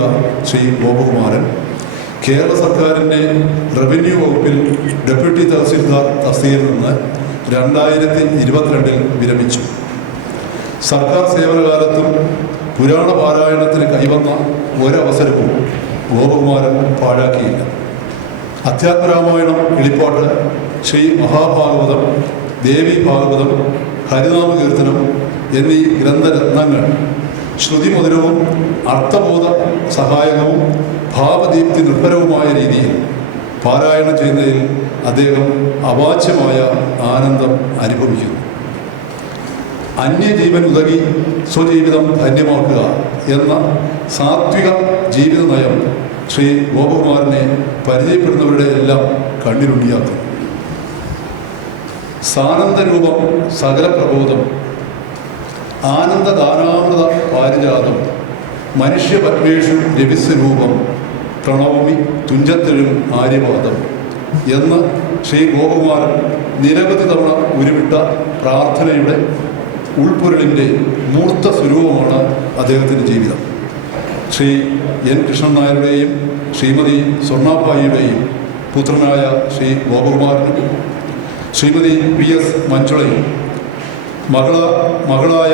ശ്രീ ഗോപകുമാരൻ കേരള സർക്കാരിൻ്റെ റവന്യൂ വകുപ്പിൽ ഡെപ്യൂട്ടി തഹസീൽദാർ തസ്തികയിൽ നിന്ന് 2022 വിരമിച്ചു. സർക്കാർ സേവനകാലത്തും പുരാണ പാരായണത്തിന് കൈവന്ന ഒരവസരവും ഗോപകുമാരൻ പാഴാക്കിയില്ല. അധ്യാത്മരാമായണം, കിളിപ്പാട്ട്, ശ്രീ മഹാഭാഗവതം, ദേവി ഭാഗവതം, ഹരിനാമ കീർത്തനം എന്നീ ഗ്രന്ഥരത്നങ്ങൾ ശ്രുതിമധുരവും അർത്ഥബോധ സഹായകവും ഭാവദീപ്തി നിർഭരവുമായ രീതിയിൽ പാരായണം ചെയ്യുന്നതിൽ അദ്ദേഹം അവാച്യമായ ആനന്ദം അനുഭവിക്കുന്നു. അന്യജീവൻ ഉതകി സ്വജീവിതം ധന്യമാക്കുക എന്ന സാത്വിക ജീവിത നയം ശ്രീ ഗോപകുമാരനെ പരിചയപ്പെടുന്നവരുടെ എല്ലാം കണ്ണിലുണ്ണിയാക്കും. സാനന്ദരൂപം സകല പ്രബോധം, ആനന്ദദാനാമൃത പാരിജാതം, മനുഷ്യപത്മേഷു രവിസ്വരൂപം, പ്രണവമി തുഞ്ചത്തെഴും ആര്യവാദം എന്ന് ശ്രീ ഗോപകുമാരൻ നിരവധി തവണ ഉരുവിട്ട പ്രാർത്ഥനയുടെ ഉൾപ്പൊരുളിൻ്റെ മൂർത്ത സ്വരൂപമാണ് അദ്ദേഹത്തിൻ്റെ ജീവിതം. ശ്രീ N. കൃഷ്ണൻ നായരുടെയും ശ്രീമതി സ്വർണ്ണാഭായിയുടെയും പുത്രനായ ശ്രീ ഗോപകുമാരനും ശ്രീമതി PS മഞ്ജുളയും മകളായ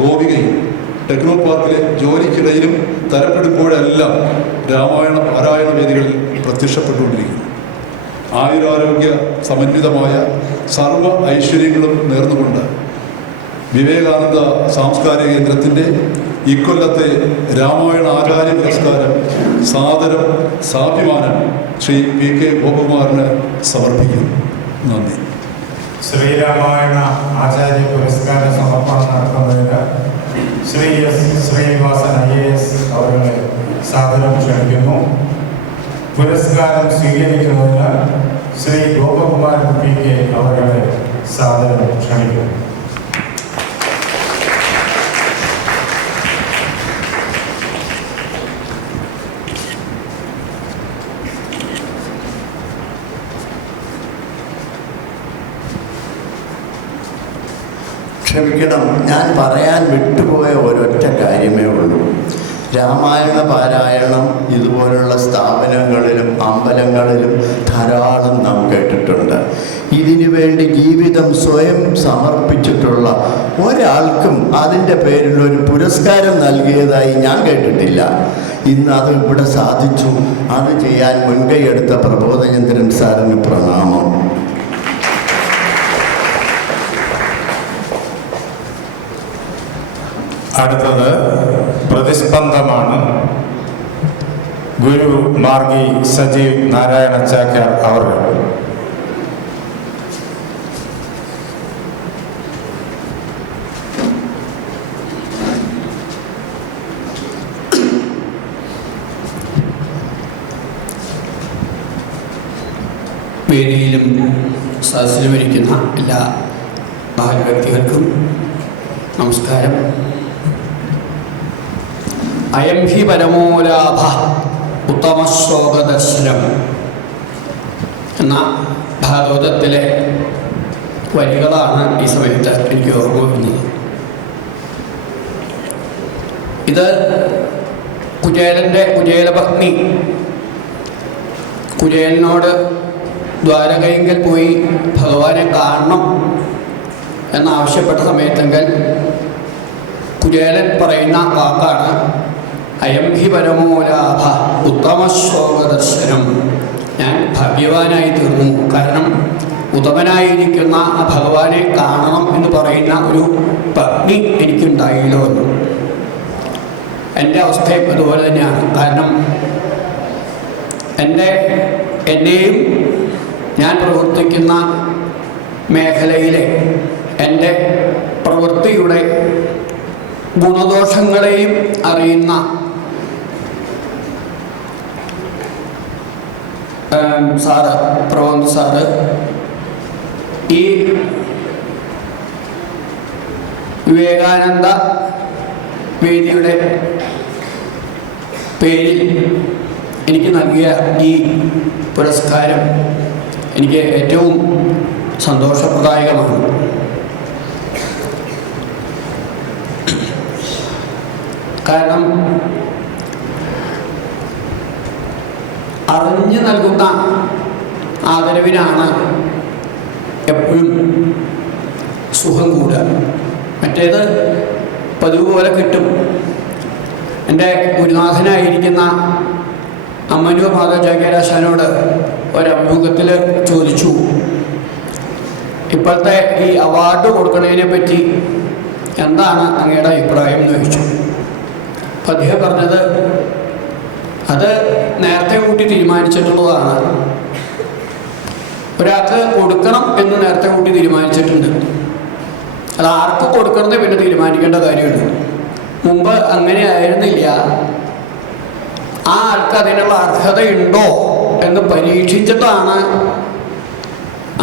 ഗോപികയും ടെക്നോ പാർക്കിലെ ജോലിക്കിടയിലും തരപ്പെടുമ്പോഴെല്ലാം രാമായണ പാരായണ വേദികളിൽ പ്രത്യക്ഷപ്പെട്ടുകൊണ്ടിരിക്കുന്നു. ആയുരാരോഗ്യ സമന്വിതമായ സർവ ഐശ്വര്യങ്ങളും നേർന്നുകൊണ്ട് വിവേകാനന്ദ സാംസ്കാരിക കേന്ദ്രത്തിൻ്റെ ഇക്കൊല്ലത്തെ രാമായണ ആചാര്യ പുരസ്കാരം സാദരം സാഭിമാനം ശ്രീ PK ഗോപകുമാരന് സമർപ്പിക്കുന്നു. നന്ദി. ശ്രീരാമായണ ആചാര്യ പുരസ്കാര സമർപ്പണം നടത്തുന്നതിന് ശ്രീ S. ശ്രീനിവാസൻ IAS അവരെ സാദരം ക്ഷണിക്കുന്നു. പുരസ്കാരം സ്വീകരിക്കുന്നതിന് ശ്രീ ഗോപകുമാരൻ PK അവരെ സാദരം ക്ഷണിക്കുന്നു. ക്ഷമിക്കണം, ഞാൻ പറയാൻ വിട്ടുപോയ ഒരൊറ്റ കാര്യമേ ഉള്ളൂ. രാമായണ പാരായണം ഇതുപോലുള്ള സ്ഥാപനങ്ങളിലും അമ്പലങ്ങളിലും ധാരാളം നാം കേട്ടിട്ടുണ്ട്. ഇതിനു വേണ്ടി ജീവിതം സ്വയം സമർപ്പിച്ചിട്ടുള്ള ഒരാൾക്കും അതിൻ്റെ പേരിൽ ഒരു പുരസ്കാരം നൽകിയതായി ഞാൻ കേട്ടിട്ടില്ല. ഇന്ന് അത് ഇവിടെ സാധിച്ചു. അത് ചെയ്യാൻ മുൻകൈയെടുത്ത പ്രബോധചന്ദ്രൻ സാറിന് പ്രണാമം. അടുത്തത് പ്രതിസ്പന്ദമാണ്. ഗുരു മാർഗി സജീവ് നാരായണ ചാക്യാർ അവർ. വേദിയിലും സദസ്സിലുമിരിക്കുന്ന എല്ലാ മഹത് നമസ്കാരം. അയം ഹി പരമോലാഭ ഉത്തമശ്ലോകദർശനം എന്ന ഭാഗവതത്തിലെ വരികളാണ് ഈ സമയത്ത് എനിക്ക് ഓർമ്മ വരുന്നത്. ഇത് കുചേലപത്നി കുചേലനോട് ദ്വാരകയെങ്കിൽ പോയി ഭഗവാനെ കാണണം എന്നാവശ്യപ്പെട്ട സമയത്തെങ്കിൽ കുചേലൻ പറയുന്ന വാക്കാണ് അയം ഹി പരമോലാഭ ഉത്തമശ്ലോകദർശനം. ഞാൻ ഭാഗ്യവാനായി തീർന്നു. കാരണം ഉത്തമനായിരിക്കുന്ന ആ ഭഗവാനെ കാണണം എന്ന് പറയുന്ന ഒരു പത്നി എനിക്കുണ്ടായില്ലോ എന്ന്. എൻ്റെ അവസ്ഥയും അതുപോലെ തന്നെയാണ്. കാരണം എന്നെയും ഞാൻ പ്രവർത്തിക്കുന്ന മേഖലയിലെ എൻ്റെ പ്രവൃത്തിയുടെ ഗുണദോഷങ്ങളെയും അറിയുന്ന സാറ്, പ്രബോധ് സാറ് ഈ വിവേകാനന്ദ വേദിയുടെ പേരിൽ എനിക്ക് നൽകിയ ഈ പുരസ്കാരം എനിക്ക് ഏറ്റവും സന്തോഷപ്രദായകമാണ്. കാരണം അറിഞ്ഞു നൽകുന്ന ആദരവിനാണ് എപ്പോഴും സുഖം കൂടുക. മറ്റേത് പതിവ് പോലെ കിട്ടും. എൻ്റെ ഗുരുനാഥനായിരിക്കുന്ന അമ്മനൂർ മാധവചാക്യാരാശാനോട് ഒരഭിമുഖത്തിൽ ചോദിച്ചു, ഇപ്പോഴത്തെ ഈ അവാർഡ് കൊടുക്കുന്നതിനെ പറ്റി എന്താണ് അങ്ങയുടെ അഭിപ്രായം എന്ന് ചോദിച്ചു. അപ്പം അദ്ദേഹം പറഞ്ഞത്, അത് നേരത്തെ കൂട്ടി തീരുമാനിച്ചിട്ടുള്ളതാണ്. ഒരാൾക്ക് കൊടുക്കണം എന്ന് നേരത്തെ കൂട്ടി തീരുമാനിച്ചിട്ടുണ്ട്. അത് ആർക്ക് കൊടുക്കണമെന്ന് പിന്നെ തീരുമാനിക്കേണ്ട കാര്യമുണ്ട്. മുമ്പ് അങ്ങനെ ആയിരുന്നില്ല. ആ ആൾക്ക് അതിനുള്ള അർഹതയുണ്ടോ എന്ന് പരീക്ഷിച്ചിട്ടാണ്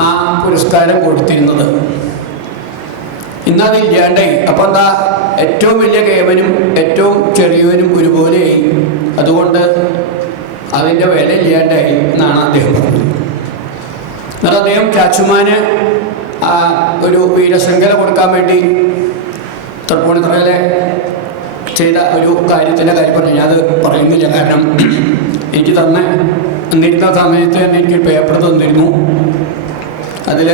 ആ പുരസ്കാരം കൊടുത്തിരുന്നത്. ഇന്നതില്ലാണ്ടായി. അപ്പം എന്താ, ഏറ്റവും വലിയ കേവനും ഏറ്റവും ചെറിയവനും ഒരുപോലെയായി. അതുകൊണ്ട് അതിൻ്റെ വില ഇല്ലാണ്ടായി എന്നാണ് അദ്ദേഹം പറഞ്ഞത്. എന്നാൽ അദ്ദേഹം ചാച്ചുമാന് ഒരു വീരശൃംഖല കൊടുക്കാൻ വേണ്ടി തൃപ്പൂണിത്തുറയിലെ ചെയ്ത ഒരു കാര്യത്തിൻ്റെ കാര്യം പറഞ്ഞു. ഞാനത് പറയുന്നില്ല. കാരണം എനിക്ക് തന്നിരുന്ന സമയത്ത് തന്നെ എനിക്ക് പേപ്പർ തന്നിരുന്നു. അതിൽ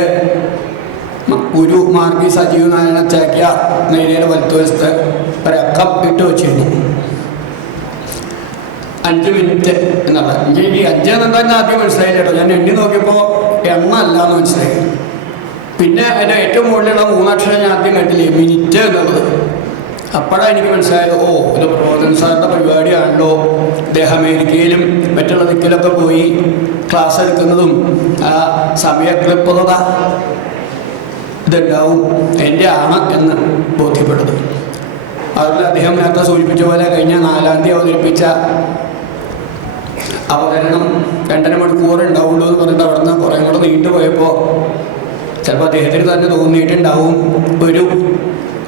ഗുരു മാർഗി സജീവ് നാരായണ ചാക്യാർ നേരിയ വലത്തുവശത്ത് ഒരക്കം ഇട്ട് വെച്ചിരുന്നു. 5 മിനിറ്റ് എന്നുള്ള. എനിക്ക് 5 എന്നുണ്ടെങ്കിൽ ആദ്യം മനസ്സിലായില്ല കേട്ടോ. ഞാൻ എണ്ണി നോക്കിയപ്പോൾ എണ്ണ അല്ലാന്ന് മനസ്സിലായി. പിന്നെ അതിൻ്റെ ഏറ്റവും മുകളിലുള്ള 3 അക്ഷരം ഞാൻ ആദ്യം കണ്ടില്ലേ, മിനിറ്റ് എന്നുള്ളത്. അപ്പോഴാണ് എനിക്ക് മനസ്സിലായത്, ഓ ഇത് പ്രബോധൻ സാറിൻ്റെ പരിപാടിയാണല്ലോ. അദ്ദേഹം അമേരിക്കയിലും മറ്റുള്ള ദിക്കിലൊക്കെ പോയി ക്ലാസ് എടുക്കുന്നതും ആ സമയക്ലിപ്തത ഇതുണ്ടാവും എൻ്റെ ആണ് എന്ന് ബോധ്യപ്പെട്ടത്. അതുപോലെ അദ്ദേഹം നേരത്തെ സൂചിപ്പിച്ച പോലെ കഴിഞ്ഞ 4-ാം തീയതി അവതരിപ്പിച്ച അവതരണം 2.5 മണിക്കൂർ ഉണ്ടാവുള്ളൂ എന്ന് പറഞ്ഞിട്ട് അവിടെ നിന്ന് കുറേ കൂടെ നീണ്ടുപോയപ്പോൾ ചിലപ്പോൾ അദ്ദേഹത്തിന് തന്നെ തോന്നിയിട്ടുണ്ടാവും, ഒരു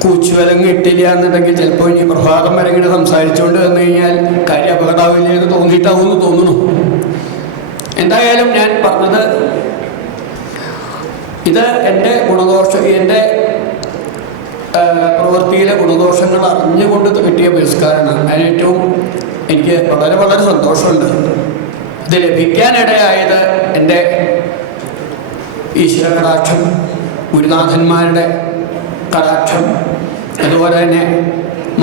കൂച്ചുവലങ്ങ് ഇട്ടില്ല എന്നുണ്ടെങ്കിൽ ചിലപ്പോൾ ഇനി പ്രഭാതം വരെ ഇങ്ങനെ സംസാരിച്ചുകൊണ്ട് വന്നു കഴിഞ്ഞാൽ കാര്യം അപകടമാവില്ല എന്ന് തോന്നിയിട്ടാവുമെന്ന് തോന്നുന്നു. എന്തായാലും ഞാൻ പറഞ്ഞത്, ഇത് എൻ്റെ എൻ്റെ പ്രവൃത്തിയിലെ ഗുണദോഷങ്ങൾ അറിഞ്ഞുകൊണ്ട് കിട്ടിയ പുരസ്കാരമാണ്. അതിനേറ്റവും എനിക്ക് വളരെ വളരെ സന്തോഷമുണ്ട്. ഇത് ലഭിക്കാനിടയായത് എൻ്റെ ഈശ്വര കടാക്ഷം, ഗുരുനാഥന്മാരുടെ കടാക്ഷം, അതുപോലെ തന്നെ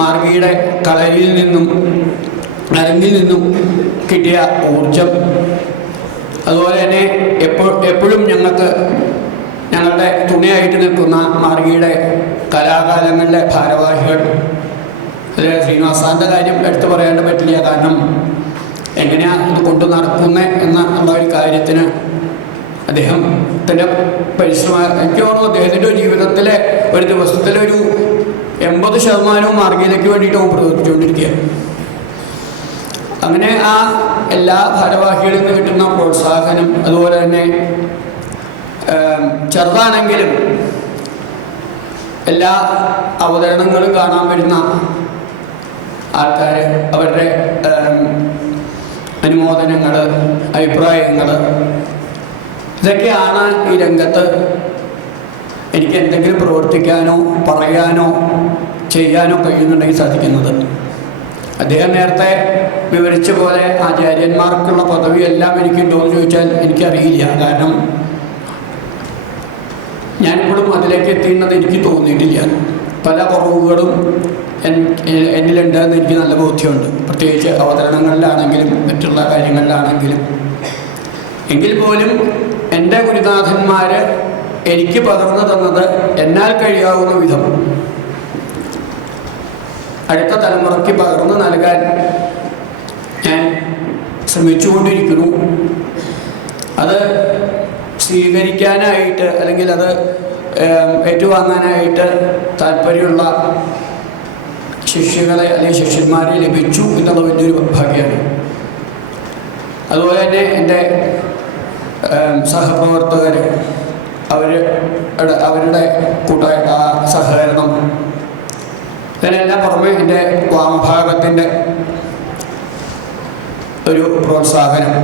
മാർഗിയുടെ കളരിയിൽ നിന്നും അരങ്ങിൽ നിന്നും കിട്ടിയ ഊർജം, അതുപോലെ തന്നെ എപ്പോഴും ഞങ്ങളുടെ തുണയായിട്ട് നിൽക്കുന്ന മാർഗിയുടെ കലാകാലങ്ങളിലെ ഭാരവാഹികൾ. അതിൽ ശ്രീനിവാസാൻ്റെ കാര്യം എടുത്തു പറയാണ്ട് പറ്റില്ല. കാരണം എങ്ങനെയാണ് ഇത് കൊണ്ടു നടക്കുന്നത് എന്നുള്ള ഒരു കാര്യത്തിന് അദ്ദേഹത്തിൻ്റെ പരിശ്രമം, എനിക്ക് തോന്നുന്നു അദ്ദേഹത്തിൻ്റെ ജീവിതത്തിലെ ഒരു ദിവസത്തിലൊരു 80% മാർഗിയിലേക്ക് വേണ്ടിയിട്ട് പ്രവർത്തിച്ചുകൊണ്ടിരിക്കുക. അങ്ങനെ ആ എല്ലാ ഭാരവാഹികളിൽ നിന്ന് കിട്ടുന്ന പ്രോത്സാഹനം, അതുപോലെ തന്നെ ചെറുതാണെങ്കിലും എല്ലാ അവതരണങ്ങളും കാണാൻ വരുന്ന ആൾക്കാർ, അവരുടെ അനുമോദനങ്ങൾ, അഭിപ്രായങ്ങൾ, ഇതൊക്കെയാണ് ഈ രംഗത്ത് എനിക്ക് എന്തെങ്കിലും പ്രവർത്തിക്കാനോ പറയാനോ ചെയ്യാനോ കഴിയുന്നുണ്ടെങ്കിൽ സാധിക്കുന്നത്. അദ്ദേഹം നേരത്തെ വിവരിച്ച പോലെ ആചാര്യന്മാർക്കുള്ള പദവിയെല്ലാം എനിക്കുണ്ടോ എന്ന് ചോദിച്ചാൽ എനിക്കറിയില്ല. കാരണം ഞാനിപ്പോഴും അതിലേക്ക് എത്തിയെന്നത് എനിക്ക് തോന്നിയിട്ടില്ല. പല കുറവുകളും എന്നിലുണ്ടെന്ന് എനിക്ക് നല്ല ബോധ്യമുണ്ട്. പ്രത്യേകിച്ച് അവതരണങ്ങളിലാണെങ്കിലും മറ്റുള്ള കാര്യങ്ങളിലാണെങ്കിലും എങ്കിൽ പോലും എൻ്റെ ഗുരുനാഥന്മാർ എനിക്ക് പകർന്നു തന്നത് എന്നാൽ കഴിയാവുന്ന വിധം അടുത്ത തലമുറയ്ക്ക് പകർന്നു നൽകാൻ ഞാൻ ശ്രമിച്ചുകൊണ്ടിരിക്കുന്നു. അത് സ്വീകരിക്കാനായിട്ട് അല്ലെങ്കിൽ അത് ഏറ്റുവാങ്ങാനായിട്ട് താല്പര്യമുള്ള ശിഷ്യകളെ അല്ലെങ്കിൽ ശിഷ്യന്മാരെ ലഭിച്ചു എന്നുള്ള വലിയൊരു ഭാഗ്യമാണ്. അതുപോലെ തന്നെ എൻ്റെ സഹപ്രവർത്തകർ അവരുടെ സഹകരണം ഇതിനെല്ലാം പുറമെ എൻ്റെ വാമഭാഗത്തിൻ്റെ ഒരു പ്രോത്സാഹനം,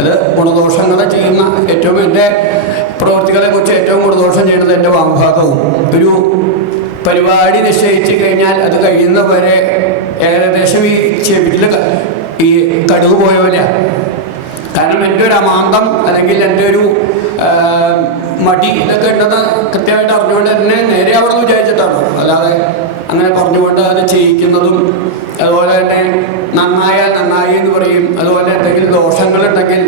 അത് ഗുണദോഷങ്ങളെ ചെയ്യുന്ന ഏറ്റവും എൻ്റെ പ്രവൃത്തികളെ കുറിച്ച് ഏറ്റവും ഗുണദോഷം ചെയ്യുന്നത് എൻ്റെ വാമഭാഗവും. ഒരു പരിപാടി നിശ്ചയിച്ച് കഴിഞ്ഞാൽ അത് കഴിയുന്നവരെ ഏകദേശം ഈ ചെവിട്ടിൽ ഈ കടുക് പോയവരാണ്. കാരണം എൻ്റെ ഒരു അമാന്തം അല്ലെങ്കിൽ എൻ്റെ ഒരു മടി ഇതൊക്കെ ഉണ്ടെന്ന് കൃത്യമായിട്ട് അറിഞ്ഞുകൊണ്ട് തന്നെ നേരെ അവിടെ നിന്ന് വിചാരിച്ചിട്ടാണ്, അല്ലാതെ അങ്ങനെ പറഞ്ഞുകൊണ്ട് അത് ചെയ്യിക്കുന്നതും. അതുപോലെ തന്നെ നന്നായാൽ നന്നായി എന്ന് പറയും. അതുപോലെ എന്തെങ്കിലും ദോഷങ്ങളുണ്ടെങ്കിൽ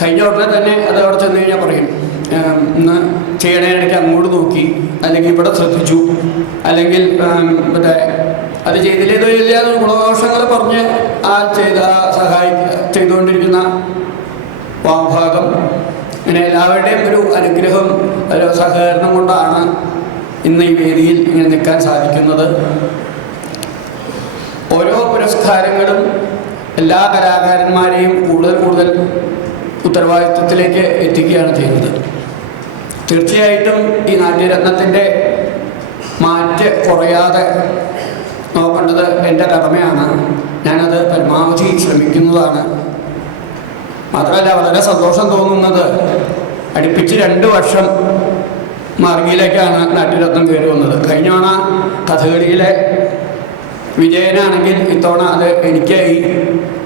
കഴിഞ്ഞ ഉടനെ തന്നെ അത് അവിടെ ചെന്ന് കഴിഞ്ഞാൽ പറയും, ഇന്ന് ചെയ്യണേനിടയ്ക്ക് അങ്ങോട്ട് നോക്കി, അല്ലെങ്കിൽ ഇവിടെ ശ്രദ്ധിച്ചു, അല്ലെങ്കിൽ മറ്റേ അത് ചെയ്തില്ലേതോ ഇല്ലാതെ ഗുണദോഷങ്ങൾ പറഞ്ഞ് ചെയ്തുകൊണ്ടിരിക്കുന്ന വാമഭാഗം. ഇങ്ങനെ എല്ലാവരുടെയും ഒരു അനുഗ്രഹം, ഒരു സഹകരണം കൊണ്ടാണ് ഇന്ന് ഈ വേദിയിൽ ഇങ്ങനെ നിൽക്കാൻ സാധിക്കുന്നത്. ഓരോ പുരസ്കാരങ്ങളും എല്ലാ കലാകാരന്മാരെയും കൂടുതൽ കൂടുതൽ ഉത്തരവാദിത്വത്തിലേക്ക് എത്തിക്കുകയാണ് ചെയ്യുന്നത്. തീർച്ചയായിട്ടും ഈ നാട്യരത്നത്തിൻ്റെ മാറ്റ് കുറയാതെ നോക്കേണ്ടത് എൻ്റെ കടമയാണ്. ഞാനത് പരമാവധി ശ്രമിക്കുന്നതാണ്. മാത്രമല്ല, വളരെ സന്തോഷം തോന്നുന്നത് അടുപ്പിച്ച് 2 വർഷം മാർഗിയിലേക്കാണ് നാട്യരത്നം കയറി വന്നത്. കഴിഞ്ഞ തവണ കഥകളിയിലെ വിജയനാണെങ്കിൽ ഇത്തവണ അത് എനിക്കായി.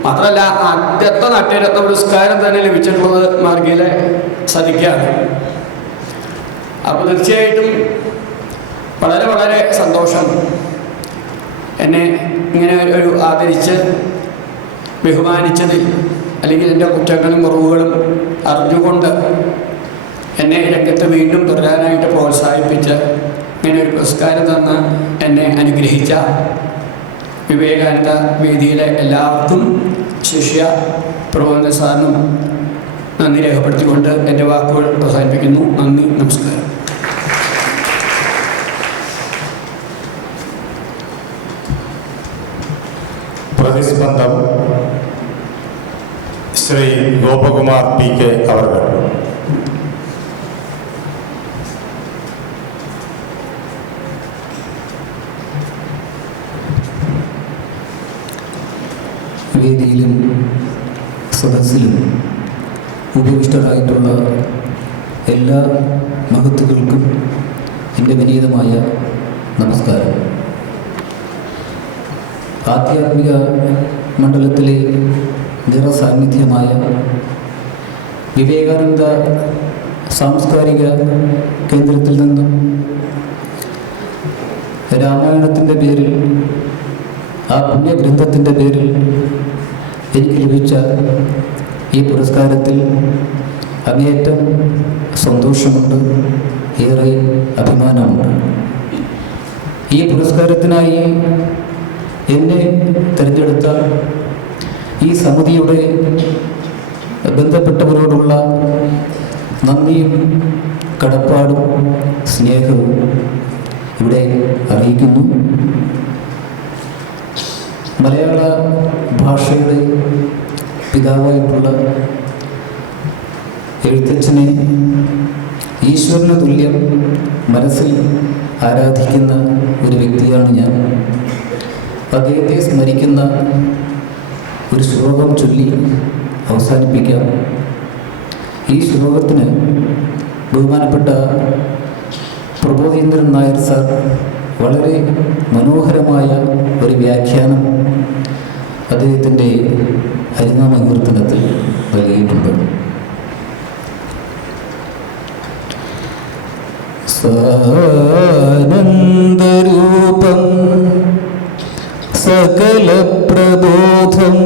മാത്രമല്ല, ആദ്യത്തെ നാട്യരത്ന പുരസ്കാരം തന്നെ ലഭിച്ചിട്ടുള്ളത് മാർഗിയിലെ സതിക്കാണ്. അപ്പോൾ തീർച്ചയായിട്ടും വളരെ വളരെ സന്തോഷം. എന്നെ ഇങ്ങനെ ഒരു ആദരിച്ച് ബഹുമാനിച്ചതിൽ, അല്ലെങ്കിൽ എൻ്റെ കുറ്റങ്ങളും കുറവുകളും അറിഞ്ഞുകൊണ്ട് എന്നെ രംഗത്ത് വീണ്ടും തുടരാനായിട്ട് പ്രോത്സാഹിപ്പിച്ച് ഇങ്ങനെ ഒരു പുരസ്കാരം തന്ന് എന്നെ അനുഗ്രഹിച്ച വിവേകാനന്ദ വേദിയിലെ എല്ലാവർക്കും, ശിഷ്യ പ്രബോധന സാറിനും നന്ദി രേഖപ്പെടുത്തിക്കൊണ്ട് എൻ്റെ വാക്കുകൾ അവസാനിപ്പിക്കുന്നു. നന്ദി, നമസ്കാരം. പ്രതിസ്പന്ദം ശ്രീ ഗോപകുമാർ PK അവർ. വേദിയിലും സദസ്സിലും ഉപവിഷ്ടരായിട്ടുള്ള എല്ലാ മഹത്തുക്കൾക്കും എൻ്റെ വിനീതമായ നമസ്കാരം. ആധ്യാത്മിക മണ്ഡലത്തിലെ നിറസാന്നിധ്യമായ വിവേകാനന്ദ സാംസ്കാരിക കേന്ദ്രത്തിൽ നിന്നും രാമായണത്തിൻ്റെ പേരിൽ, ആ പുണ്യഗ്രന്ഥത്തിൻ്റെ പേരിൽ എനിക്ക് ലഭിച്ച ഈ പുരസ്കാരത്തിൽ അങ്ങേയറ്റം സന്തോഷമുണ്ട്, ഏറെ അഭിമാനമുണ്ട്. ഈ പുരസ്കാരത്തിനായി എന്നെ തിരഞ്ഞെടുത്ത ഈ സമിതിയുടെ ബന്ധപ്പെട്ടവരോടുള്ള നന്ദിയും കടപ്പാടും സ്നേഹവും ഇവിടെ അറിയിക്കുന്നു. മലയാള ഭാഷയുടെ പിതാവായിട്ടുള്ള എഴുത്തച്ഛനെ ഈശ്വരന് തുല്യം മനസ്സിൽ ആരാധിക്കുന്ന ഒരു വ്യക്തിയാണ് ഞാൻ. അദ്ദേഹത്തെ സ്മരിക്കുന്ന ഒരു ശ്ലോകം ചൊല്ലി അവസാനിപ്പിക്കാം. ഈ ശ്ലോകത്തിന് ബഹുമാനപ്പെട്ട പ്രബോധേന്ദ്രൻ നായർ സാർ വളരെ മനോഹരമായ ഒരു വ്യാഖ്യാനം അദ്ദേഹത്തിൻ്റെ ഹരിനാമ കീർത്തനത്തിൽ നൽകിയിട്ടുണ്ട്. സാനന്ദരൂപം സകല പ്രബോധം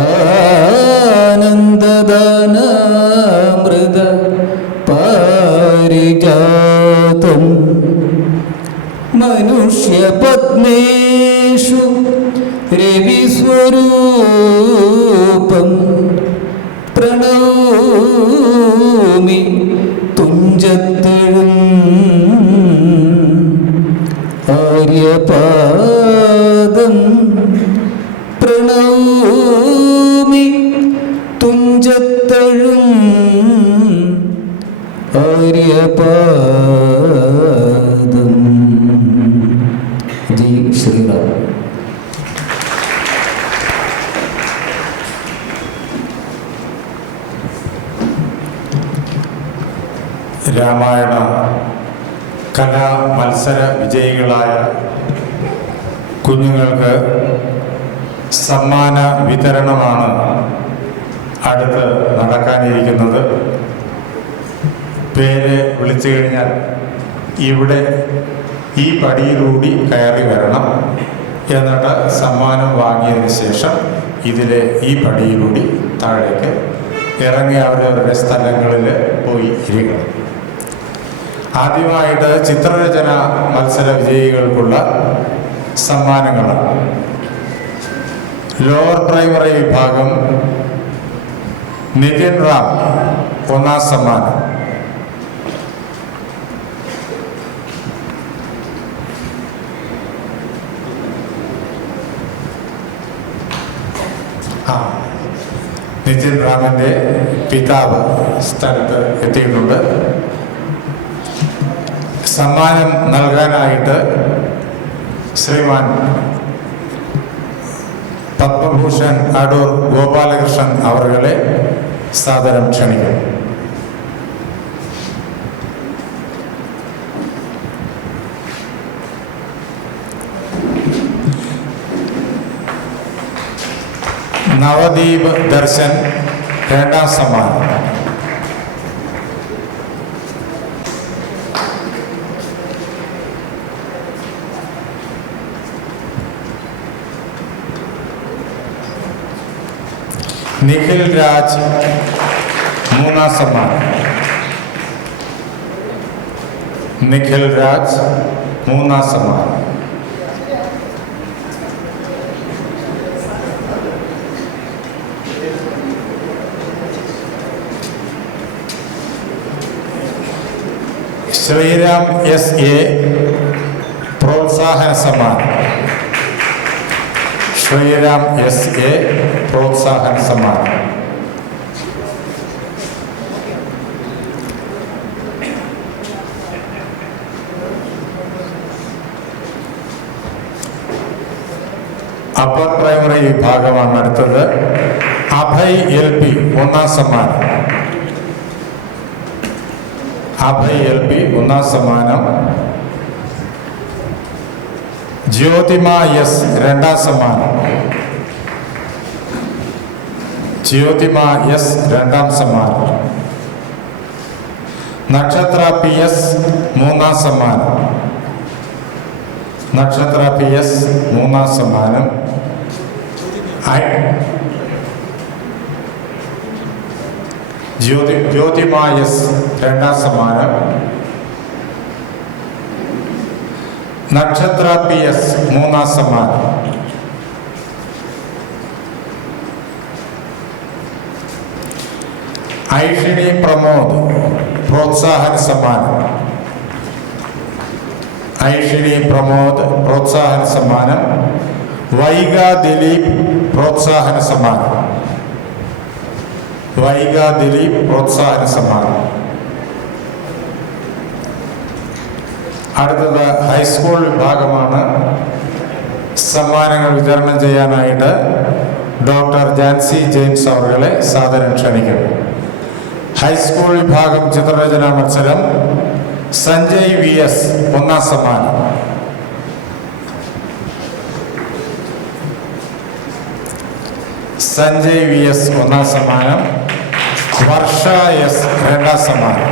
ആനന്ദ സമാധാനാമൃത പാരിജാതം മനുഷ്യപത്നേഷു രവിസ്വരൂപം പ്രണൗമി തുഞ്ചത്തെഴും ആര്യപാദം പ്രണൗമി തുഞ്ചത്തെഴും ആര്യപാദം. ജി ശ്രീറാം. രാമായണ കലാ മത്സര വിജയികളായ കുഞ്ഞുങ്ങൾക്ക് സമ്മാന വിതരണമാണ് അടുത്ത് നടക്കാനിരിക്കുന്നത്. പേര് വിളിച്ചു കഴിഞ്ഞാൽ ഇവിടെ ഈ പടിയിലൂടി കയറി വരണം. എന്നിട്ട് സമ്മാനം വാങ്ങിയതിന് ശേഷം ഇതിലെ ഈ പടിയിലൂടി താഴേക്ക് ഇറങ്ങി അവരവരുടെ സ്ഥലങ്ങളിൽ പോയി ഇരിക്കണം. ആദ്യമായിട്ട് ചിത്രരചന മത്സര വിജയികൾക്കുള്ള സമ്മാനങ്ങളാണ്. ലോവർ പ്രൈമറി വിഭാഗം നിതിൻ റാം ഒന്നാം സമ്മാനം. നിതിൻ റാമിൻ്റെ പിതാവ് സ്ഥലത്ത് എത്തിയിട്ടുണ്ട്. സമ്മാനം നൽകാനായിട്ട് ശ്രീമാൻ പത്മഭൂഷൺ അടൂർ ഗോപാലകൃഷ്ണൻ അവരുടെ സാദരം ക്ഷണിക്കും. നവദീപ് ദർശൻ രണ്ടാം സമ്മാനം. നിഖിൽ രാജ് മൂന്നാം സമ്മാനം. നിഖിൽ രാജ് മൂന്നാം സമ്മാനം. ശ്രീരാം എസ് എ പ്രോത്സാഹന സമ്മാനം. ശ്രീരാം എസ് എ പ്രോത്സാഹന സമ്മാനം. അപ്പർ പ്രൈമറി വിഭാഗമാണ് അടുത്തത്. അഭയ് എൽ പി ഒന്നാം സമ്മാനം. അഭയ് എൽ പി ഒന്നാം സമ്മാനം. ജ്യോതിമ എസ് രണ്ടാം സമ്മാനം. ജ്യോതിമ എസ് രണ്ടാം സമ്മാനം. നക്ഷത്ര പി എസ് മൂന്നാം സമ്മാനം. നക്ഷത്ര പി എസ് മൂന്നാം സമ്മാനം. ജ്യോതിമ എസ് രണ്ടാം സമ്മാനം. നക്ഷത്ര പി എസ് മൂന്നാം സമ്മാനം. ഐഷിണി പ്രമോദ് പ്രോത്സാഹന സമ്മാനം. ഐഷിണി പ്രമോദ് പ്രോത്സാഹന സമ്മാനം. വൈഗ ദിലീപ് പ്രോത്സാഹന സമ്മാനം. വൈഗ ദിലീപ് പ്രോത്സാഹന സമ്മാനം. അടുത്തത് ഹൈസ്കൂൾ വിഭാഗമാണ്. സമ്മാനങ്ങൾ വിതരണം ചെയ്യാനായിട്ട് ഡോക്ടർ ജാൻസി ജെയിംസ് അവരുടെ സാദരം ക്ഷണിക്കും. ഹൈസ്കൂൾ വിഭാഗം ചിത്രരചനാ മത്സരം സഞ്ജയ് വി എസ് ഒന്നാം സമ്മാനം. സഞ്ജയ് വി എസ് ഒന്നാം സമ്മാനം. വർഷ എസ് രണ്ടാം സമ്മാനം.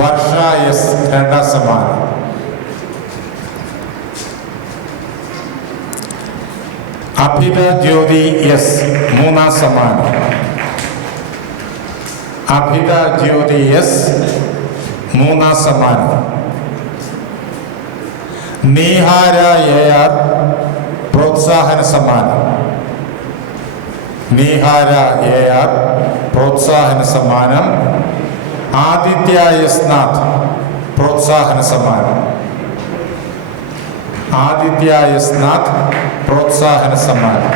വർഷ എസ് രണ്ടാം സമ്മാനം. അഭിത ജ്യോതി എസ് മൂന്നാം സമ്മാനം. അഭിത ജ്യോതി എസ് മൂന്നാം സമ്മാനം. നീഹാര AR പ്രോത്സാഹന സമ്മാനം. നീഹാര AR പ്രോത്സാഹന സമ്മാനം. ആദിത്യ എസ് നാഥ് പ്രോത്സാഹന സമ്മാനം. ആദിത്യ എസ് നാഥ് പ്രോത്സാഹന സമ്മാനം.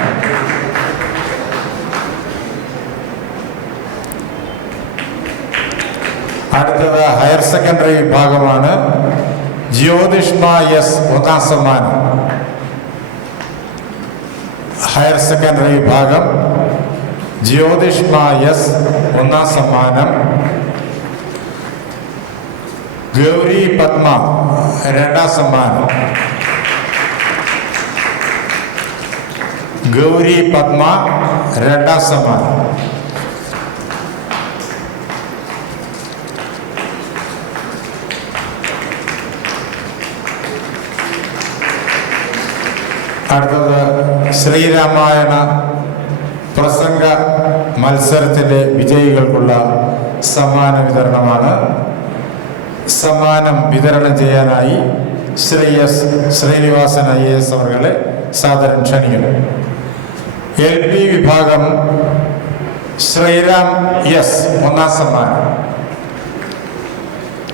അടുത്തത് ഹയർ സെക്കൻഡറി വിഭാഗമാണ്. ജ്യോതിഷ്മ എസ് ഒന്നാം സമ്മാനം. ഹയർ സെക്കൻഡറി വിഭാഗം ജ്യോതിഷ്മ എസ് ഒന്നാം സമ്മാനം. ഗൗരി പത്മ രണ്ടാം സമ്മാനം. ഗൗരി പത്മ രണ്ടാം സമ്മാനം. അടുത്തത് ശ്രീരാമായണ പ്രസംഗ മത്സരത്തിലെ വിജയികൾക്കുള്ള സമ്മാന വിതരണമാണ്. സമ്മാനം വിതരണം ചെയ്യാനായി ശ്രീ എസ് ശ്രീനിവാസൻ IAS അവരെ സാദരം ക്ഷണിക്കുന്നു. LP വിഭാഗം ശ്രീരാം എസ് ഒന്നാം സമ്മാനം.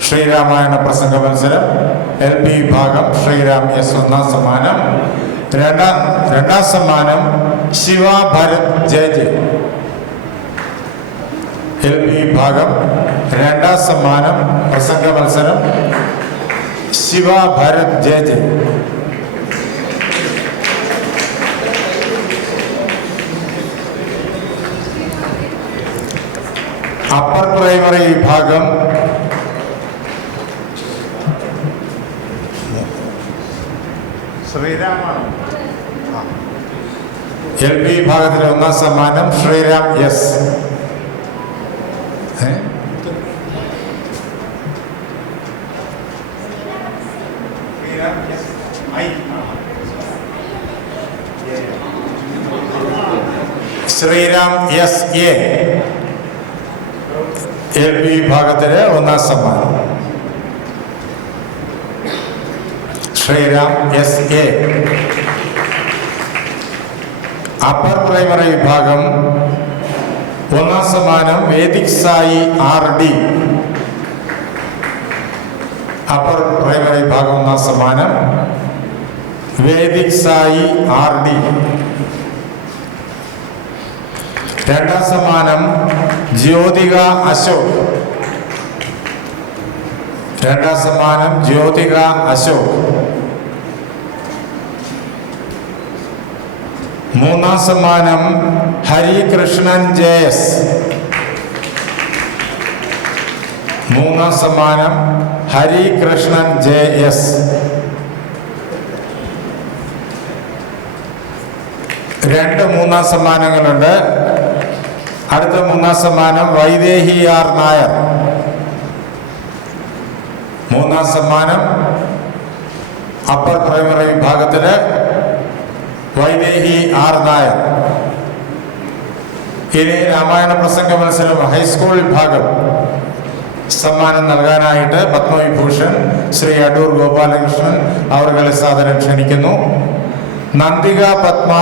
ശ്രീരാമായണ പ്രസംഗ മത്സരം LP വിഭാഗം ശ്രീരാം എസ് ഒന്നാം സമ്മാനം. രണ്ടാം സമ്മാനം ശിവ ഭരത് JJ. LP വിഭാഗം രണ്ടാം സമ്മാനം പ്രസംഗ മത്സരം Shiva Bharat JJ. Upper primary വിഭാഗം ശ്രീരാമാണ്. LP വിഭാഗത്തിലെ ഒന്നാം സമ്മാനം Sriram S. Sriram SA LP വിഭാഗത്തിലെ ഒന്നാം സമ്മാനം ശ്രീരാം SA. അപ്പർ പ്രൈമറി വിഭാഗം ഒന്നാം സമ്മാനം Vedik Sai RD. Upper primary വിഭാഗം ഒന്നാം സമ്മാനം വേദിക് സായി RD. രണ്ടാം സമ്മാനം ജ്യോതിക അശോക്. രണ്ടാം സമ്മാനം ജ്യോതിക അശോക്. മൂന്നാം സമ്മാനം ഹരികൃഷ്ണൻ JS. മൂന്നാം സമ്മാനം ഹരികൃഷ്ണൻ JS. രണ്ട് മൂന്നാം സമ്മാനങ്ങളുണ്ട്. അടുത്ത മൂന്നാം സമ്മാനം വൈദേഹി R നായർ. മൂന്നാം സമ്മാനം അപ്പർ പ്രൈമറി വിഭാഗത്തില് വൈദേഹി R നായർ. ഇനി രാമായണ പ്രസംഗ മത്സരം ഹൈസ്കൂൾ വിഭാഗം സമ്മാനം നൽകാനായിട്ട് പത്മവിഭൂഷൺ ശ്രീ അടൂർ ഗോപാലകൃഷ്ണൻ അവരെ സാദരം ക്ഷണിക്കുന്നു. നന്ദിക പത്മ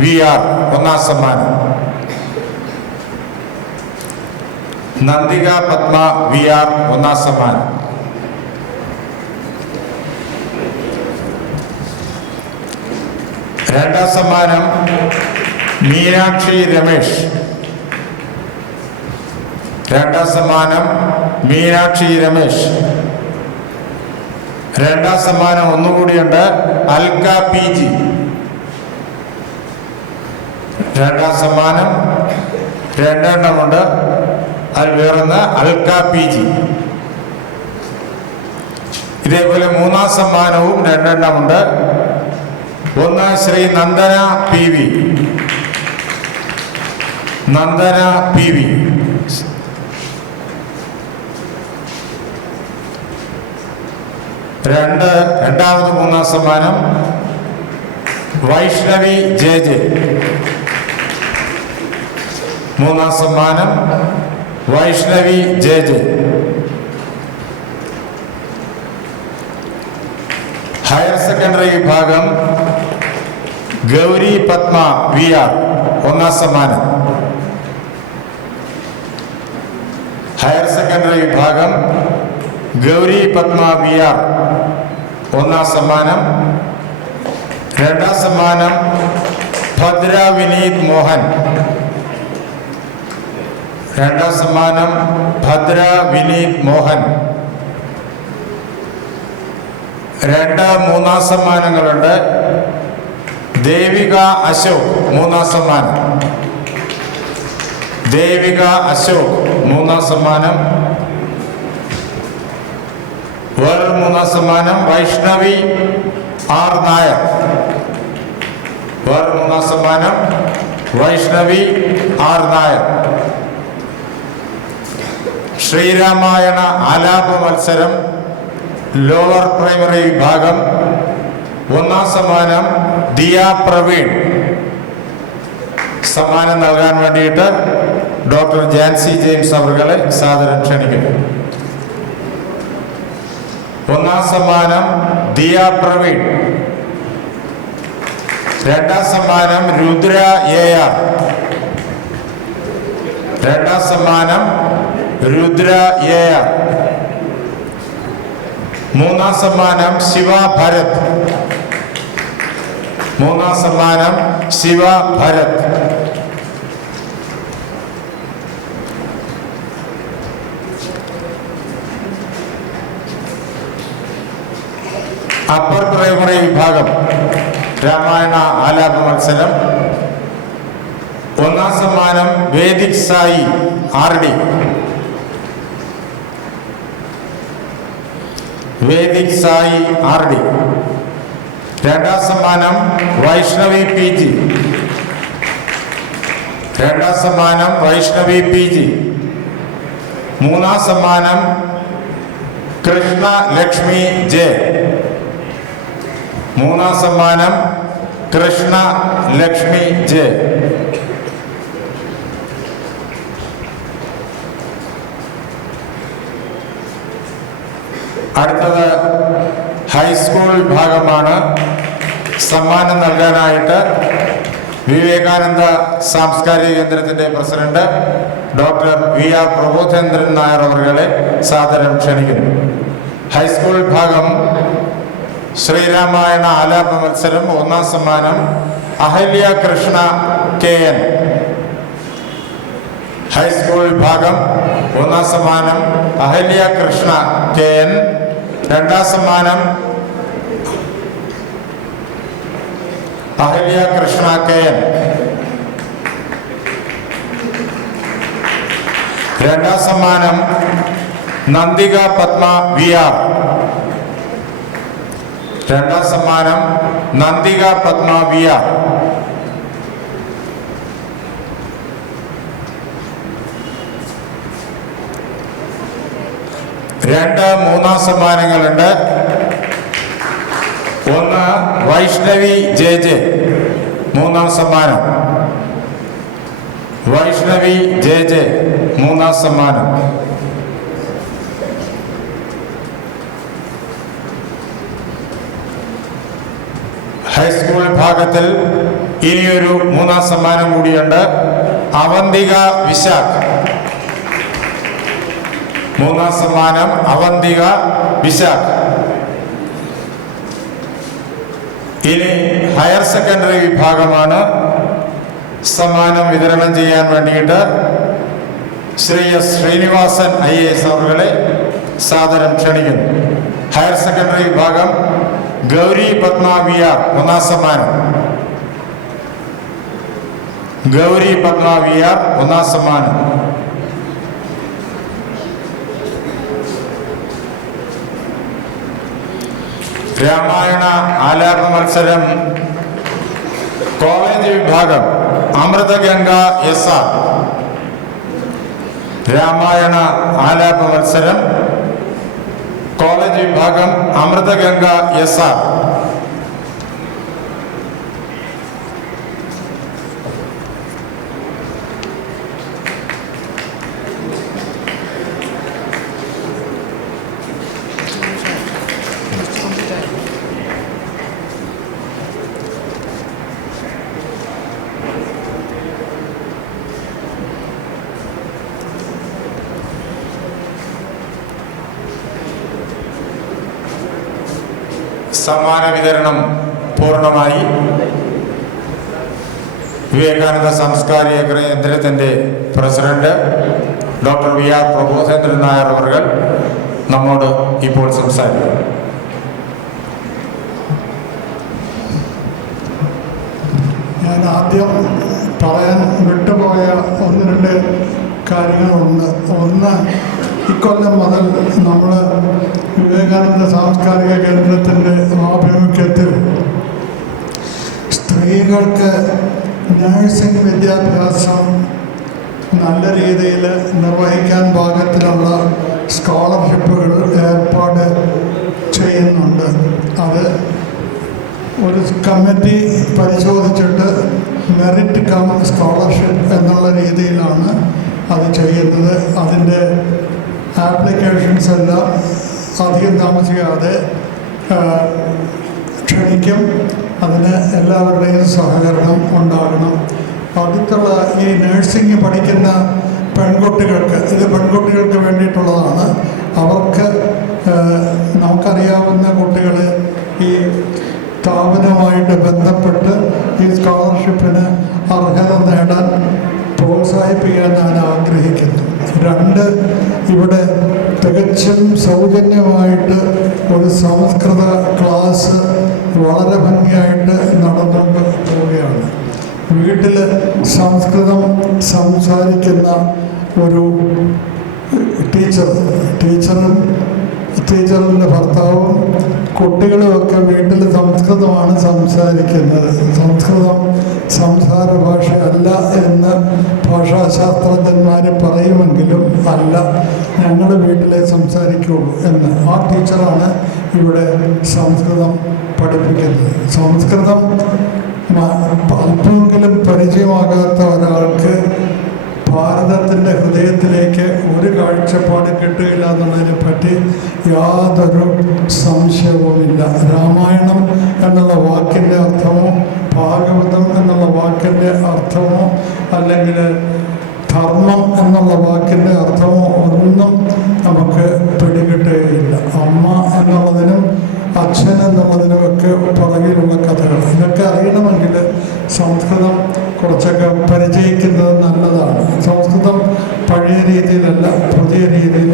VR ഒന്നാം സമ്മാനം. നന്ദിക പത്മ VR ഒന്നാം സമ്മാനം. രണ്ടാം സമ്മാനം മീനാക്ഷി രമേശ്. രണ്ടാം സമ്മാനം മീനാക്ഷി രമേശ്. രണ്ടാം സമ്മാനം ഒന്നുകൂടിയുണ്ട് അൽക്ക PG. രണ്ടാം സമ്മാനം രണ്ടെണ്ണമുണ്ട്. അത് വേറൊന്ന് അൽക്ക PG. ഇതേപോലെ മൂന്നാം സമ്മാനവും രണ്ടെണ്ണമുണ്ട്. ഒന്ന് ശ്രീ നന്ദന PV. നന്ദന PV. രണ്ടാമത് മൂന്നാം സമ്മാനം വൈഷ്ണവി ജെ ജെ. മൂന്നാം സമ്മാനം Vaishnavi J J. Higher secondary വിഭാഗം ഗൗരി പത്മ വി ആർ. ഒന്നാം സമ്മാനം. ഹയർ സെക്കൻഡറി വിഭാഗം ഗൗരി പത്മ വി ആർ. ഒന്നാം സമ്മാനം. രണ്ടാം സമ്മാനം ഭദ്ര വിനീത് മോഹൻ. രണ്ടാം സമ്മാനം ഭദ്ര വിനീത് മോഹൻ. മൂന്നാം സമ്മാനങ്ങളുണ്ട്. ദേവിക അശോക്. മൂന്നാം സമ്മാനം ദേവിക അശോക്. മൂന്നാം സമ്മാനം. വേറൊരു മൂന്നാം സമ്മാനം വൈഷ്ണവി ആർ നായർ. വേറൊരു മൂന്നാം സമ്മാനം വൈഷ്ണവി ആർ നായർ. ശ്രീരാമായണ ആലാപ മത്സരം ലോവർ പ്രൈമറി വിഭാഗം. ഒന്നാം സമ്മാനം ദിയ പ്രവീൺ. സമ്മാനം നൽകാൻ വേണ്ടിയിട്ട് ഡോക്ടർ ജാൻസി ജെയിംസ് അവരുടെ സാദരം ക്ഷണിക്കുന്നു. ഒന്നാം സമ്മാനം ദിയ പ്രവീൺ. രണ്ടാം സമ്മാനം രുദ്ര എ ആർ. രണ്ടാം സമ്മാനം രുദ്ര എ ആർ. മൂന്നാം സമ്മാനം ശിവ ഭരത്. മൂന്നാം സമ്മാനം ശിവ ഭരത്. അപ്പർ പ്രൈമറി വിഭാഗം രാമായണ ആലാപ മത്സരം. ഒന്നാം സമ്മാനം Vedik Sai R D. Vedik Sai R D. രണ്ടാം സമ്മാനം വൈഷ്ണവി പി ജി. രണ്ടാം സമ്മാനം വൈഷ്ണവി പി ജി. മൂന്നാം സമ്മാനം കൃഷ്ണ ലക്ഷ്മി ജെ. മൂന്നാം സമ്മാനം കൃഷ്ണ ലക്ഷ്മി ജെ. അടുത്തത് ഹൈസ്കൂൾ വിഭാഗമാണ്. സമ്മാനം നൽകാനായിട്ട് വിവേകാനന്ദ സാംസ്കാരിക കേന്ദ്രത്തിൻ്റെ president doctor V R Prabodhendran Nair അവരുടെ സാദരം ക്ഷണിക്കുന്നു. ഹൈസ്കൂൾ വിഭാഗം ശ്രീരാമായണ ആലാപ മത്സരം. ഒന്നാം സമ്മാനം Ahalya Krishna K N. High school വിഭാഗം ഒന്നാം സമ്മാനം അഹല്യ കൃഷ്ണ കെ എൻ. രണ്ടാം സമ്മാനം അഹല്യ കൃഷ്ണ കെ എൻ. രണ്ടാം സമ്മാനം നന്ദിക പത്മ വി ആർ. രണ്ടാം സമ്മാനം നന്ദിക പത്മ വി ആർ. മൂന്നാം സമ്മാനങ്ങളുണ്ട്. ഒന്ന് വൈഷ്ണവി ജെ ജെ. മൂന്നാം സമ്മാനം വൈഷ്ണവി ജെ ജെ. മൂന്നാം സമ്മാനം. ഹൈസ്കൂൾ വിഭാഗത്തിൽ ഇനിയൊരു മൂന്നാം സമ്മാനം കൂടിയുണ്ട്. അവന്തിക വിശാഖ്. മൂന്നാം സമ്മാനം അവന്തിക വിശാഖ്. ഇനി ഹയർ സെക്കൻഡറി വിഭാഗമാണ്. സമ്മാനം വിതരണം ചെയ്യാൻ വേണ്ടിയിട്ട് ശ്രീ എസ് ശ്രീനിവാസൻ IAS അവരുടെ സാദരം ക്ഷണിക്കുന്നു. ഹയർ സെക്കൻഡറി വിഭാഗം ഗൗരി പത്മ വി ആർ. ഒന്നാം സമ്മാനം ഗൗരി പത്മ വി ആർ. ഒന്നാം സമ്മാനം. രാമായണ ആലാപ മത്സരം കോളേജ് വിഭാഗം അമൃതഗംഗ എസ് ആർ. രാമായണ ആലാപ മത്സരം കോളേജ് വിഭാഗം അമൃതഗംഗ എസ് ആർ. സമ്മാന വിതരണം പൂർണ്ണമായി. വിവേകാനന്ദ സാംസ്കാരിക കേന്ദ്രത്തിൻ്റെ പ്രസിഡന്റ് ഡോക്ടർ വി.ആർ. പ്രബോധേന്ദ്രൻ നായർ അവർ നമ്മോട് ഇപ്പോൾ സംസാരിക്കും. ഞാൻ ആദ്യം പറയാൻ വിട്ടുപോയ ഒന്ന് രണ്ട് കാര്യങ്ങളുണ്ട്. ഒന്ന്, ഇക്കൊല്ലം മുതൽ നമ്മൾ വിവേകാനന്ദ സാംസ്കാരിക കേന്ദ്രത്തിൻ്റെ ആഭിമുഖ്യത്തിൽ സ്ത്രീകൾക്ക് നഴ്സിംഗ് വിദ്യാഭ്യാസം നല്ല രീതിയിൽ നിർവഹിക്കാൻ പാകത്തിലുള്ള സ്കോളർഷിപ്പുകൾ ഏർപ്പാട് ചെയ്യുന്നുണ്ട്. അത് ഒരു കമ്മിറ്റി പരിശോധിച്ചിട്ട് മെറിറ്റ് കം സ്കോളർഷിപ്പ് എന്നുള്ള രീതിയിലാണ് അത് ചെയ്യുന്നത്. അതിൻ്റെ ആപ്ലിക്കേഷൻസ് എല്ലാം അധികം താമസിക്കാതെ ക്ഷണിക്കും. അതിന് എല്ലാവരുടെയും സഹകരണം ഉണ്ടാകണം. അടുത്തുള്ള ഈ നഴ്സിംഗ് പഠിക്കുന്ന പെൺകുട്ടികൾക്ക്, ഇത് പെൺകുട്ടികൾക്ക് വേണ്ടിയിട്ടുള്ളതാണ്. അവർക്ക് നമുക്കറിയാവുന്ന കുട്ടികൾ ഈ സ്ഥാപനവുമായിട്ട് ബന്ധപ്പെട്ട് ഈ സ്കോളർഷിപ്പിന് അർഹത നേടാൻ പ്രോത്സാഹിപ്പിക്കാൻ ഞാൻ ആഗ്രഹിക്കുന്നു. രണ്ട്, ഇവിടെ തികച്ചും സൗജന്യമായിട്ട് ഒരു സംസ്കൃത ക്ലാസ് വളരെ ഭംഗിയായിട്ട് നടന്നുകൊണ്ട് പോവുകയാണ്. വീട്ടിൽ സംസ്കൃതം സംസാരിക്കുന്ന ഒരു ടീച്ചറിൻ്റെ ഭർത്താവും കുട്ടികളുമൊക്കെ വീട്ടിൽ സംസ്കൃതമാണ് സംസാരിക്കുന്നത്. സംസ്കൃതം സംസാര ഭാഷയല്ല എന്ന് ഭാഷാശാസ്ത്രജ്ഞന്മാർ പറയുമെങ്കിലും അല്ല, ഞങ്ങൾ വീട്ടിലെ സംസാരിക്കുകയുള്ളൂ എന്ന്. ആ ടീച്ചറാണ് ഇവിടെ സംസ്കൃതം പഠിപ്പിക്കുന്നത്. സംസ്കൃതം അല്പമെങ്കിലും പരിചയമാകാത്ത ഒരാൾക്ക് ഭാരതത്തിൻ്റെ ഹൃദയത്തിലേക്ക് ഒരു കാഴ്ചപ്പാട് കിട്ടുകയില്ല എന്നുള്ളതിനെ പറ്റി യാതൊരു സംശയവുമില്ല. രാമായണം എന്നുള്ള വാക്കിൻ്റെ അർത്ഥമോ ഭാഗവതം എന്നുള്ള വാക്കിൻ്റെ അർത്ഥമോ അല്ലെങ്കിൽ ധർമ്മം എന്നുള്ള വാക്കിൻ്റെ അർത്ഥമോ ഒന്നും നമുക്ക് പിടികിട്ടുകയില്ല. അമ്മ എന്നുള്ളതിനും അച്ഛൻ എന്നുള്ളതിനുമൊക്കെ പുറകിലുള്ള കഥകൾ, ഇതൊക്കെ അറിയണമെങ്കിൽ സംസ്കൃതം കുറച്ചൊക്കെ പരിചയിക്കുന്നത് നല്ലതാണ്. സംസ്കൃതം പഴയ രീതിയിലല്ല, പുതിയ രീതിയിൽ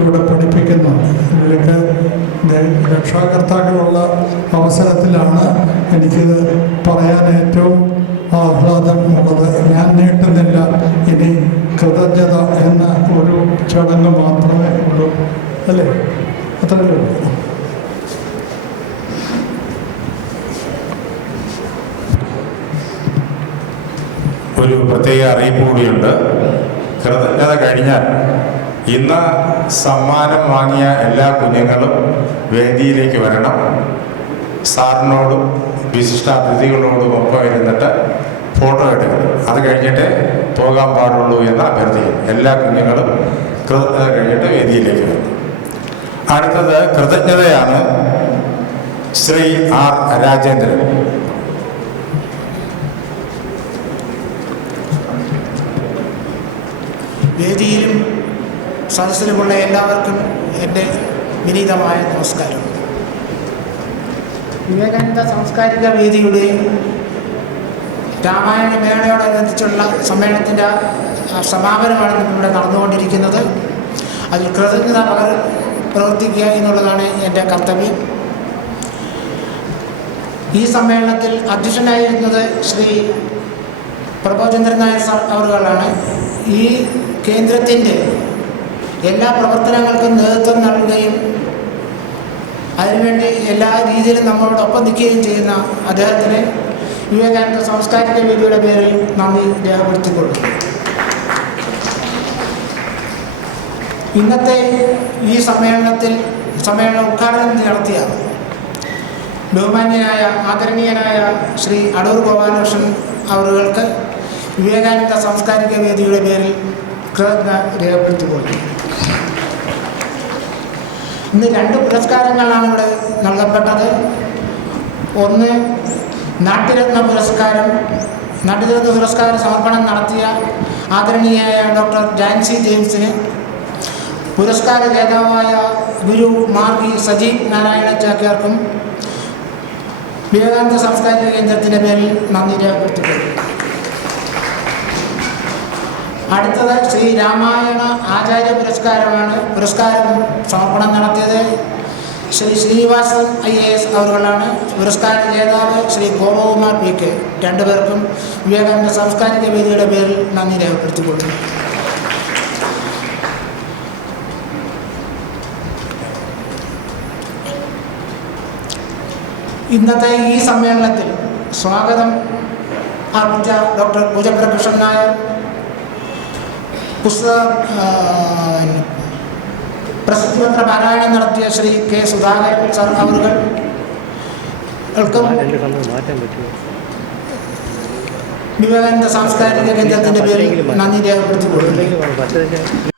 ഇവിടെ പഠിപ്പിക്കുന്നുണ്ട്. ഇതിലൊക്കെ രക്ഷാകർത്താക്കളുള്ള അവസരത്തിലാണ് എനിക്കിത് പറയാൻ ഏറ്റവും ആഹ്ലാദം ഉള്ളത്. ഞാൻ നീട്ടുന്നില്ല. ഇനി കൃതജ്ഞത എന്ന ഒരു ചടങ്ങ് മാത്രമേ ഉള്ളൂ, അല്ലേ? അത്രയേ ഉള്ളൂ. ഒരു പ്രത്യേക അറിയിപ്പ് കൂടിയുണ്ട്. കൃതജ്ഞത കഴിഞ്ഞാൽ ഇന്ന് സമ്മാനം വാങ്ങിയ എല്ലാ കുഞ്ഞുങ്ങളും വേദിയിലേക്ക് വരണം. സാറിനോടും വിശിഷ്ടാതിഥികളോടും ഒപ്പം ഇരുന്നിട്ട് ഫോട്ടോ എടുക്കണം. അത് കഴിഞ്ഞിട്ട് പോകാൻ പാടുള്ളൂ എന്ന് അഭ്യർത്ഥിക്കും. എല്ലാ കുഞ്ഞുങ്ങളും കൃതജ്ഞത കഴിഞ്ഞിട്ട് വേദിയിലേക്ക് വരണം. അടുത്തത് കൃതജ്ഞതയാണ്. ശ്രീ ആർ. രാജേന്ദ്രൻ. വേദിയിലും സദസ്സിലുമുള്ള എല്ലാവർക്കും എൻ്റെ വിനീതമായ നമസ്കാരം. വിവേകാനന്ദ സാംസ്കാരിക വേദിയുടെ രാമായണ മേളയോടനുബന്ധിച്ചുള്ള സമ്മേളനത്തിൻ്റെ സമാപനമാണ് ഇവിടെ നടന്നുകൊണ്ടിരിക്കുന്നത്. അതിൽ കൃതജ്ഞത പ്രവർത്തിക്കുക എന്നുള്ളതാണ് എൻ്റെ കർത്തവ്യം. ഈ സമ്മേളനത്തിൽ അധ്യക്ഷനായിരുന്നത് ശ്രീ പ്രബോധേന്ദ്രൻ നായർ സാർ അവറുകളാണ്. ഈ കേന്ദ്രത്തിൻ്റെ എല്ലാ പ്രവർത്തനങ്ങൾക്കും നേതൃത്വം നൽകുകയും അതിനുവേണ്ടി എല്ലാ രീതിയിലും നമ്മളോടൊപ്പം നിൽക്കുകയും ചെയ്യുന്ന അദ്ദേഹത്തിന് വിവേകാനന്ദ സാംസ്കാരിക വേദിയുടെ പേരിൽ നന്ദി രേഖപ്പെടുത്തിക്കൊള്ളുന്നു. ഇന്നത്തെ ഈ സമ്മേളനം ഉദ്ഘാടനം നടത്തിയ ബഹുമാന്യനായ ആദരണീയനായ ശ്രീ അടൂർ ഗോപാലകൃഷ്ണൻ അവർക്ക് വിവേകാനന്ദ സാംസ്കാരിക വേദിയുടെ പേരിൽ കൃതജ്ഞത രേഖപ്പെടുത്തിക്കൊള്ളുന്നു. ഇന്ന് 2 പുരസ്കാരങ്ങളാണ് ഇവിടെ നൽകപ്പെട്ടത്. ഒന്ന് നാട്യരത്ന പുരസ്കാരം. നാട്യരത്ന പുരസ്കാര സമർപ്പണം നടത്തിയ ആദരണീയായ ഡോക്ടർ ജാൻസി ജെയിംസിന്, പുരസ്കാര ജേതാവായ ഗുരു മാർഗി സജീവ് നാരായണ ചാക്യാർക്കും, വിവേകാനന്ദ സാംസ്കാരിക കേന്ദ്രത്തിൻ്റെ പേരിൽ നന്ദി രേഖപ്പെടുത്തിക്കൊള്ളുന്നു. അടുത്തത് ശ്രീ രാമായണ ആചാര്യ പുരസ്കാരമാണ്. പുരസ്കാരം സമർപ്പണം നടത്തിയത് ശ്രീ ശ്രീനിവാസൻ IAS അവരുകളാണ്. പുരസ്കാര ജേതാവ് ശ്രീ ഗോപകുമാർ PK. രണ്ടുപേർക്കും വിവേകാനന്ദ സാംസ്കാരിക വേദിയുടെ പേരിൽ നന്ദി രേഖപ്പെടുത്തിക്കൊള്ളുന്നു. ഇന്നത്തെ ഈ സമ്മേളനത്തിൽ സ്വാഗതം അർപ്പിച്ച ഡോക്ടർ പൂജപ്രകൃഷ്ണൻ നായർ, പ്രസിദ്ധിപത്ര പാരായണം നടത്തിയ ശ്രീ K. സുധാകരൻ സർ അവരുകൾക്കും വിവേകാനന്ദ സാംസ്കാരിക കേന്ദ്രത്തിൻ്റെ പേരിൽ നന്ദി രേഖപ്പെടുത്തിക്കൊള്ളുന്നു.